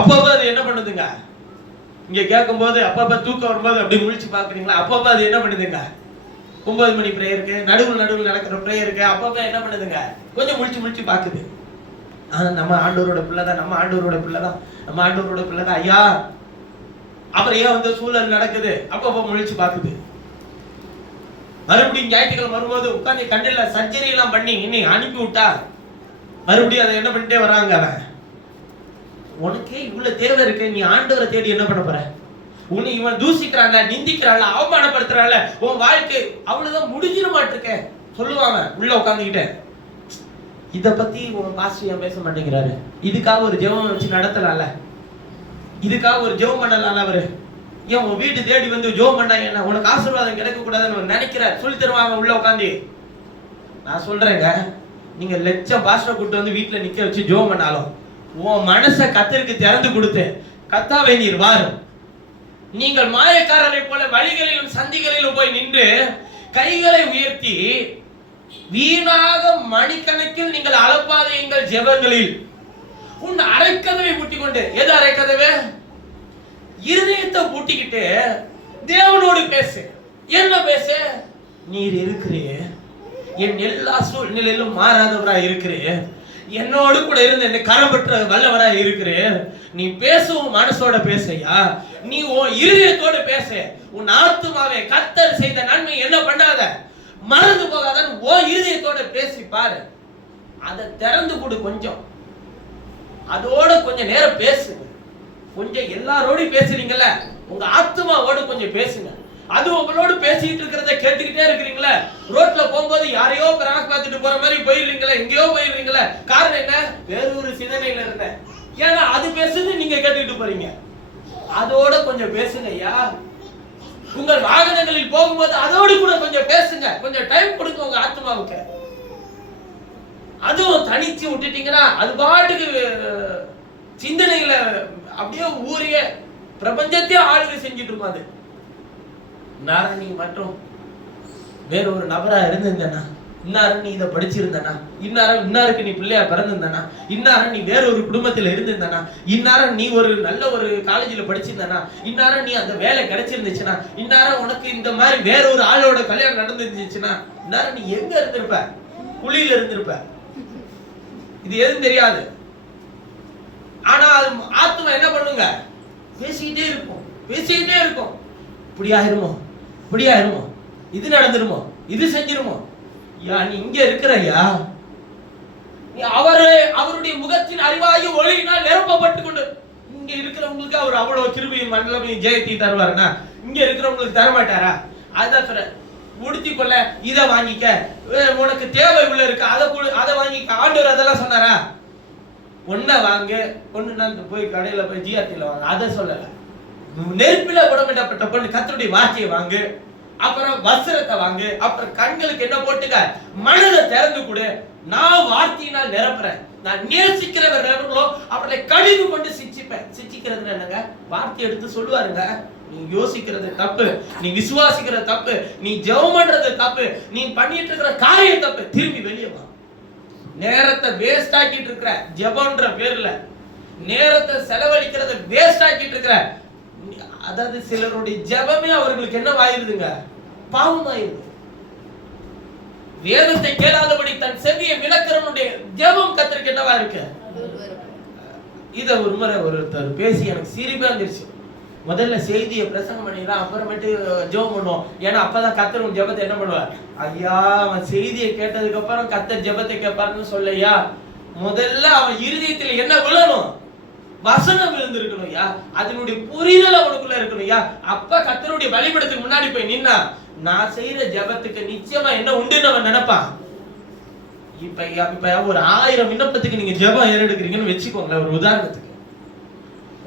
அப்பப்ப அது என்ன பண்ணுதுங்க? இங்க கேட்கும் போது அப்பப்ப தூக்கம் வரும்போது அப்படி முழிச்சு பாக்குறீங்களா? அப்பப்ப அது என்ன பண்ணுதுங்க? 9 மணி பிரேயருக்கு, நடுவில் நடக்கிற பிரேயருக்கு அப்பப்ப என்ன பண்ணுதுங்க? கொஞ்சம் முழிச்சு பாக்குது. நம்ம ஆண்டவரோட பிள்ளைதான், நம்ம ஆண்டவரோட பிள்ளைதான், நம்ம ஆண்டவரோட பிள்ளைதான் ஐயா. அப்புறம் ஏன் வந்து சூழல் நடக்குது, அப்பப்ப முழிச்சு பாக்குது. மறுபடியும் ஞாயிற்றுக்கிழமை வரும்போது உட்காந்து கண்ணில சர்ஜரி எல்லாம் பண்ணி இன்னைக்கு அனுப்பி விட்டா மறுபடியும் அதை என்ன பண்ணிட்டே வராங்க. அவன் உனக்கே இவ்வளவு தேவை இருக்கு, நீ ஆண்டவரை தேடி என்ன பண்ண போற? உன்னை இவன் தூசிக்கிறான்ல, நிந்திக்கிறான்ல, அவமானப்படுத்துறான்ல, உன் வாழ்க்கை அவ்வளவுதான் முடிஞ்சிட மாட்டிருக்க சொல்லுவாங்க உள்ள உட்காந்துக்கிட்ட. இத பத்தி உன் பாஸ்டர் ஏன் பேச மாட்டேங்கிறாரு? இதுக்காக ஒரு ஜெபம் வச்சு நடத்தலாம்ல, இதுக்காக ஒரு ஜெபம் பண்ணலாம்ல. அவரு ஏன் உன் வீட்டு தேடி வந்து ஜெபம் பண்ணா என்ன, உனக்கு ஆசீர்வாதம் கிடைக்க கூடாதுன்னு நினைக்கிறார். சொல்லி தருவாங்க உள்ள உட்காந்து. நான் சொல்றேங்க, நீங்க லட்சம் பாஸ்டரை கூட்டு வந்து வீட்டுல நிக்க வச்சு ஜெபம் பண்ணாலும் உன் மனசை கர்த்தருக்கு திறந்து கொடுத்து, கர்த்தாவே நீர் வாரும், நீங்கள் மாயக்காரரை போல வழிகளிலும் சந்திகளிலும் போய் நின்று கைகளை உயர்த்தி வீணாக மணிக்கணக்கில் நீங்கள் அளப்பாத எங்கள் ஜெபங்களில் உன் அரைக்கதவை பூட்டிக்கொண்டு. எது அரைக்கதவை? இருதயத்தை பூட்டிக்கிட்டு தேவனோடு பேசு. என்ன பேசு? நீர் இருக்கிறே, என் எல்லா சூழ்நிலையிலும் மாறாதவராய் இருக்கிறே, என்னோடு கூட இருந்து என்னை கரம்பற்ற வல்லவராய் இருக்கிறேன். நீ பேசும் மனசோட பேசையா, நீ உன் இருதயத்தோட பேச. உன் ஆத்துமாவே கர்த்தர் செய்த நன்மை என்ன பண்ணாத, மறந்து போகாதன்னு உன் இருதயத்தோட பேசி பாரு. அதை திறந்து கொடு கொஞ்சம், அதோட கொஞ்சம் நேரம் பேசுங்க. கொஞ்சம் எல்லாரோடையும் பேசுறீங்கல்ல, உங்க ஆத்துமாவோட கொஞ்சம் பேசுங்க. அது உங்களோடு பேசிட்டு இருக்கிறத கேட்டுக்கிட்டே இருக்கிறீங்களா? ரோட்ல போகும்போது யாரையோ கிராஸ் பார்த்துட்டு போற மாதிரி போயிடுறீங்களா? எங்கேயோ போயிடுறீங்களா? காரணம் என்ன? வேறொரு சிந்தனையில இருந்த. ஏன்னா அது பேசுது, நீங்க கேட்டுக்கிட்டு போறீங்க. அதோட கொஞ்சம் பேசுங்க ஐயா. உங்கள் வாகனங்களில் போகும்போது அதோடு கூட கொஞ்சம் பேசுங்க. கொஞ்சம் டைம் கொடுங்க உங்க ஆத்மாவுக்கு. அதுவும் தனிச்சு விட்டுட்டீங்கன்னா அது பாட்டுக்கு சிந்தனையில அப்படியே ஊரிய பிரபஞ்சத்தையே ஆளுகை செஞ்சுட்டு இருக்கும். அது நீ மற்றும் வேற ஒரு நபரா இருந்திருந்தனா, இன்னாரும் நீ இதை படிச்சிருந்தனா, இன்னாருக்கு நீ பிள்ளையா பிறந்திருந்தனா, இன்னாரும் நீ வேற ஒரு குடும்பத்துல இருந்திருந்தனா, இன்னாரும் நீ ஒரு நல்ல ஒரு காலேஜ்ல படிச்சிருந்தனா, இன்னாரும் நீ அந்த வேலை கிடைச்சிருந்துச்சுன்னா, இன்னாரும் உனக்கு இந்த மாதிரி வேற ஒரு ஆளோட கல்யாணம் நடந்துருந்துச்சுன்னா, இன்னாரும் நீ எங்க இருந்திருப்ப? குழியில இருந்திருப்ப. இது எதுவும் தெரியாது. ஆனா அது ஆத்மா என்ன பண்ணுங்க? பேசிக்கிட்டே இருக்கும், பேசிக்கிட்டே இருக்கும். இப்படி ஆயிருமோ, இப்படி ஆயிருமோ, இது நடந்துருமோ, இது செஞ்சிருமோ. யா நீ இங்க இருக்கிறையா, நீ அவருடைய முகத்தின் அறிவாகி ஒளியினால் நிரப்பப்பட்டு கொண்டு இங்க இருக்கிறவங்களுக்கு அவர் அவ்வளவு கிருபையும் மண்டலமையும் ஜெயத்தையும் தருவாருன்னா இங்க இருக்கிறவங்களுக்கு தர மாட்டாரா? அதான் சொல்ற, உடுத்தி கொள்ள இத வாங்கிக்க, உனக்கு தேவை உள்ள இருக்கு அதை வாங்கிக்க. ஆண்டவர் அதெல்லாம் சொன்னாரா? ஒன்ன வாங்க, ஒண்ணு போய் கடையில போய் ஜிஆர்டில வாங்க, அதை சொல்லல. நெருப்பில புடமிடப்பட்ட பொண்ணு கர்த்தருடைய வார்த்தையை வாங்கு, அப்புறம் வஸ்திரத்தை வாங்கு, அப்புறம் கண்களுக்கு என்ன போட்டுக்க, மனதை திறந்து கொடு. நான் வார்த்தையினால் நிரப்புறேன். நான் நேசிக்கிறவர் எவர்களோ அவர்களை கடிந்து கொண்டு சிச்சிப்பேன். சிச்சிக்கிறது என்னங்க? வார்த்தை எடுத்து சொல்லுவாருங்க. நீ யோசிக்கிறது தப்பு, நீ விசுவாசிக்கிறது தப்பு, நீ ஜெபம் பண்றது தப்பு, நீ பண்ணிட்டு இருக்கிற காரியம் தப்பு, திரும்பி வெளியே வா. நேரத்தை வேஸ்ட் ஆக்கிட்டு இருக்கிற ஜெபம்ன்ற பேர்ல நேரத்தை செலவழிக்கிறத வேஸ்ட் ஆக்கிட்டு இருக்கிற. அதாவது சிலருடைய ஜெபமே அவர்களுக்கு என்ன ஆயிருதுங்க? பாவம் ஆயிருது. வேதத்தை கேளாதபடி தன் செவியை விளக்குறவனுடைய ஜெபம் கர்த்தருக்கு என்னவா இருக்கு? இத ஒரு முறை ஒருத்தர் பேசி எனக்கு சிரிப்பா வந்துருச்சு. முதல்ல செய்தியை பிரசங்கம் பண்ணிடலாம், அப்புறமேட்டு ஜெபம் பண்ணுவோம். ஏன்னா அப்பதான் கர்த்தர் உன் ஜெபத்தை என்ன பண்ணுவார்? ஐயா, அவன் செய்தியை கேட்டதுக்கு அப்புறம் கர்த்தர் ஜெபத்தை கேட்பாருன்னு சொல்லையா, முதல்ல அவன் இருதயத்துல என்ன விழணும்? வசனம் விழுந்திருக்கணும் யா, அதனுடைய புரிதல் அவனுக்குள்ள இருக்கணும் யா. அப்ப கர்த்தருடைய வழிபடத்துக்கு முன்னாடி போய் நின்னா நான் செய்யற ஜெபத்துக்கு நிச்சயமா என்ன உண்டுன்னு அவன் நினைப்பான். இப்ப ஒரு 1000 விண்ணப்பத்துக்கு நீங்க ஜெபம் ஏறெடுக்கிறீங்கன்னு வச்சுக்கோங்களேன். ஒரு உதாரணத்துக்கு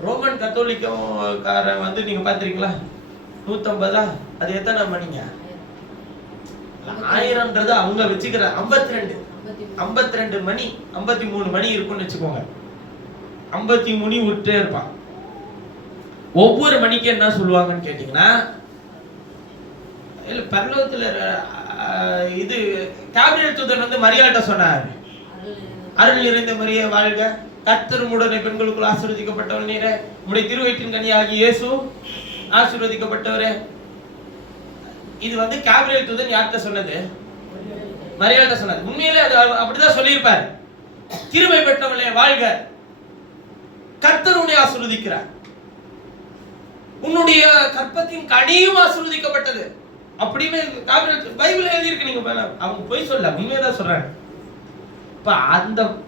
ரோமன் கத்தோலிக்காரன் வந்து நீங்க பாத்திருக்கீங்களா? 150, அது எத்தனை மணிங்க? 1000ன்றது அவங்க வச்சுக்கிற 52 மணி, 53 மணி இருக்கும்னு வச்சுக்கோங்க. 53 விட்டே இருப்பான். ஒவ்வொரு மணிக்கு என்ன சொல்லுவாங்கன்னு கேட்டீங்கன்னா, இல்ல பரலோகத்துல இது காபிரியல் தூதன் வந்து மரியாள்கிட்ட சொன்னார், அருள் நிறைந்த மரியே வாழ்க, கர்த்தர் உம்முடனே பெண்களுக்குள் ஆசீர்வதிக்கப்பட்டவள் நீரே, உம்முடைய திருவயிற்றின் கனியாகிய இயேசு ஆசீர்வதிக்கப்பட்டவரே. இது வந்து காபிரியல் தூதன் யார்கிட்ட சொன்னது? மரியாள்கிட்ட சொன்னது. உண்மையிலே அது அப்படிதான் சொல்லியிருப்பார். கிருபை பெற்றவளே வாழ்க, கர்த்தர் உன்னை ஆசீர்வதிக்கிறார், உன்னுடைய கற்பத்தின் கனியும் ஆசீர்வதிக்கப்பட்டது அப்படின்னு பைபிள் எழுதி இருக்கு. நீங்க அவங்க போய் சொல்ல உண்மையதான் சொல்றாங்க. இப்ப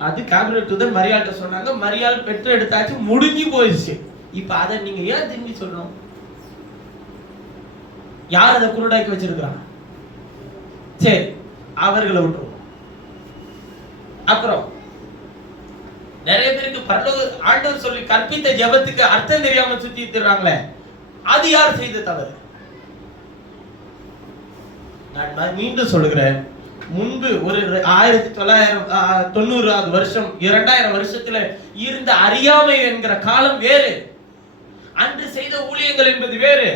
அது காபிரியல் தூதன் மரியாள்கிட்ட சொன்னாங்க. மரியாள் பெற்று எடுத்தாச்சு, முடிஞ்சு போயிடுச்சு. இப்ப அதை நீங்க ஏன் திரும்பி சொல்லணும்? யார் அதை குருடாக்கி வச்சிருக்கிறாங்க? சரி, அவர்களை விட்டுருவோம். அப்புறம் நிறைய பேருக்கு பரலோக ஆண்டவர் சொல்லி கற்பித்த ஜெபத்துக்கு அர்த்தம் தெரியாம சுத்தி திர்றாங்களே, அது யார் செய்த தவறு? நான் மீண்டும் சொல்லுகிறேன், முன்பு ஒரு 1990 வருஷம் 2000 வருஷத்துல இருந்த அறியாமை என்கிற காலம் வேறு. அன்று செய்த ஊழியங்கள் என்பது வேறு.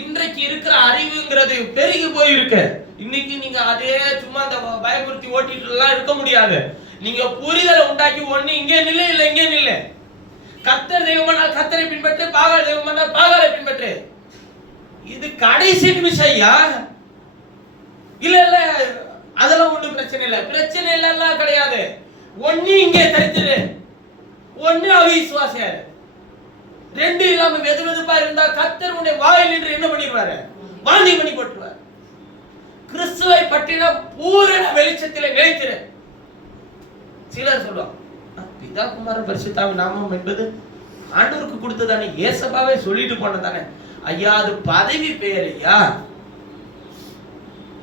இன்றைக்கு இருக்கிற அறிவுங்கிறது பெருகி போயிருக்கு. இன்னைக்கு நீங்க அதே சும்மா அந்த பயமுறுத்தி ஓட்டிட்டு எல்லாம் இருக்க முடியாது. நீங்க புரிதலை உண்டாக்கி ஒண்ணு இங்கே நில்ல, இல்ல இங்கே நில்ல. கர்த்தர் தெய்வமானால் கர்த்தரை பின்பற்று, பாகால் தெய்வமானால் பாகாலை பின்பற்று. இது கடைசி நிமிஷம் ஐயா. இல்ல இல்ல அதெல்லாம் ஒண்ணும் பிரச்சனை இல்ல, பிரச்சனை இல்ல கிடையாது. ஒண்ணு இங்கே தரித்திரு, ஒண்ணு அவிசுவாசியாரு. ரெண்டு இல்லாம வெது வெதுப்பா இருந்தா கர்த்தர் உன்னை வாயில் நின்று என்ன பண்ணிடுவாரு? வாந்தி பண்ணி போட்டுருவார். கிறிஸ்துவை பற்றின பூரண வெளிச்சத்திலே நிலைத்திரு. சிலர் சொல்லுவாங்க, பிதா குமாரன் பரிசுத்தாவின் நாமம் என்பது ஆண்டவருக்கு கொடுத்ததானே, ஏசப்பாவே சொல்லிட்டு போனதானே. ஐயா, அது பதவி பெயர் ஐயா.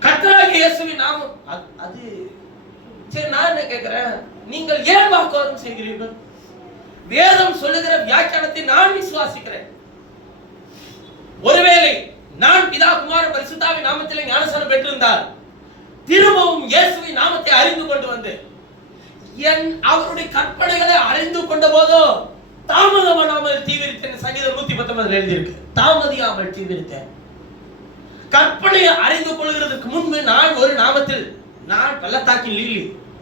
கர்த்தராகிய இயேசுவின் நாமம் அது சரி. நான் என்ன கேட்கிறேன், நீங்கள் ஏன் வாக்குவாதம் செய்கிறீர்கள்? வேதம் சொல்லுகிற வியாக்கியானத்தை நான் விசுவாசிக்கிறேன். ஒருவேளை நான் பிதா குமாரன் பரிசுத்தாவின் நாமத்திலே ஞானஸ்நானம் பெற்றிருந்தால் திரும்பவும் இயேசுவின் நாமத்தை அறிந்து கொண்டு வந்து அவருடைய கற்பனைகளை அறிந்து கொண்ட போதோ தாமதமானால் தீவிரித்தேன். சங்கீதம் 119 எழுதியிருக்கு, தாமதியாமல் தீவிரித்தேன். கற்பனையை அறிந்து கொள்கிறதுக்கு முன்பு நான் ஒரு நாமத்தில், நான் பள்ளத்தாக்கின் லீலி,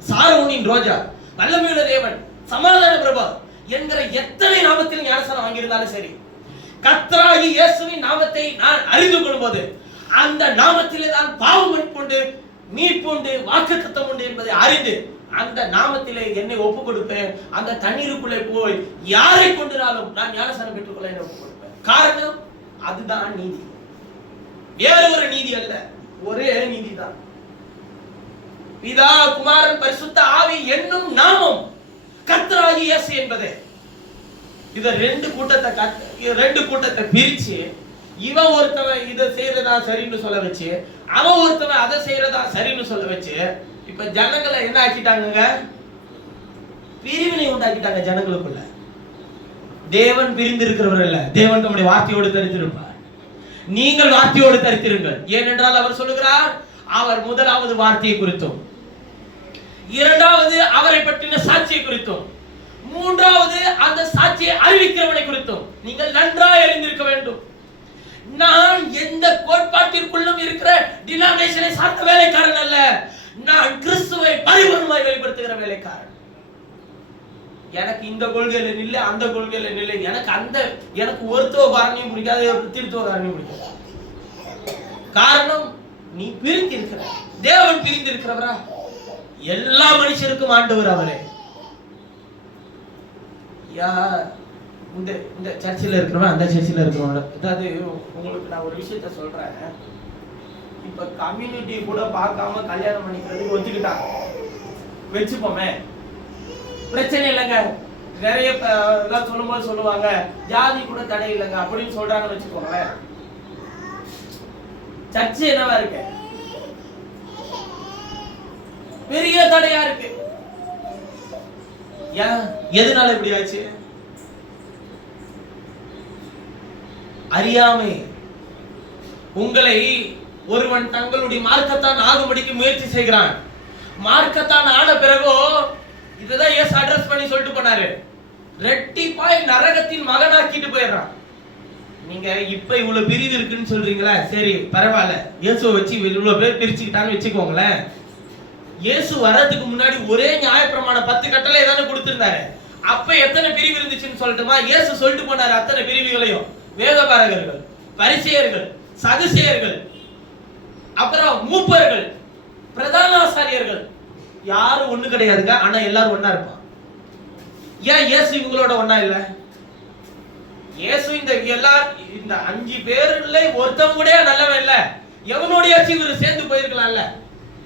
சாரோனின் ரோஜா, வல்லமையுள்ள தேவன், சமாதான பிரபா என்கிற எத்தனை நாமத்தில் ஞானஸ்நானம் வாங்கியிருந்தாலும் சரி, கர்த்தராகிய இயேசுவின் நாமத்தை நான் அறிந்து கொள்ளும்போது அந்த நாமத்திலே தான் பாவம் மன்னிப்புண்டு, மீட்புண்டு, வாக்குத்தத்தம் உண்டு என்பதை அறிந்து அந்த நாமத்திலே என்னை ஒப்பு கொடுப்பேன். அந்த தண்ணீருக்குள்ளே போய் யாரை கொண்டினாலும் நான் ஞானஸ்நானம் பெற்றுக்கொள்ள என்னை ஒப்பு கொடுப்பேன். காரணம் அதுதான் நீதி, வேறு ஒரு நீதி அல்ல, ஒரே நீதி தான். பிதா குமாரன் பரிசுத்த ஆவி என்னும் நாமம் கர்த்தராகிய இயேசு என்பது. இத ரெண்டு கூட்டத்தை பிரிச்சு இவன் ஒருத்தவன் இதை செய்யறதா சரின்னு சொல்ல வச்சு அவன் ஒருத்தவன் அதை செய்யறதா சரின்னு சொல்ல வச்சு இப்ப ஜனங்களை என்ன ஆக்கிட்டாங்க? பிரிவினை உண்டாக்கிட்டாங்க ஜனங்களுக்குள்ள. தேவன் பிரிந்து இருக்கிறவர் அல்ல, தேவன் தம்முடைய வார்த்தையோடு தரித்திருப்பார். நீங்கள் வார்த்தையோடு தரித்திருங்கள். ஏனென்றால் அவர் சொல்லுகிறார், அவர் முதலாவது வார்த்தையை குறித்தும், இரண்டாவது அவரை பற்றின சாட்சியை குறித்தும், மூன்றாவது அந்த சாட்சியை அறிவிக்கிறவனை குறித்தும் நீங்கள் நன்றாய் அறிந்திருக்க வேண்டும். நான் எந்த கோட்பாட்டிற்குள்ளும் இருக்கிற டினாமினேஷனை சார்ந்த வேலைக்காரன் அல்ல, நான் கிறிஸ்துவை பரிபூர்ணமாய் வெளிப்படுத்துகிற வேலைக்காரன். எனக்கு இந்த கொள்கையில நில்ல, அந்த கொள்கையில நில்ல, எனக்கு ஒருத்தவ காரணியும் பிடிக்காது, திருத்துவ காரணியும் பிடிக்காது. காரணம், நீ பிரிந்து இருக்கிற. தேவன் பிரிந்து இருக்கிறவரா? எல்லா மனுஷருக்கும் ஆண்டவர் அவரே. இந்த சர்ச்சில் இருக்கிறவன் அந்த சர்ச்சில் இருக்கிறவங்க, அதாவது உங்களுக்கு நான் ஒரு விஷயத்த சொல்றேன். இப்ப கம்யூனிட்டி கூட பார்க்காம கல்யாணம் பண்ணிக்கிறதுக்கு ஒத்துக்கிட்டாங்க வச்சுப்போமே, பிரச்சனை இல்லைங்க. நிறைய சொல்லும்போது சொல்லுவாங்க ஜாதி கூட தடை இல்லைங்க அப்படின்னு சொல்றாங்கன்னு வச்சுக்கோங்களேன். சர்ச்சு என்னவா இருக்கு? பெரிய தடையா இருக்கு. எதனால இப்படி ஆச்சு? அறியாமை. உங்களை ஒருவன் தங்களுடைய மார்க்கத்தான் ஆகும்படிக்கு முயற்சி செய்கிறான். மார்க்கத்தான் ஆன பிறகோ இதுதான் இயேசு அட்ரஸ் பண்ணி சொல்லிட்டு போனாரு, ரெட்டிப்பாய் நரகத்தின் மகனாக்கிட்டு போயிடுறான். நீங்க இப்ப இவ்வளவு பிரிவு இருக்குன்னு சொல்றீங்களா? சரி பரவாயில்ல, இயேசுவை வச்சு இவ்வளவு பேர் பிரிச்சுக்கிட்டான்னு வச்சுக்கோங்களேன். இயேசு வர்றதுக்கு முன்னாடி ஒரே நியாயப்பிரமாண 10 கட்டளை தானே கொடுத்திருந்தாரு. அப்ப எத்தனை பிரிவு இருந்துச்சுன்னு சொல்லட்டுமா? இயேசு சொல்லிட்டு போனாரு அத்தனை பிரிவுகளையும். வேதபாரகர்கள், பரிசேயர்கள், சதுசேயர்கள், அப்புறம் மூப்பர்கள், பிரதான ஆசாரியர்கள், யாரும் ஒண்ணு கிடையாதுங்க. ஆனா எல்லாரும் ஒண்ணா இருப்பான். ஏன் இயேசு இவங்களோட ஒண்ணா இல்ல? இயேசு இந்த 5 பேர்ல ஒருத்தவங்க கூட நல்லவன் இல்ல. எவனோடையாச்சும் இவர் சேர்ந்து போயிருக்கலாம்ல?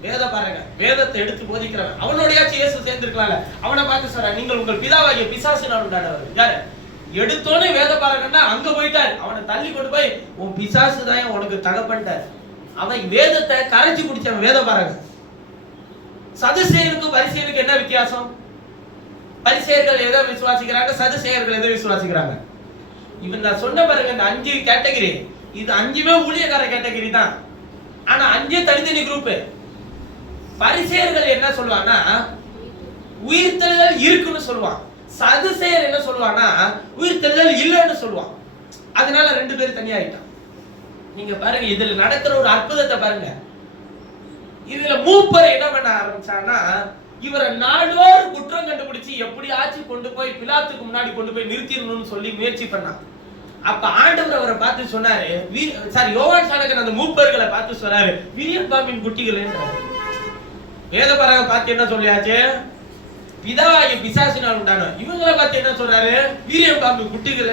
வேத பாருங்க, வேதத்தை எடுத்து போதிக்கிறவன் அவனோடையாச்சும் இயேசு சேர்ந்திருக்கலாம்ல? அவனை பார்த்து சொல்ற, நீங்கள் உங்கள் பிதாவாகிய பிசாசினால் உண்டானவர். யாரு எடுத்தோன்னே வேத பாருங்கன்னா அங்க போயிட்டாரு. அவனை தள்ளி கொண்டு போய் உன் பிசாசு தான் உனக்கு தகப்பன்ட்டார். அவன் வேதத்தை கரைச்சி குடிச்சவன் வேத பாருங்க. சதுசேயருக்கு பரிசேயருக்கு என்ன வித்தியாசம்? பரிசேயர்கள் எதை விசுவாசிக்கிறாங்க, சதுசேயர்கள் எதை விசுவாசிக்கிறாங்க? இவன் நான் சொன்ன பாருங்க, இந்த 5 கேட்டகரி, இது 5மே ஊழியக்கார கேட்டகரி தான். ஆனா 5 தனித்தனி குரூப். பரிசேயர்கள் என்ன சொல்லுவான்னா உயிர்த்தெழுதல் இருக்குன்னு சொல்லுவான். சதுசேயர் என்ன சொல்லுவான்னா உயிர்த்தெழுதல் இல்லைன்னு சொல்லுவான். அதனால 2 பேர் தனியாயிட்டான். நீங்க பாருங்க, இதுல நடக்கிற ஒரு அற்புதத்தை பாருங்க. இதுல மூப்பர் என்ன பண்ண ஆரம்பிச்சான்னா, இவரை நாடோறு குற்றம் கண்டுபிடிச்சு எப்படியாச்சும் கொண்டு போய் பிலாத்துக்கு முன்னாடி கொண்டு போய் நிறுத்திடணும்னு சொல்லி முயற்சி பண்ணான். அப்ப ஆண்டவர் அவரை பார்த்து சொன்னாரு, யோவான் சாணகன் அந்த மூப்பர்களை பார்த்து சொன்னாரு, விரியன் பாம்பின் குட்டிகள். வேதபாரக பார்த்து என்ன சொல்லியாச்சு? பிதாவாகிய பிசாசினால் உண்டான. இவங்களை பார்த்து என்ன சொல்றாரு? வீரியன் பாம்பு குட்டிகள்.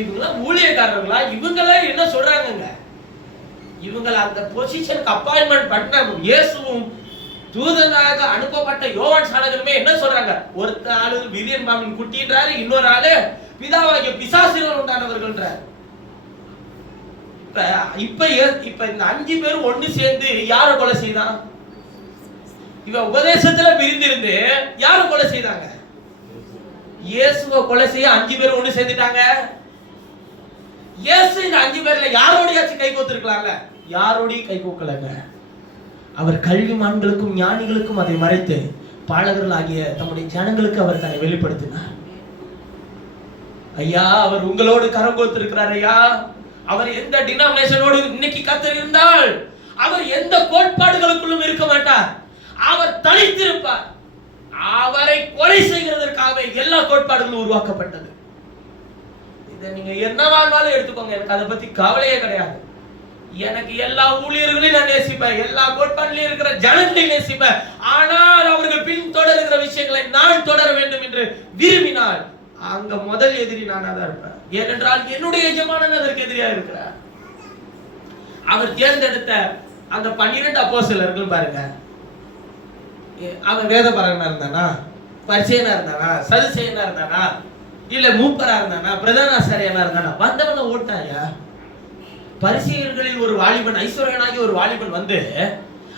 இவங்களாம் ஊழியக்காரர்களா? இவங்களாம் என்ன சொல்றாங்க? இவங்களை அந்த பொசிஷனுக்கு அப்பாயின்மெண்ட் பண்ண இயேசுவும் தூதனாக அனுப்பப்பட்ட யோவான் சாணகனுமே என்ன சொல்றாங்க? ஒருத்த ஆளு வீரியன் பாம்பின் குட்டின்றாரு, இன்னொரு ஆளு பிதாவாகிய பிசாசினால் உண்டானவர்கள்ன்றார். இப்ப இந்த 5 பேரும் ஒண்ணு சேர்ந்து யார கொலை செய்தான்? இவன் உபதேசத்துல பிரிந்திருந்து யாரும் கொலை செய்தாங்க? இயேசுவை கொலை செய்ய 5 பேர் ஒண்ணு சேர்ந்துட்டாங்க. இயேசு இந்த 5 பேர்ல யாரோடையாச்சும் கை கோத்திருக்கலாம்ல? யாரோடையும் கை கோக்கலங்க. அவர் கல்விமான்களுக்கும் ஞானிகளுக்கும் அதை மறைத்து பாலகர்கள் ஆகிய தம்முடைய ஜனங்களுக்கு அவர் தன்னை வெளிப்படுத்தினார். ஐயா, அவர் உங்களோடு கரம் கோத்திருக்கிறார். ஐயா, அவர் எந்த டினாமினேஷனோடு இன்னைக்கு கர்த்தர் இருந்தால் அவர் எந்த கோட்பாடுகளுக்குள்ளும் இருக்க மாட்டார். அவர் தனித்திருப்பார். அவரை கொலை செய்கிறதற்காக எல்லா கோட்பாடுகளும் உருவாக்கப்பட்டது. இதை நீங்க என்னவானாலும் எடுத்துக்கோங்க, எனக்கு அதை பத்தி கவலையே கிடையாது. எனக்கு எல்லா ஊழியர்களையும் நான் நேசிப்பேன், எல்லா கோட்பாட்டிலையும் இருக்கிற ஜனங்களையும் நேசிப்பேன். ஆனால் அவர்கள் பின் தொடர்கிற விஷயங்களை நான் தொடர வேண்டும் என்று விரும்பினால் அங்க முதல் எதிரி நானா தான் இருப்பேன். ஏனென்றால் என்னுடைய எஜமானன் அதற்கு எதிரியா இருக்கிறார். அவர் தேர்ந்தெடுத்த அந்த 12 அப்போஸ்தலர்கள் பாருங்க, அவன் வேதபாரகனா இருந்தானா, பரிசேயனா இருந்தானா, சதுசேயனா இருந்தானா? இல்ல மூப்பரா இருந்தானா, பிரதான ஆசாரியனா இருந்தானா, வந்தவன ஓட்டாயா. பரிசேயர்களில் ஒரு வாலிபன், ஐஸ்வர்யனாகி ஒரு வாலிபன் வந்து,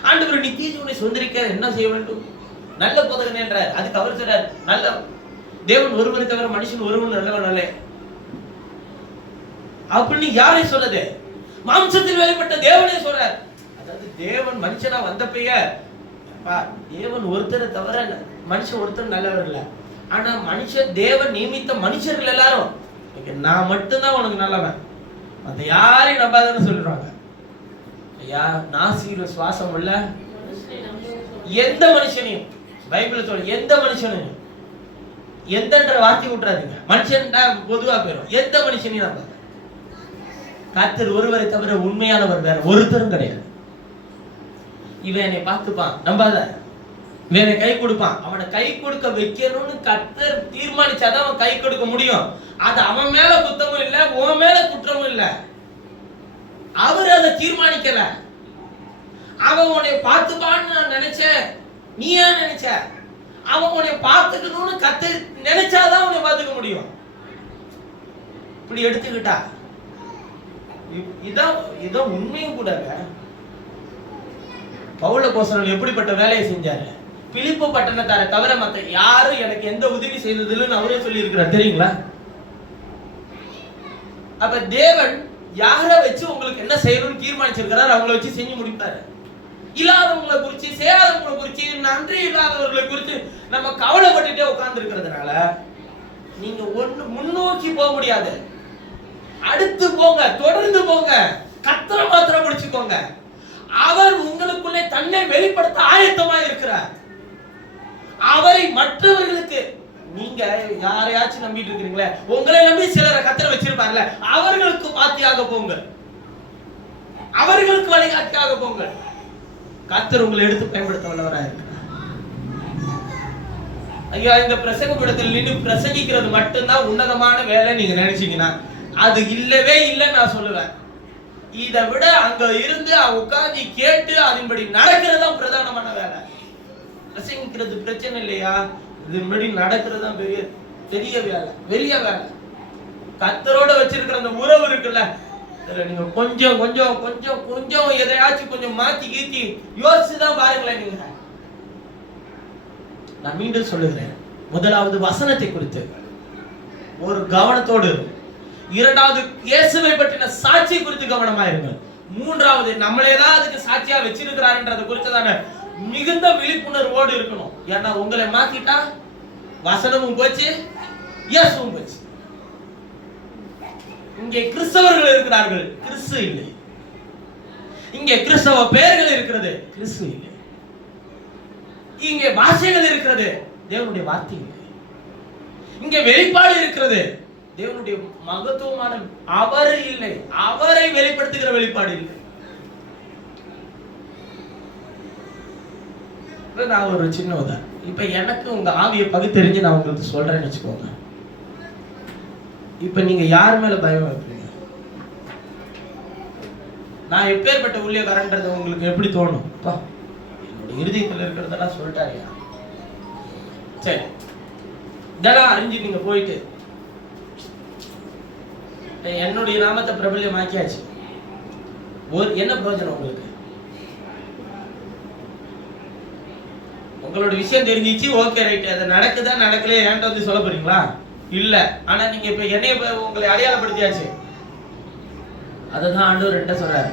ஆண்டவர் நித்திய ஜீவனை சுதந்திரிக்க என்ன செய்ய வேண்டும்? நல்ல போதகன் என்றார். அதுக்கு அவர் சொல்றார், நல்ல தேவன் ஒருவரை தவிர மனுஷன் ஒருவன் நல்லவன் அல்ல அப்படின்னு யாரை சொல்றது? மாம்சத்தில் வெளிப்பட்ட தேவனே சொல்றார். அதாவது தேவன் மனுஷனா வந்தப்பைய தேவன் ஒருத்தரை தவிர மனுஷன் ஒருத்தர் நல்லவர் இல்ல. ஆனா மனுஷன் தேவன் நியமித்த மனுஷர்கள் எல்லாரும் நான் மட்டும்தான் உனக்கு நல்லவன், மத்த யாரையும் நம்பாதன்னு சொல்றாங்க. ஐயா, நாசியில சுவாசம் உள்ள எந்த மனுஷனையும் பைபிள் சொல்ற எந்த மனுஷனையும் எந்தன்ற வார்த்தை விட்டுறாதீங்க. மனுஷன் பொதுவா போயிடும். எந்த மனுஷனையும் நம்ப. கர்த்தர் ஒருவரை தவிர உண்மையானவர் வேற ஒருத்தரும் கிடையாது. இவன் என்னை பார்த்துப்பான், நம்பாத. இவனை கை கொடுப்பான். அவனை கை கொடுக்க வைக்கணும்னு கர்த்தர் தீர்மானிச்சாதான் அவன் கை கொடுக்க முடியும். அது அவன் மேல குற்றமும் இல்ல, உன் மேல குற்றமும் இல்ல. அவர் அதை தீர்மானிக்கல. அவன் உன்னை பார்த்துப்பான்னு நான் நினைச்சேன். நீ ஏன் நினைச்ச? அவன் உன்னை பார்த்துக்கணும்னு கர்த்தர் நினைச்சாதான் உன்னை பார்த்துக்க முடியும். இப்படி எடுத்துக்கிட்டா இதான் உண்மையும் கூடங்க. பவுல போசனல் எப்படிப்பட்ட வேலையை செஞ்சாரு? பிலிப்பு பட்டணத்தாரை தவிர மத்த யாரும் எனக்கு எந்த உதவி செய்ததில்லைன்னு அவரே சொல்லி இருக்கிறார், தெரியுங்களா? அப்ப தேவன் யாரை வச்சு உங்களுக்கு என்ன செய்யணும்னு தீர்மானிச்சிருக்கிறார், அவங்களை வச்சு செஞ்சு முடிப்பாரு. இல்லாதவங்களை குறிச்சு, செய்யாதவங்களை குறிச்சு, நன்றி இல்லாதவர்களை குறித்து நம்ம கவலைப்பட்டுட்டே உட்கார்ந்து இருக்கிறதுனால நீங்க ஒண்ணு முன்னோக்கி போக முடியாது. அடுத்து போங்க, தொடர்ந்து போங்க, கர்த்தரை மாத்திரம் பிடிச்சுக்கோங்க. அவர் உங்களுக்குள்ளே தன்னை வெளிப்படுத்த ஆயத்தமா இருக்கிறார். அவரை மற்றவர்களுக்கு, நீங்க யாரையாச்சும் நம்பிட்டு இருக்கிறீங்களே, உங்களை நம்பி சிலரை கர்த்தர் வச்சிருப்பார்ல, அவர்களுக்கு பாத்தியாக போங்க, அவர்களுக்கு வழிகாட்டியாக போங்க. கர்த்தர் உங்களை எடுத்து பயன்படுத்த வல்லவராக இருக்கிறார். ஐயா, இந்த பிரசங்க பீடத்தில் நின்று பிரசங்கிக்கிறது மட்டும்தான் உன்னதமான வேலை நீங்க நினைச்சீங்கன்னா அது இல்லவே இல்லைன்னு நான் சொல்லுவேன். இதை விட அங்க இருந்து உட்கார்ந்து கேட்டு அதன்படி நடக்கிறதா பிரதானமான வேலை. பிரசங்கிக்கிறது பிரச்சனை இல்லையா, இதன்படி நடக்கிறது தான் பெரிய பெரிய வேலை, பெரிய வேலை. கர்த்தரோட வச்சிருக்கிற அந்த உறவு இருக்குல்ல, இதுல நீங்க கொஞ்சம் கொஞ்சம் கொஞ்சம் கொஞ்சம் எதையாச்சும் கொஞ்சம் மாத்தி கீத்தி யோசிச்சுதான் பாருங்களேன். நீங்க, நான் மீண்டும் சொல்லுகிறேன், முதலாவது வசனத்தை குறித்து ஒரு கவனத்தோடு, இரண்டாவது இயேசுவை பற்றின சாட்சி குறித்து கவனமா இருங்கள், மூன்றாவது நம்மளேதான் அதுக்கு சாட்சியா வச்சிருக்கிறாருன்றத குறித்ததான மிகுந்த விழிப்புணர்வோடு இருக்கணும். ஏன்னா உங்களை மாத்திட்டா வசனமும் போச்சு, இயேசுவும் போச்சு. இங்கே கிறிஸ்தவர்கள் இருக்கிறார்கள், கிறிஸ்து இல்லை. இங்கே கிறிஸ்தவ பெயர்கள் இருக்கிறது, கிறிஸ்து இல்லை. இங்கே பாஷைகள் இருக்கிறது, தேவனுடைய வார்த்தை இல்லை. இங்கே வெளிப்பாடு இருக்கிறது, தேவனுடைய மகத்துவமான அவர் இல்லை, அவரை வெளிப்படுத்துகிற வெளிப்பாடு இல்லை. நான் ஒரு சின்ன உதாரணம், இப்ப எனக்கு உங்க ஆவியை பகுத்தறிஞ்சு நான் உங்களுக்கு சொல்றேன்னு வச்சுக்கோங்க. இப்ப நீங்க யார் மேல பயம் வைப்பீங்க? நான் எப்பேற்பட்ட ஊழியக்காரன்றது உங்களுக்கு எப்படி தோணும்? என்னோட இருதயத்தில் இருக்கிறதெல்லாம் சொல்லிட்டாரியா, சரி இதெல்லாம் அறிஞ்சு நீங்க போயிட்டு என்னுடைய நாமத்தை பிரபல்யமாக்கியாச்சு, என்ன பிரயோஜனம் உங்களுக்கு? உங்களோட விஷயம் தெரிஞ்சிச்சு, ஓகே ரைட், அது நடக்குதா நடக்கலையா ஏன்ட்ட வந்து சொல்ல போறீங்களா? இல்ல. ஆனா நீங்க இப்ப என்னைய உங்களை அடையாளப்படுத்தியாச்சு. அதுதான் ஆண்டவர் என்ன சொல்றாரு,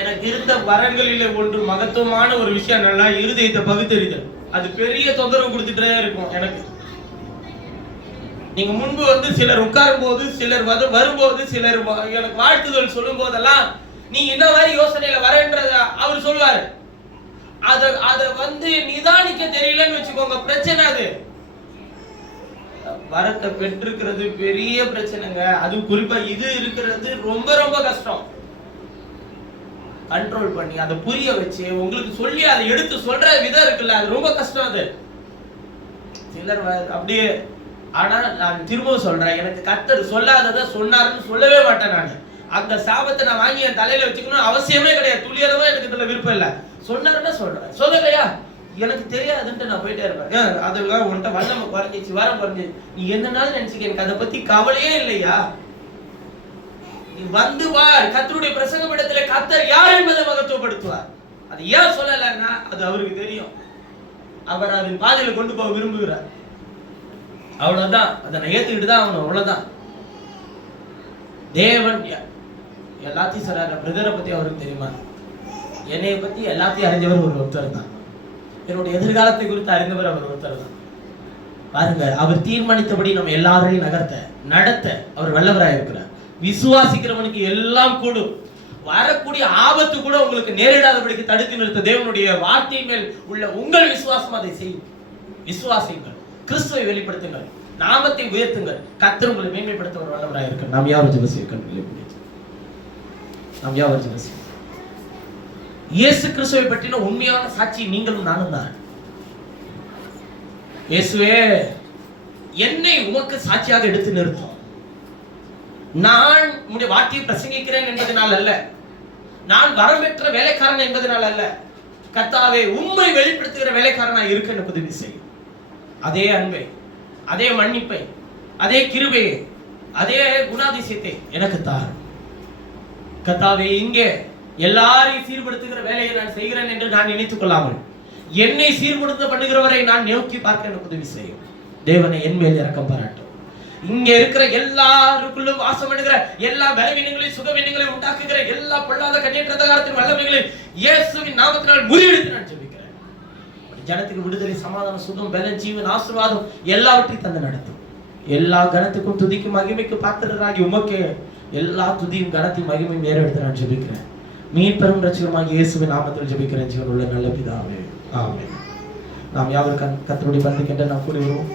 எனக்கு இருந்த வரங்களில ஒன்று மகத்துவமான ஒரு விஷயம் என்னன்னா இருதயத்தை பகுத்தறிதல். அது பெரிய தொந்தரவு கொடுத்துட்டே இருக்கும் எனக்கு. நீங்க முன்பு வந்து சிலர் உட்காரும் போது, சிலர் வரும்போது, சிலர் எனக்கு வாழ்த்துதல் சொல்லும் போதெல்லாம் நீ இந்த மாதிரி யோசனையில வரன்றத அவர் சொல்லுவாரு. அத வந்து நிதானிக்க தெரியலன்னு வச்சுக்கோங்க, பிரச்சனை. அது வரத்தை பெற்றிருக்கிறது பெரிய பிரச்சனைங்க. அது குறிப்பா இது இருக்கிறது ரொம்ப ரொம்ப கஷ்டம். கண்ட்ரோல் பண்ணி அதை புரிய வச்சு உங்களுக்கு சொல்லி அதை எடுத்து சொல்ற விதம் இருக்குல்ல, அது ரொம்ப கஷ்டம். அது சிலர் அப்படியே. ஆனா நான் திரும்பவும் சொல்றேன், எனக்கு கர்த்தர் சொல்லாததை சொன்னாருன்னு சொல்லவே மாட்டேன். நான் அந்த சாபத்தை நான் வாங்கி என் தலையில வச்சுக்கணும் அவசியமே கிடையாது. துளியளவா எனக்கு இதுல விருப்பம் இல்லை. சொன்னாருன்னா சொல்றேன், சொல்லலையா எனக்கு தெரியாதுன்ட்டு நான் போயிட்டே இருப்பேன். அதுக்காக உன்கிட்ட வல்லமை குறைஞ்சிச்சு, வரம் குறைஞ்சிச்சு, நீ என்னன்னாலும் நினைச்சுக்க, எனக்கு அதை பத்தி கவலையே இல்லையா? நீ வந்து பார், கர்த்தருடைய பிரசங்கம் இடத்துல கர்த்தர் யார் என்பதை மகத்துவப்படுத்துவார். அது ஏன் சொல்லலைன்னா அது அவருக்கு தெரியும். அவர் அதன் பாதையில கொண்டு போக விரும்புகிறார். அவ்வளவுதான். அதை நான் ஏத்துக்கிட்டு தான் அவனு. அவ்வளவுதான். தேவன் எல்லாத்தையும் சொல்றாரு. பிரதரை பத்தி அவருக்கு தெரியுமா? என்னைய பத்தி எல்லாத்தையும் அறிஞ்சவர் ஒரு ஒருத்தர் தான். என்னுடைய எதிர்காலத்தை குறித்து அறிந்தவர் அவர் ஒருத்தர் தான். பாருங்க, அவர் தீர்மானித்தபடி நம்ம எல்லாரையும் நடத்த அவர் வல்லவராக இருக்கிறார். விசுவாசிக்கிறவனுக்கு எல்லாம் கூடும். வரக்கூடிய ஆபத்து கூட உங்களுக்கு நேரிடாதபடிக்கு தடுத்து நிறுத்த தேவனுடைய வார்த்தை மேல் உள்ள உங்கள் விசுவாசம் அதை செய்யும். விசுவாசிங்கள், கிறிஸ்துவை வெளிப்படுத்துங்கள், நாமத்தை உயர்த்துங்கள், கர்த்தர் உங்களை மேன்மைப்படுத்த ஒரு வல்லவராக இருக்கிறார். நாம் யாரும் ஜெபம் நாம் யாரும் ஜெபம். இயேசு கிறிஸ்துவை பற்றின உண்மையான சாட்சி நீங்களும் நானும் தான். இயேசுவே, என்னை உமக்கு சாட்சியாக எடுத்து நிறுத்தும். நான் உம்முடைய வார்த்தையை பிரசங்கிக்கிறேன் என்பதனால் அல்ல, நான் வரம்பெற்ற வேலைக்காரன் என்பதனால் அல்ல, கர்த்தாவே உம்மை வெளிப்படுத்துகிற வேலைக்காரனாய் இருக்க எனக்கு உதவி செய்யும். அதே அன்பை, அதே மன்னிப்பை, அதே கிருபையை, அதே குணாதிசயத்தை எனக்கு தாரும். கர்த்தாவே, இங்கே எல்லாரையும் சீர்படுத்துகிற வேலையை நான் செய்கிறேன் என்று நான் நினைத்துக் கொள்ளாமல் என்னை சீர்படுத்த பண்ணுகிறவரை நான் நோக்கி பார்க்க எனக்கு உதவி செய்யும். தேவனை என் மேல் இரக்கம் பாராட்டும். இங்க இருக்கிற எல்லாருக்குள்ளும் வாசம் பண்ணுகிற எல்லா பலவீனங்களையும் சுகவீனங்களையும் உண்டாக்குகிற எல்லா பொல்லாத கண்ணீற்றகாரத்தின் வல்லமைகளையும் இயேசுவின் நாமத்தினால் முறியடித்து நான் ஜெபிக்கிறேன். ஜனத்துக்கு விடுதலை, சமாதானம், சுகம், பலன், ஜீவன், ஆசீர்வாதம் எல்லாவற்றையும் தந்து நடத்தும். எல்லா கனத்துக்கும் துதிக்கும் மகிமைக்கு பாத்திரராகி உமக்கே எல்லா துதியும் கனத்தையும் மகிமையும் ஏறெடுத்து நான் ஜெபிக்கிறேன். மீட்பெரும் இரட்சகருமாகிய இயேசுவின் நாமத்தில் ஜெபிக்கிறேன். ஜீவனுள்ள நல்ல பிதாவே, ஆமென். நாம் யாவரும் கர்த்தருடைய பந்திக்கு நாம் கூடி வருவோம்.